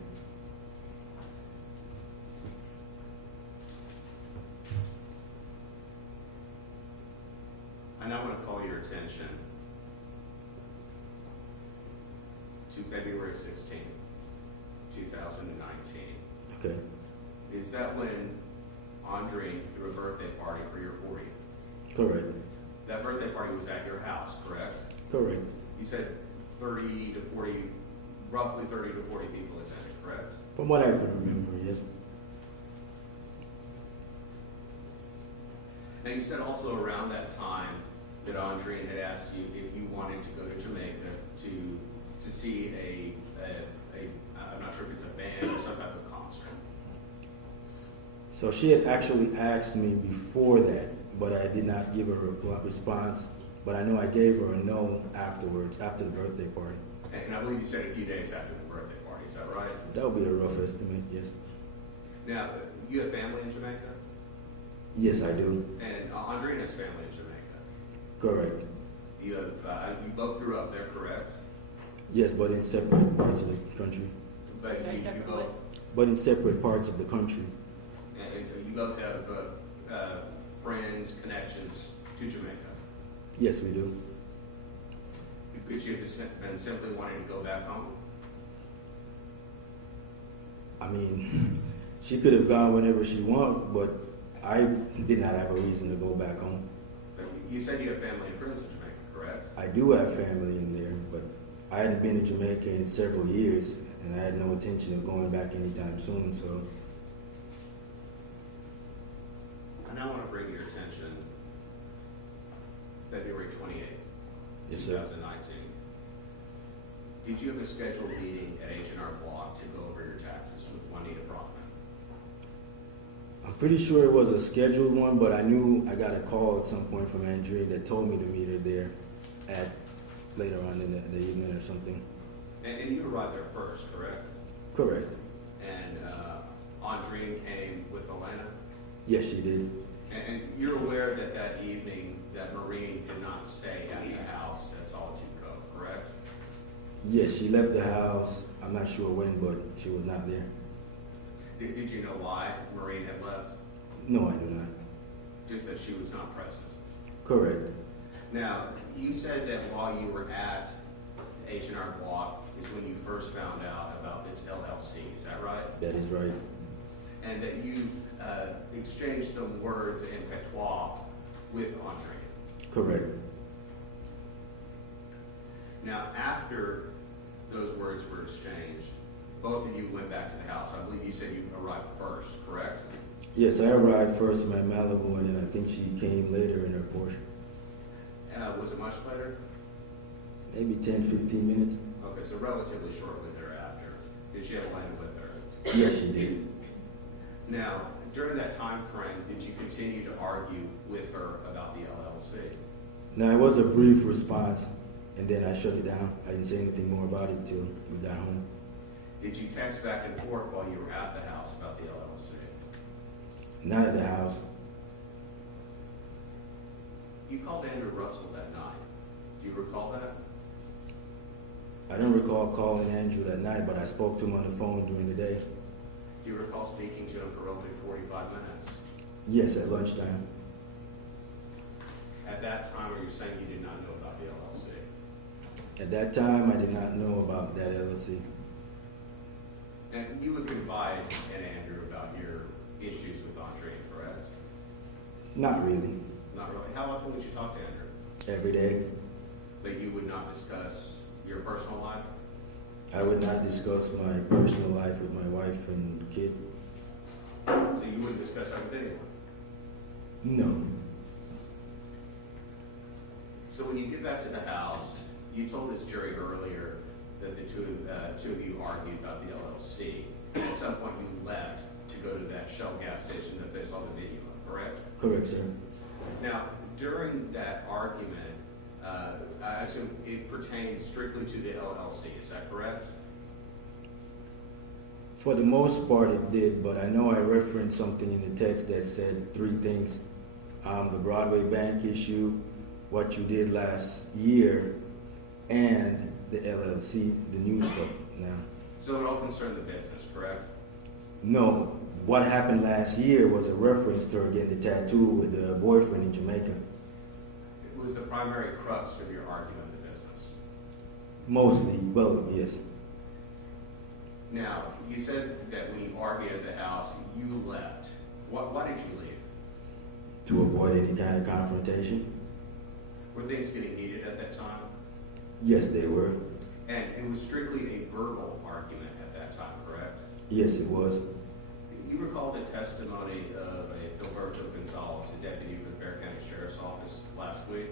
I now want to call your attention to February 16, 2019. Okay. Is that when Andreen threw a birthday party for your 40th? Correct. That birthday party was at your house, correct? Correct. You said 30 to 40, roughly 30 to 40 people attended, correct? From what I can remember, yes. Now you said also around that time that Andreen had asked you if you wanted to go to Jamaica to see I'm not sure if it's a band or some type of concert. So she had actually asked me before that, but I did not give her a response. But I know I gave her a no afterwards, after the birthday party. And I believe you said a few days after the birthday party, is that right? That would be a rough estimate, yes. Now, you have family in Jamaica? Yes, I do. And Andreen has family in Jamaica. Correct. You have, you both grew up there, correct? Yes, but in separate parts of the country. But Sorry, you separate both, But in separate parts of the country. and you both have friends, connections to Jamaica. Yes, we do. Could you have just been simply wanting to go back home? I mean, she could have gone whenever she wanted, but I did not have a reason to go back home. You said you have family and friends in Jamaica, correct? I do have family in there, but I hadn't been to Jamaica in several years, and I had no intention of going back anytime soon, so. I now want to bring your attention February 28th, Yes, sir. 2019. Did you have a scheduled meeting at H&R Block to go over your taxes with Juanita Brockman? I'm pretty sure it was a scheduled one, but I knew I got a call at some point from Andreen that told me to meet her there at later on in the evening or something. And you arrived there first, correct? Correct. And Andreen came with Elena? Yes, she did. And you're aware that that evening that Maureen did not stay at the house at Solitude Cove, correct? Yes, she left the house. I'm not sure when, but she was not there. Did you know why Maureen had left? No, I do not. Just that she was not present. Correct. Now, you said that while you were at H&R Block is when you first found out about this LLC, is that right? That is right. And that you exchanged some words in patois with Andreen. Correct. Now, after those words were exchanged, both of you went back to the house. I believe you said you arrived first, correct? Yes, I arrived first in my Malibu, and then I think she came later in her Porsche. Was it much later? Maybe 10, 15 minutes. Okay, so relatively shortly thereafter. Did she have Elena with her? Yes, she did. Now, during that time frame, did you continue to argue with her about the LLC? Now, it was a brief response, and then I shut it down. I didn't say anything more about it till we got home. Did you text back and forth while you were at the house about the LLC? Not at the house. You called Andrew Russell that night. Do you recall that? I don't recall calling Andrew that night, but I spoke to him on the phone during the day. Do you recall speaking to him for roughly 45 minutes? Yes, at lunchtime. At that time, were you saying you did not know about the LLC? At that time, I did not know about that LLC. And you would confide in Andrew about your issues with Andreen, correct? Not really. Not really. How often would you talk to Andrew? Every day. But you would not discuss your personal life? I would not discuss my personal life with my wife and kid. So you wouldn't discuss that with anyone? No. So when you get back to the house, you told this jury earlier that the two of you argued about the LLC. And at some point you left to go to that Shell gas station that they saw the video of, correct? Correct, sir. Now, during that argument, I assume it pertained strictly to the LLC, is that correct? For the most part, it did, but I know I referenced something in the text that said three things. The Broadway Bank issue, what you did last year, and the LLC, the new stuff now. So it all concerned the business, correct? No, what happened last year was a reference to her getting the tattoo with the boyfriend in Jamaica. It was the primary crux of your argument in the business. Mostly, well, yes. Now, you said that when you argued at the house, you left. Why did you leave? To avoid any kind of confrontation. Were things getting heated at that time? Yes, they were. And it was strictly a verbal argument at that time, correct? Yes, it was. You recall the testimony of a Gilberto Gonzalez, a deputy for the Bexar County Sheriff's Office last week?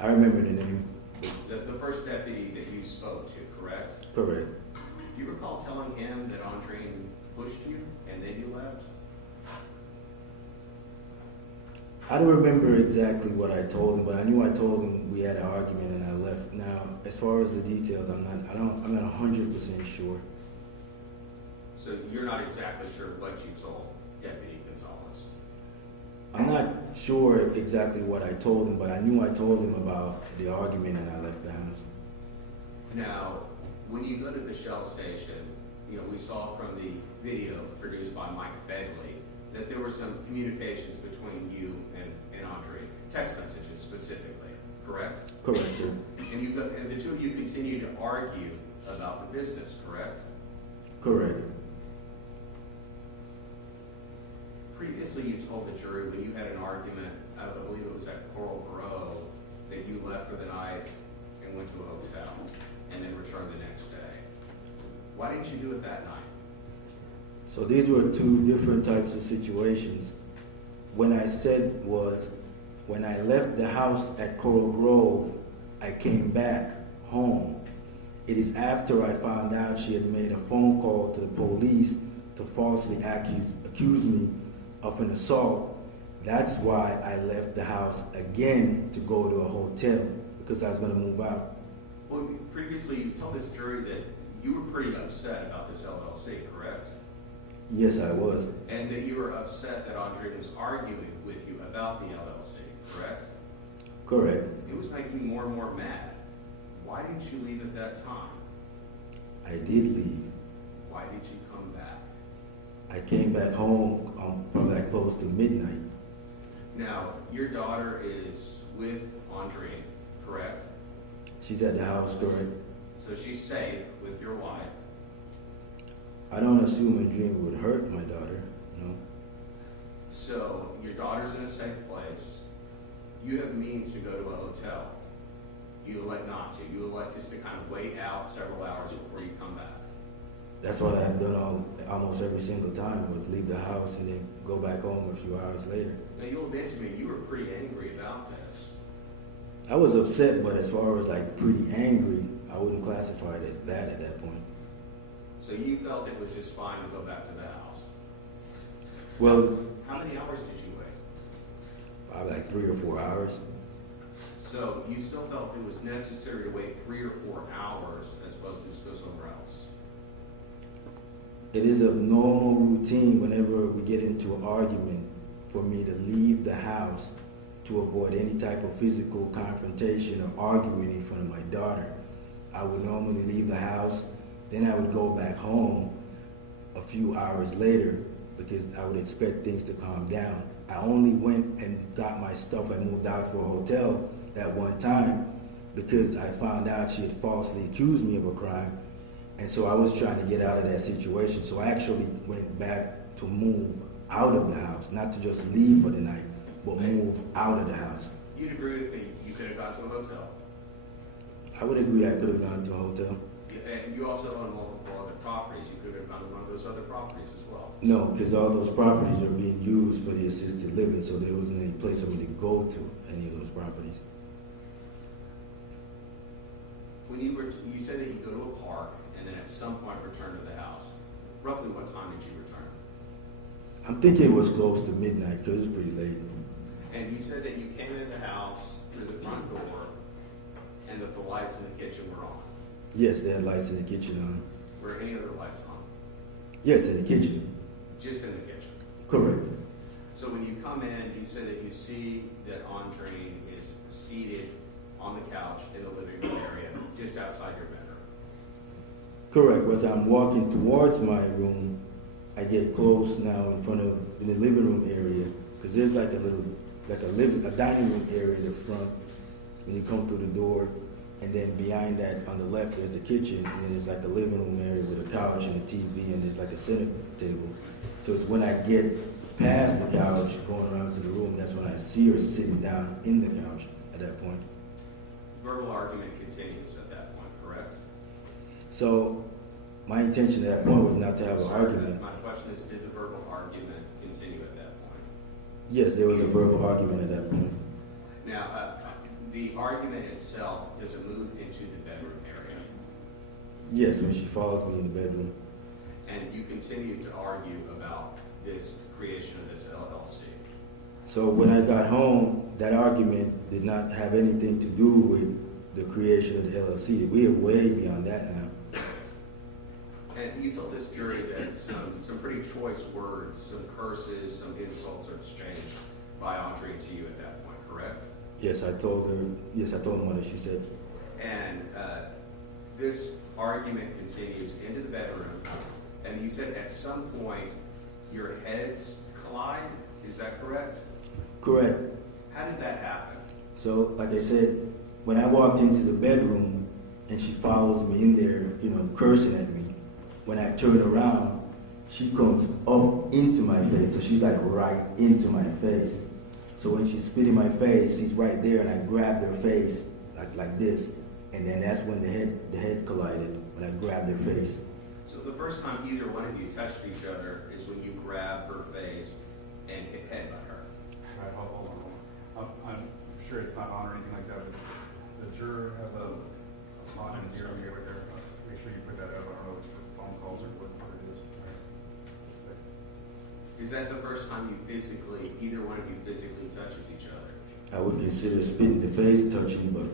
I remember the name. The first deputy that you spoke to, correct? Correct. Do you recall telling him that Andreen pushed you and then you left? I don't remember exactly what I told him, but I knew I told him we had an argument and I left. Now, as far as the details, I'm not 100% sure. So you're not exactly sure what you told Deputy Gonzalez? I'm not sure exactly what I told him, but I knew I told him about the argument and I left the house. Now, when you go to the Shell station, we saw from the video produced by Mike Begley that there were some communications between you and Andreen, text messages specifically, correct? Correct, sir. And the two of you continue to argue about the business, correct? Correct. Previously, you told the jury when you had an argument, I believe it was at Coral Grove, that you left for the night and went to a hotel and then returned the next day. Why didn't you do it that night? So these were two different types of situations. When I said was, when I left the house at Coral Grove, I came back home. It is after I found out she had made a phone call to the police to falsely accuse me of an assault. That's why I left the house again to go to a hotel, because I was going to move out. Well, previously you told this jury that you were pretty upset about this LLC, correct? Yes, I was. And that you were upset that Andreen was arguing with you about the LLC, correct? Correct. It was making you more and more mad. Why didn't you leave at that time? I did leave. Why did you come back? I came back home probably like close to midnight. Now, your daughter is with Andreen, correct? She's at the house, correct? So she's safe with your wife. I don't assume Andreen would hurt my daughter, no. So your daughter's in a safe place. You have means to go to a hotel. You elect not to. You elect just to kind of wait out several hours before you come back. That's what I've done almost every single time, was leave the house and then go back home a few hours later. Now you'll admit to me, you were pretty angry about this. I was upset, but as far as like pretty angry, I wouldn't classify it as that at that point. So you felt it was just fine to go back to the house. Well, How many hours did you wait? probably like 3 or 4 hours. So you still felt it was necessary to wait 3 or 4 hours as opposed to just go somewhere else? It is a normal routine whenever we get into an argument for me to leave the house to avoid any type of physical confrontation or arguing in front of my daughter. I would normally leave the house, then I would go back home a few hours later because I would expect things to calm down. I only went and got my stuff and moved out for a hotel that one time because I found out she had falsely accused me of a crime, and so I was trying to get out of that situation. So I actually went back to move out of the house, not to just leave for the night, but move out of the house. You'd agree with me, you could have gone to a hotel. I would agree I could have gone to a hotel. And you also own multiple other properties. You could have gone to one of those other properties as well. No, because all those properties are being used for the assisted living, so there wasn't any place for me to go to any of those properties. When you said that you go to a park and then at some point return to the house. Roughly what time did you return? I'm thinking it was close to midnight because it was pretty late. And you said that you came in the house through the front door and that the lights in the kitchen were on. Yes, they had lights in the kitchen on. Were any other lights on? Yes, in the kitchen. Just in the kitchen. Correct. So when you come in, you said that you see that Andreen is seated on the couch in the living room area, just outside your bedroom. Correct. As I'm walking towards my room, I get close now in the living room area, because there's like a dining room area in the front when you come through the door, and then behind that on the left there's a kitchen, and then there's like a living room area with a couch and a TV, and there's like a center table. So it's when I get past the couch, going around to the room, that's when I see her sitting down in the couch at that point. Verbal argument continues at that point, correct? So my intention at that point was not to have an Sir, argument. My question is, did the verbal argument continue at that point? Yes, there was a verbal argument at that point. Now, the argument itself, does it move into the bedroom area? Yes, when she follows me in the bedroom. And you continue to argue about this creation of this LLC. So when I got home, that argument did not have anything to do with the creation of the LLC. We are way beyond that now. And you told this jury that some pretty choice words, some curses, some insults are exchanged by Andreen to you at that point, correct? Yes, I told them what she said. And this argument continues into the bedroom, and you said at some point your heads collide, is that correct? Correct. How did that happen? So, like I said, when I walked into the bedroom and she follows me in there, cursing at me, when I turn around, she comes up into my face. So she's like right into my face. So when she spit in my face, she's right there, and I grabbed her face like this, and then that's when the head collided, when I grabbed her face. So the first time either one of you touched each other is when you grabbed her face and hit headbutt her. Right, hold on. I'm sure it's not on or anything like that, but the juror have a slot in his ear over there. Make sure you put that up. I don't know if it's for phone calls or what it is. Is that the first time either one of you physically touches each other? I would consider spitting the face touching, but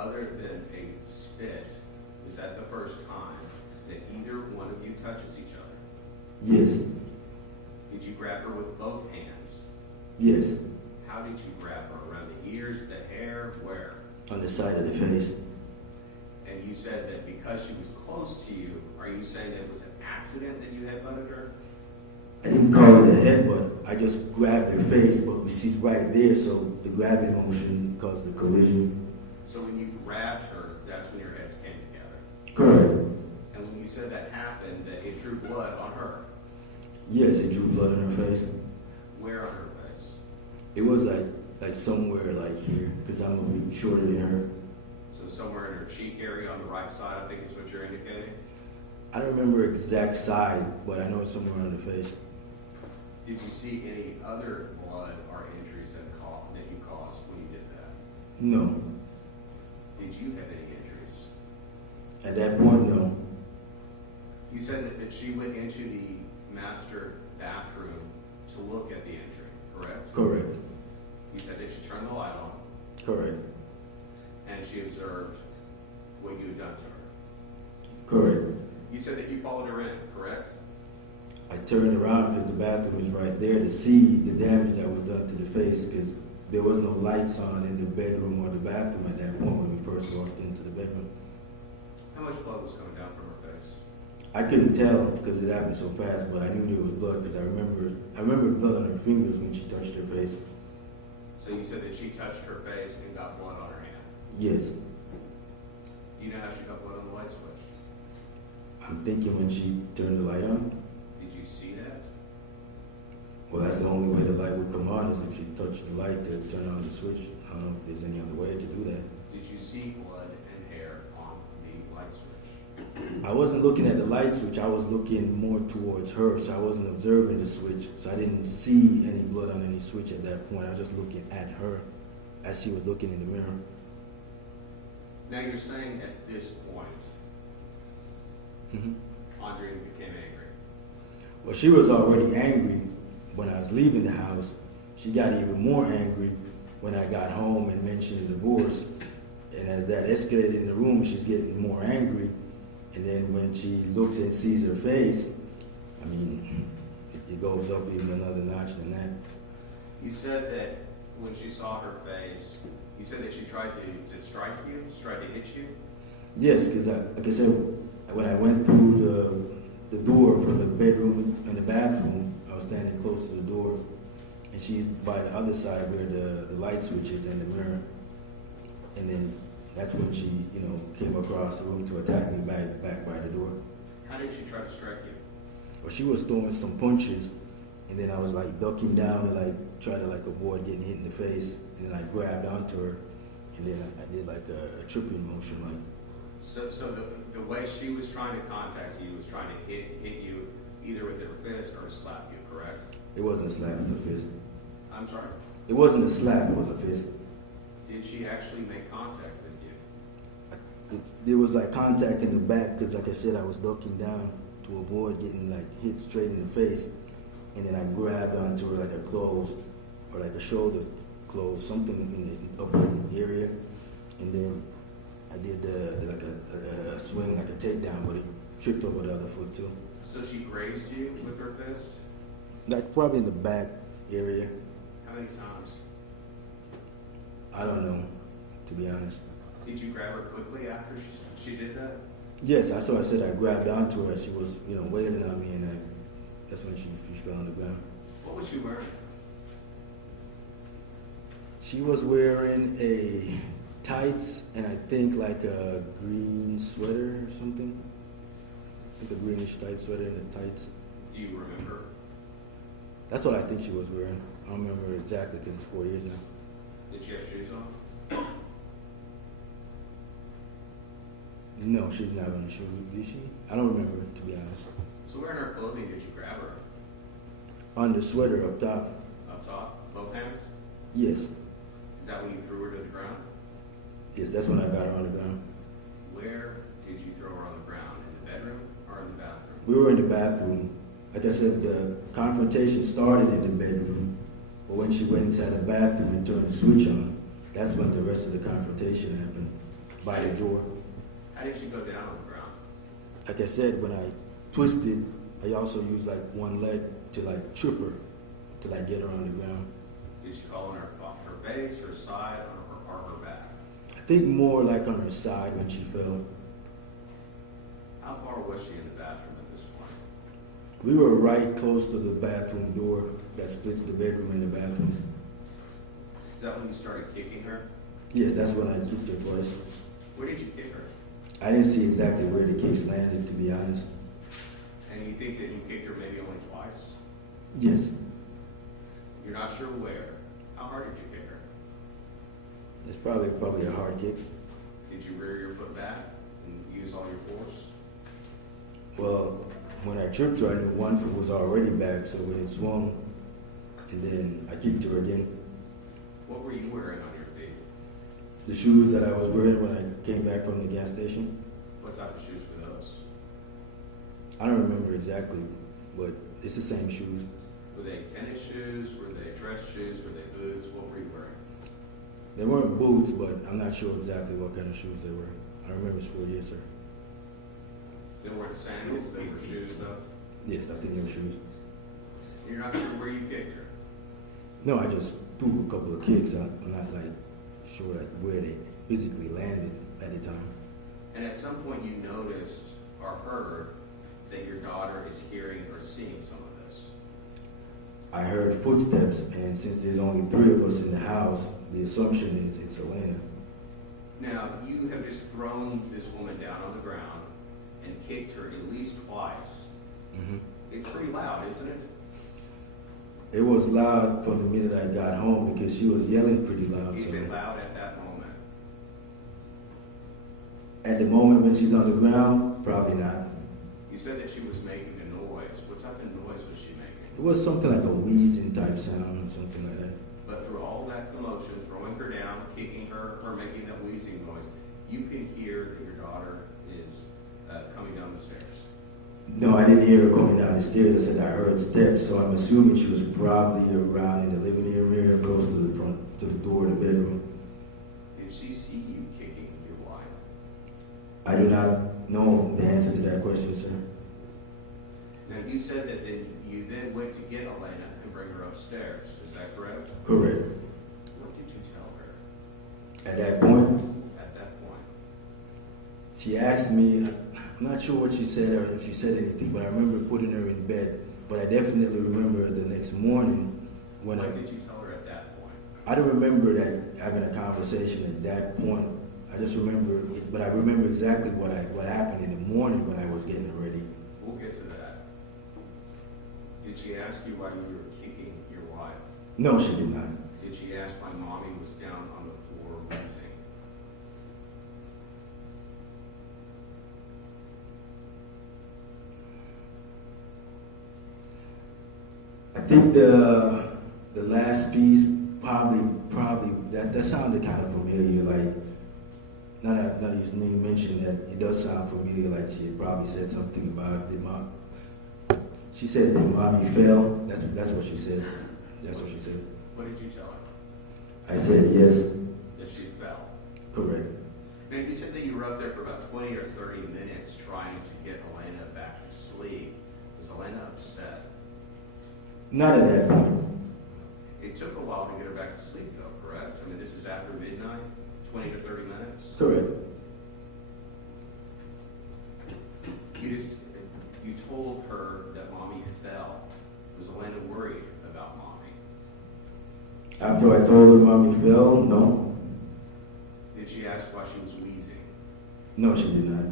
Other than a spit, is that the first time that either one of you touches each other? yes, Did you grab her with both hands? yes, How did you grab her? Around the ears, the hair, where? on the side of the face. And you said that because she was close to you, are you saying that it was an accident that you headbutted her? I didn't call it a headbutt. I just grabbed her face, but she's right there, so the grabbing motion caused the collision. So when you grabbed her, that's when your heads came together. Correct. And when you said that happened, that it drew blood on her. Yes, it drew blood on her face. Where on her face? It was like somewhere like here, because I'm a bit shorter than her. So somewhere in her cheek area on the right side, I think is what you're indicating. I don't remember exact side, but I know it's somewhere on the face. Did you see any other blood or injuries that you caused when you did that? No. Did you have any injuries? At that point, no. You said that she went into the master bathroom to look at the injury, correct? Correct. You said that she turned the light on Correct. and she observed what you had done to her. Correct. You said that you followed her in, correct? I turned around because the bathroom was right there to see the damage that was done to the face because there was no lights on in the bedroom or the bathroom at that point when we first walked into the bedroom. How much blood was coming down from her face? I couldn't tell because it happened so fast, but I knew there was blood because I remember blood on her fingers when she touched her face. So you said that she touched her face and got blood on her hand. Yes. Do you know how she got blood on the light switch? I'm thinking when she turned the light on, Did you see that? well, that's the only way the light would come on is if she touched the light to turn on the switch. I don't know if there's any other way to do that. Did you see blood and hair on the light switch? I wasn't looking at the light switch. I was looking more towards her, so I wasn't observing the switch. So I didn't see any blood on any switch at that point. I was just looking at her as she was looking in the mirror. Now you're saying at this point, Mm-hmm. Andreen became angry. Well, she was already angry when I was leaving the house. She got even more angry when I got home and mentioned the divorce. And as that escalated in the room, she's getting more angry. And then when she looks and sees her face, I mean, it goes up even another notch than that. You said that when she saw her face, you said that she tried to strike you, tried to hit you. Yes, because like I said, when I went through the door for the bedroom and the bathroom, I was standing close to the door, and she's by the other side where the light switch is in the mirror. And then that's when she, came across the room to attack me back by the door. How did she try to strike you? Well, she was throwing some punches, and then I was like ducking down to try to avoid getting hit in the face. And then I grabbed onto her, and then I did like a tripping motion, like. So the way she was trying to contact you was trying to hit you either with her fist or to slap you, correct? It wasn't a slap, it was a fist. I'm sorry? It wasn't a slap, it was a fist. Did she actually make contact with you? There was like contact in the back because, like I said, I was ducking down to avoid getting hit straight in the face, and then I grabbed onto her like a clothes or like a shoulder clothes, something in the upper area, and then I did like a swing, like a takedown, but it tripped over the other foot too. So she grazed you with her fist? Like probably in the back area. How many times? I don't know, to be honest. Did you grab her quickly after she did that? Yes, I said I grabbed onto her as she was, wailing on me, and that's when she fell on the ground. What was she wearing? She was wearing a tights and I think like a green sweater or something. I think a greenish type sweater and the tights. Do you remember? That's what I think she was wearing. I don't remember exactly because it's 4 years now. Did she have shoes on? No, she didn't have any shoes. Did she? I don't remember, to be honest. So where in her clothing did you grab her? On the sweater up top. Up top? Both hands? Yes. Is that when you threw her to the ground? Yes, that's when I got her on the ground. Where did you throw her on the ground? In the bedroom or in the bathroom? We were in the bathroom. Like I said, the confrontation started in the bedroom, but when she went inside the bathroom and turned the switch on, that's when the rest of the confrontation happened, by the door. How did she go down on the ground? Like I said, when I twisted, I also used like one leg to trip her, to get her on the ground. Did she fall on her face, her side, or her back? I think more like on her side when she fell. How far was she in the bathroom at this point? We were right close to the bathroom door that splits the bedroom and the bathroom. Is that when you started kicking her? Yes, that's when I kicked her twice. Where did you kick her? I didn't see exactly where the kicks landed, to be honest. And you think that you kicked her maybe only twice? Yes. You're not sure where. How hard did you kick her? It's probably a hard kick. Did you rear your foot back and use all your force? Well, when I tripped her, I knew one foot was already back, so when it swung, and then I kicked her again. What were you wearing on your feet? The shoes that I was wearing when I came back from the gas station, What type of shoes were those? I don't remember exactly, but it's the same shoes. Were they tennis shoes? Were they dress shoes? Were they boots? What were you wearing? They weren't boots, but I'm not sure exactly what kind of shoes they were. I remember it's 4 years, sir. They weren't sandals, they were shoes though? Yes, I think they were shoes. You're not sure where you kicked her? No, I just threw a couple of kicks. I'm not like sure where they physically landed at the time. And at some point you noticed or heard that your daughter is hearing or seeing some of this. I heard footsteps, and since there's only 3 of us in the house, the assumption is it's Elena. Now, you have just thrown this woman down on the ground and kicked her at least twice. Mm-hmm. It's pretty loud, isn't it? It was loud from the minute I got home because she was yelling pretty loud. Is So it loud at that moment? at the moment when she's on the ground, probably not. You said that she was making a noise. What type of noise was she making? It was something like a wheezing type sound or something like that. But through all that commotion, throwing her down, kicking her, her making that wheezing noise, you can hear that your daughter is coming down the stairs. No, I didn't hear her coming down the stairs. I said I heard steps, so I'm assuming she was probably around in the living area, close to the front, to the door of the bedroom. Did she see you kicking your wife? I do not know the answer to that question, sir. Now, you said that you then went to get Elena and bring her upstairs. Is that correct? Correct. What did you tell her At that point, at that point? she asked me, I'm not sure what she said or if she said anything, but I remember putting her in bed. But I definitely remember the next morning when What did you tell her at that point? I don't remember that having a conversation at that point. I just remember, but I remember exactly what happened in the morning when I was getting her ready. We'll get to that. Did she ask you why you were kicking your wife? No, she did not. Did she ask why mommy was down on the floor wheezing? I think the last piece probably that sounded kind of familiar. Like now that his name mentioned that, it does sound familiar. Like she had probably said something about did mom. She said that mommy fell. That's what she said. That's what she said. What did you tell her? I said yes. That she fell. Correct. Now, you said that you were up there for about 20 or 30 minutes trying to get Elena back to sleep. Was Elena upset? Not at that point. It took a while to get her back to sleep, though, correct? I mean, this is after midnight, 20 to 30 minutes? Correct. You told her that mommy fell. Was Elena worried about mommy? After I told her mommy fell, no. Did she ask why she was wheezing? No, she did not.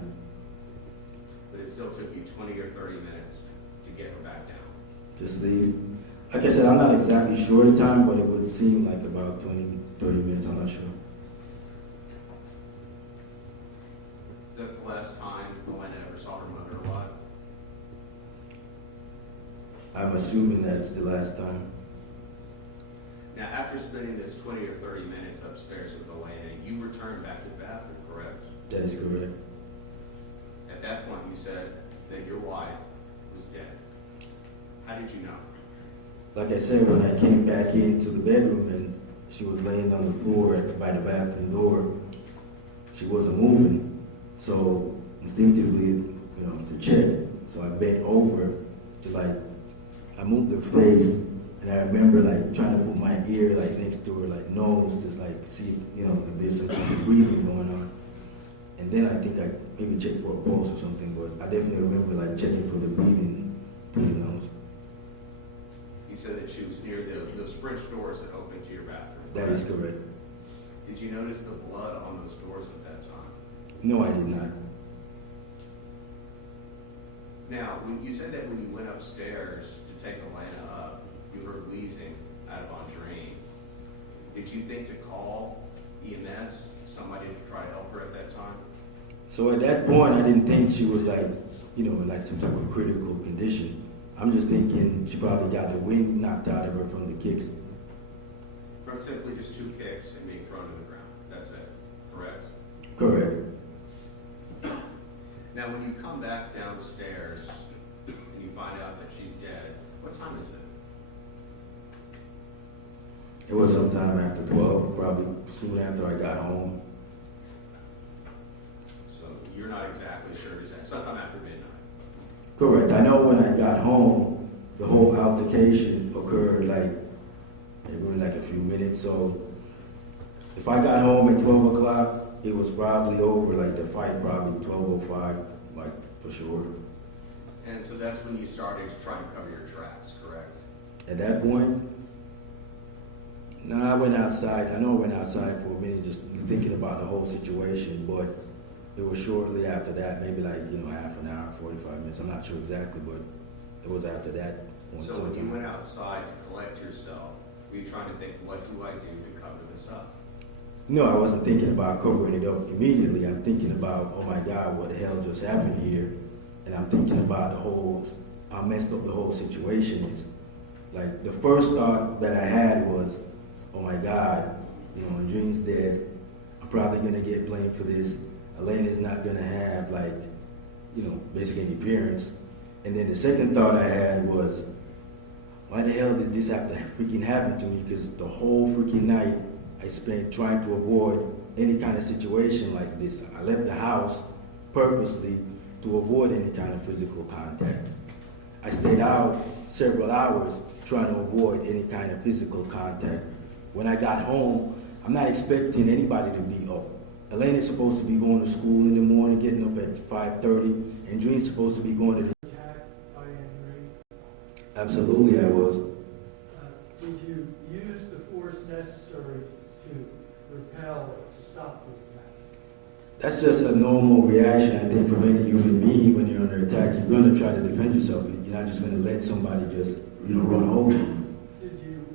But it still took you 20 or 30 minutes to get her back down. Just leave. Like I said, I'm not exactly sure the time, but it would seem like about 20, 30 minutes. I'm not sure. Is that the last time Elena ever saw her mother alive? I'm assuming that's the last time. Now, after spending this 20 or 30 minutes upstairs with Elena, you returned back to the bathroom, correct? That is correct. At that point, you said that your wife was dead. How did you know? Like I said, when I came back into the bedroom and she was laying on the floor by the bathroom door, she wasn't moving. So instinctively, to check. So I bent over to I moved her face, and I remember trying to put my ear next to her nose, just see if there's some kind of breathing going on. And then I think I maybe checked for a pulse or something, but I definitely remember checking for the breathing through the nose. You said that she was near those French doors that open to your bathroom. That is correct. Did you notice the blood on those doors at that time? No, I did not. Now, when you said that when you went upstairs to take Elena up, you heard wheezing out of Andreen. Did you think to call EMS, somebody to try to help her at that time? So at that point, I didn't think she was in some type of critical condition. I'm just thinking she probably got the wind knocked out of her from the kicks. From simply just 2 kicks and being thrown to the ground. That's it, correct? Correct. Now, when you come back downstairs and you find out that she's dead, what time is it? It It was sometime after 12, probably soon after I got home. So you're not exactly sure, is that sometime after midnight? Correct. I know when I got home, the whole altercation occurred maybe in a few minutes. So if I got home at 12 o'clock, it was probably over, the fight probably 12:05, for sure. And so that's when you started to try to cover your tracks, correct? At that point, no, I went outside. I know I went outside for a minute just thinking about the whole situation, but it was shortly after that, maybe half an hour, 45 minutes. I'm not sure exactly, but it was after that point. So when you sometime. went outside to collect yourself, were you trying to think, what do I do to cover this up? No, I wasn't thinking about covering it up immediately. I'm thinking about, oh my God, what the hell just happened here? And I'm thinking about how messed up the whole situation is. The first thought that I had was, oh my God, Andreen's dead. I'm probably gonna get blamed for this. Elena's not gonna have basically any appearance. And then the second thought I had was, why the hell did this have to freaking happen to me? Because the whole freaking night I spent trying to avoid any kind of situation like this. I left the house purposely to avoid any kind of physical contact. I stayed out several hours trying to avoid any kind of physical contact. When I got home, I'm not expecting anybody to be up. Elena's supposed to be going to school in the morning, getting up at 5:30, and Andreen's supposed to be going to the... Attacked by Andreen. Absolutely, I was. Did you use the force necessary to repel or to stop the attack? That's just a normal reaction, I think, from any human being when you're under attack. You're going to try to defend yourself. You're not just going to let somebody just, run over you. Did you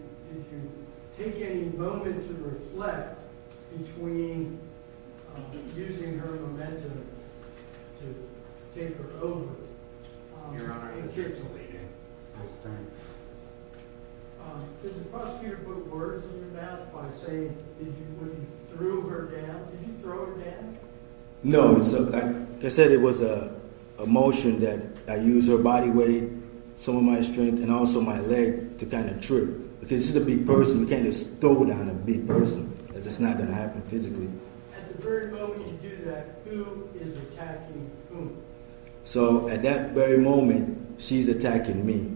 take any moment to reflect between using her momentum to take her over? Your Honor, and the kick judge's her? leading. Did the prosecutor put words in your mouth by saying, when you threw her down, did you throw her down? No, like I said, it was a motion that I used her body weight, some of my strength, and also my leg to kind of trip. Because this is a big person, you can't just throw down a big person. That's just not going to happen physically. At the very moment you do that, who is attacking whom? So at that very moment, she's attacking me.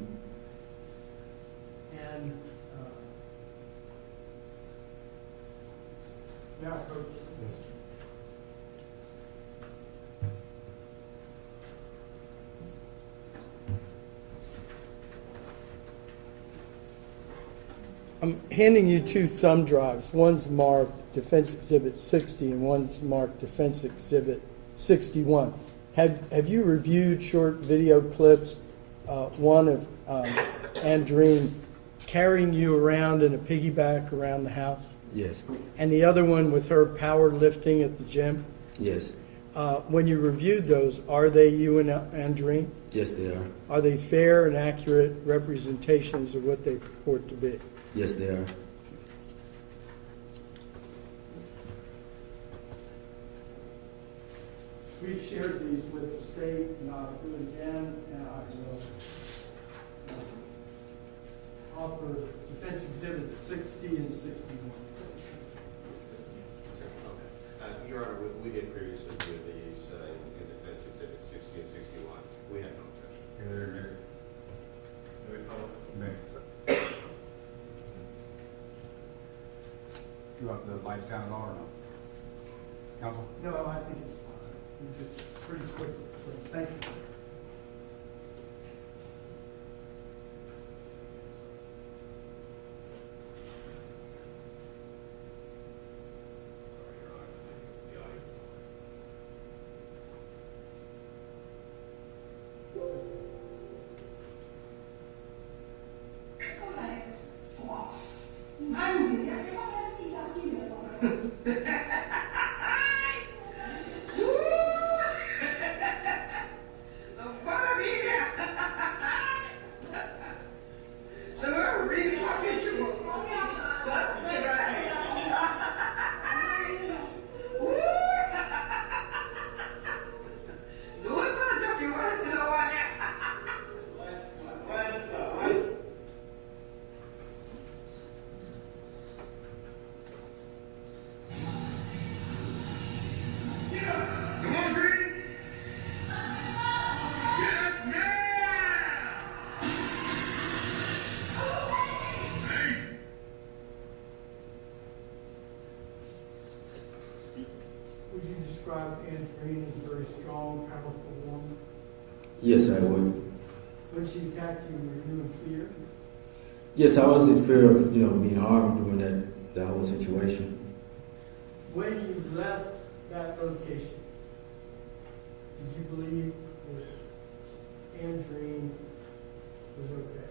And now, Coach. I'm handing you two thumb drives. One's marked Defense Exhibit 60 and one's marked Defense Exhibit 61. Have you reviewed short video clips, one of Andreen carrying you around in a piggyback around the house, Yes, and the other one with her power lifting at the gym? yes, When you reviewed those, are they you and Andreen? yes they are. Are they fair and accurate representations of what they purport to be? Yes they are. We've shared these with the state, and I'll do it again, and I will offer Defense Exhibits 60 and 61. Okay. Your Honor, we did previously do these in Defense Exhibit 60 and 61. We have no objection. You want the lights down at all or no? Counsel? No, I think it's fine. We just pretty quickly, please. Thank you. Sorry, Your Honor, the audience. Would you describe Andreen as a very strong, powerful woman? Yes, I would. When she attacked you, were you in fear? Yes, I was in fear of, being harmed during that whole situation. When you left that location, did you believe that Andreen was okay?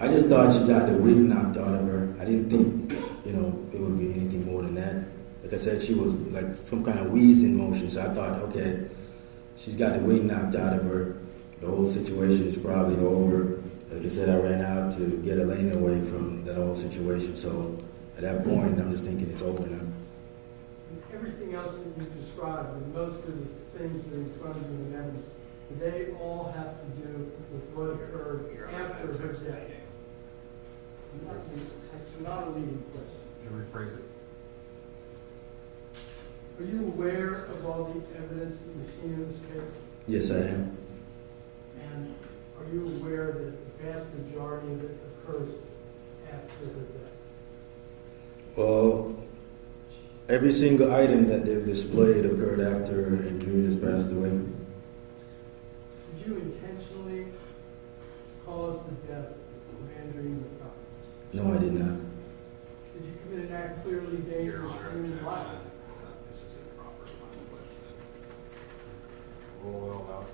I just thought she got the wind knocked out of her. I didn't think, it would be anything more than that. Like I said, she was like some kind of wheezing motion, so I thought, okay, she's got the wind knocked out of her. The whole situation is probably over. Like I said, I ran out to get Elena away from that whole situation, so at that point, I'm just thinking it's over now. And everything else that you described, and most of the things that are in front of you in evidence, they all have to do with what occurred after her death. It's not a leading question. Can you rephrase it? Are you aware of all the evidence that you've seen in this case? Yes, I am. And are you aware that the vast majority of it occurs after her death? Well, every single item that they've displayed occurred after Andreen has passed away. Did you intentionally cause the death of Andreen McDonald? No, I did not. Did you commit an act clearly Your dangerous Honor, to human life? this is improper, my question. Roll it out.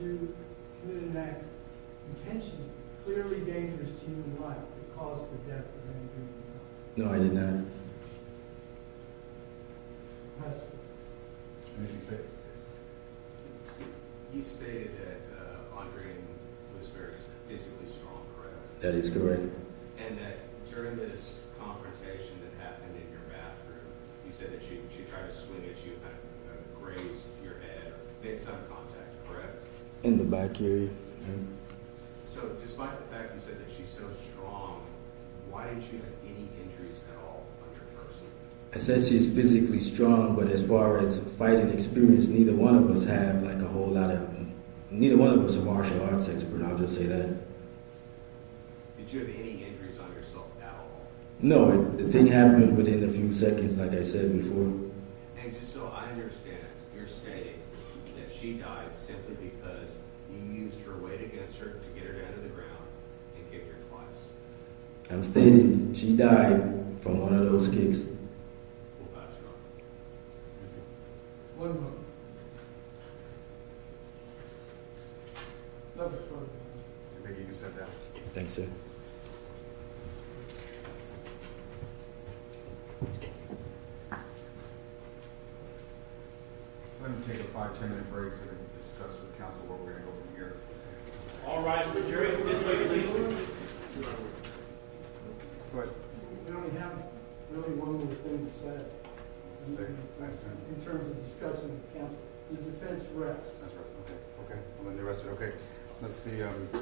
Did you commit an act intentionally, clearly dangerous to human life that caused the death of Andreen McDonald? No, I did not. Pass. Anything to say? You stated that Andreen was very physically strong, correct? That is correct. And that during this confrontation that happened in your bathroom, you said that she tried to swing at you, kind of grazed your head, or made some contact, correct? In the back area. So despite the fact you said that she's so strong, why didn't you have any injuries at all on your person? I said she's physically strong, but as far as fighting experience, neither one of us have like a whole lot of. Neither one of us are martial arts expert. I'll just say that. Did you have any injuries on yourself at all? No, the thing happened within a few seconds, like I said before. And just so I understand, you're stating that she died simply because you used her weight against her to get her down to the ground and kicked her twice. I'm stating she died from one of those kicks. We'll pass her on. One moment. Another photo. I think you can step down. Thanks, sir. Let me take a 5-10 minute break so we can discuss with council where we're gonna go from here. All rise for jury. This way, please. Go ahead. We only have really one more thing to say. Say, I assume. In terms of discussing with counsel, the defense rests. That's right, okay, well then the rest of it, okay. Let's see,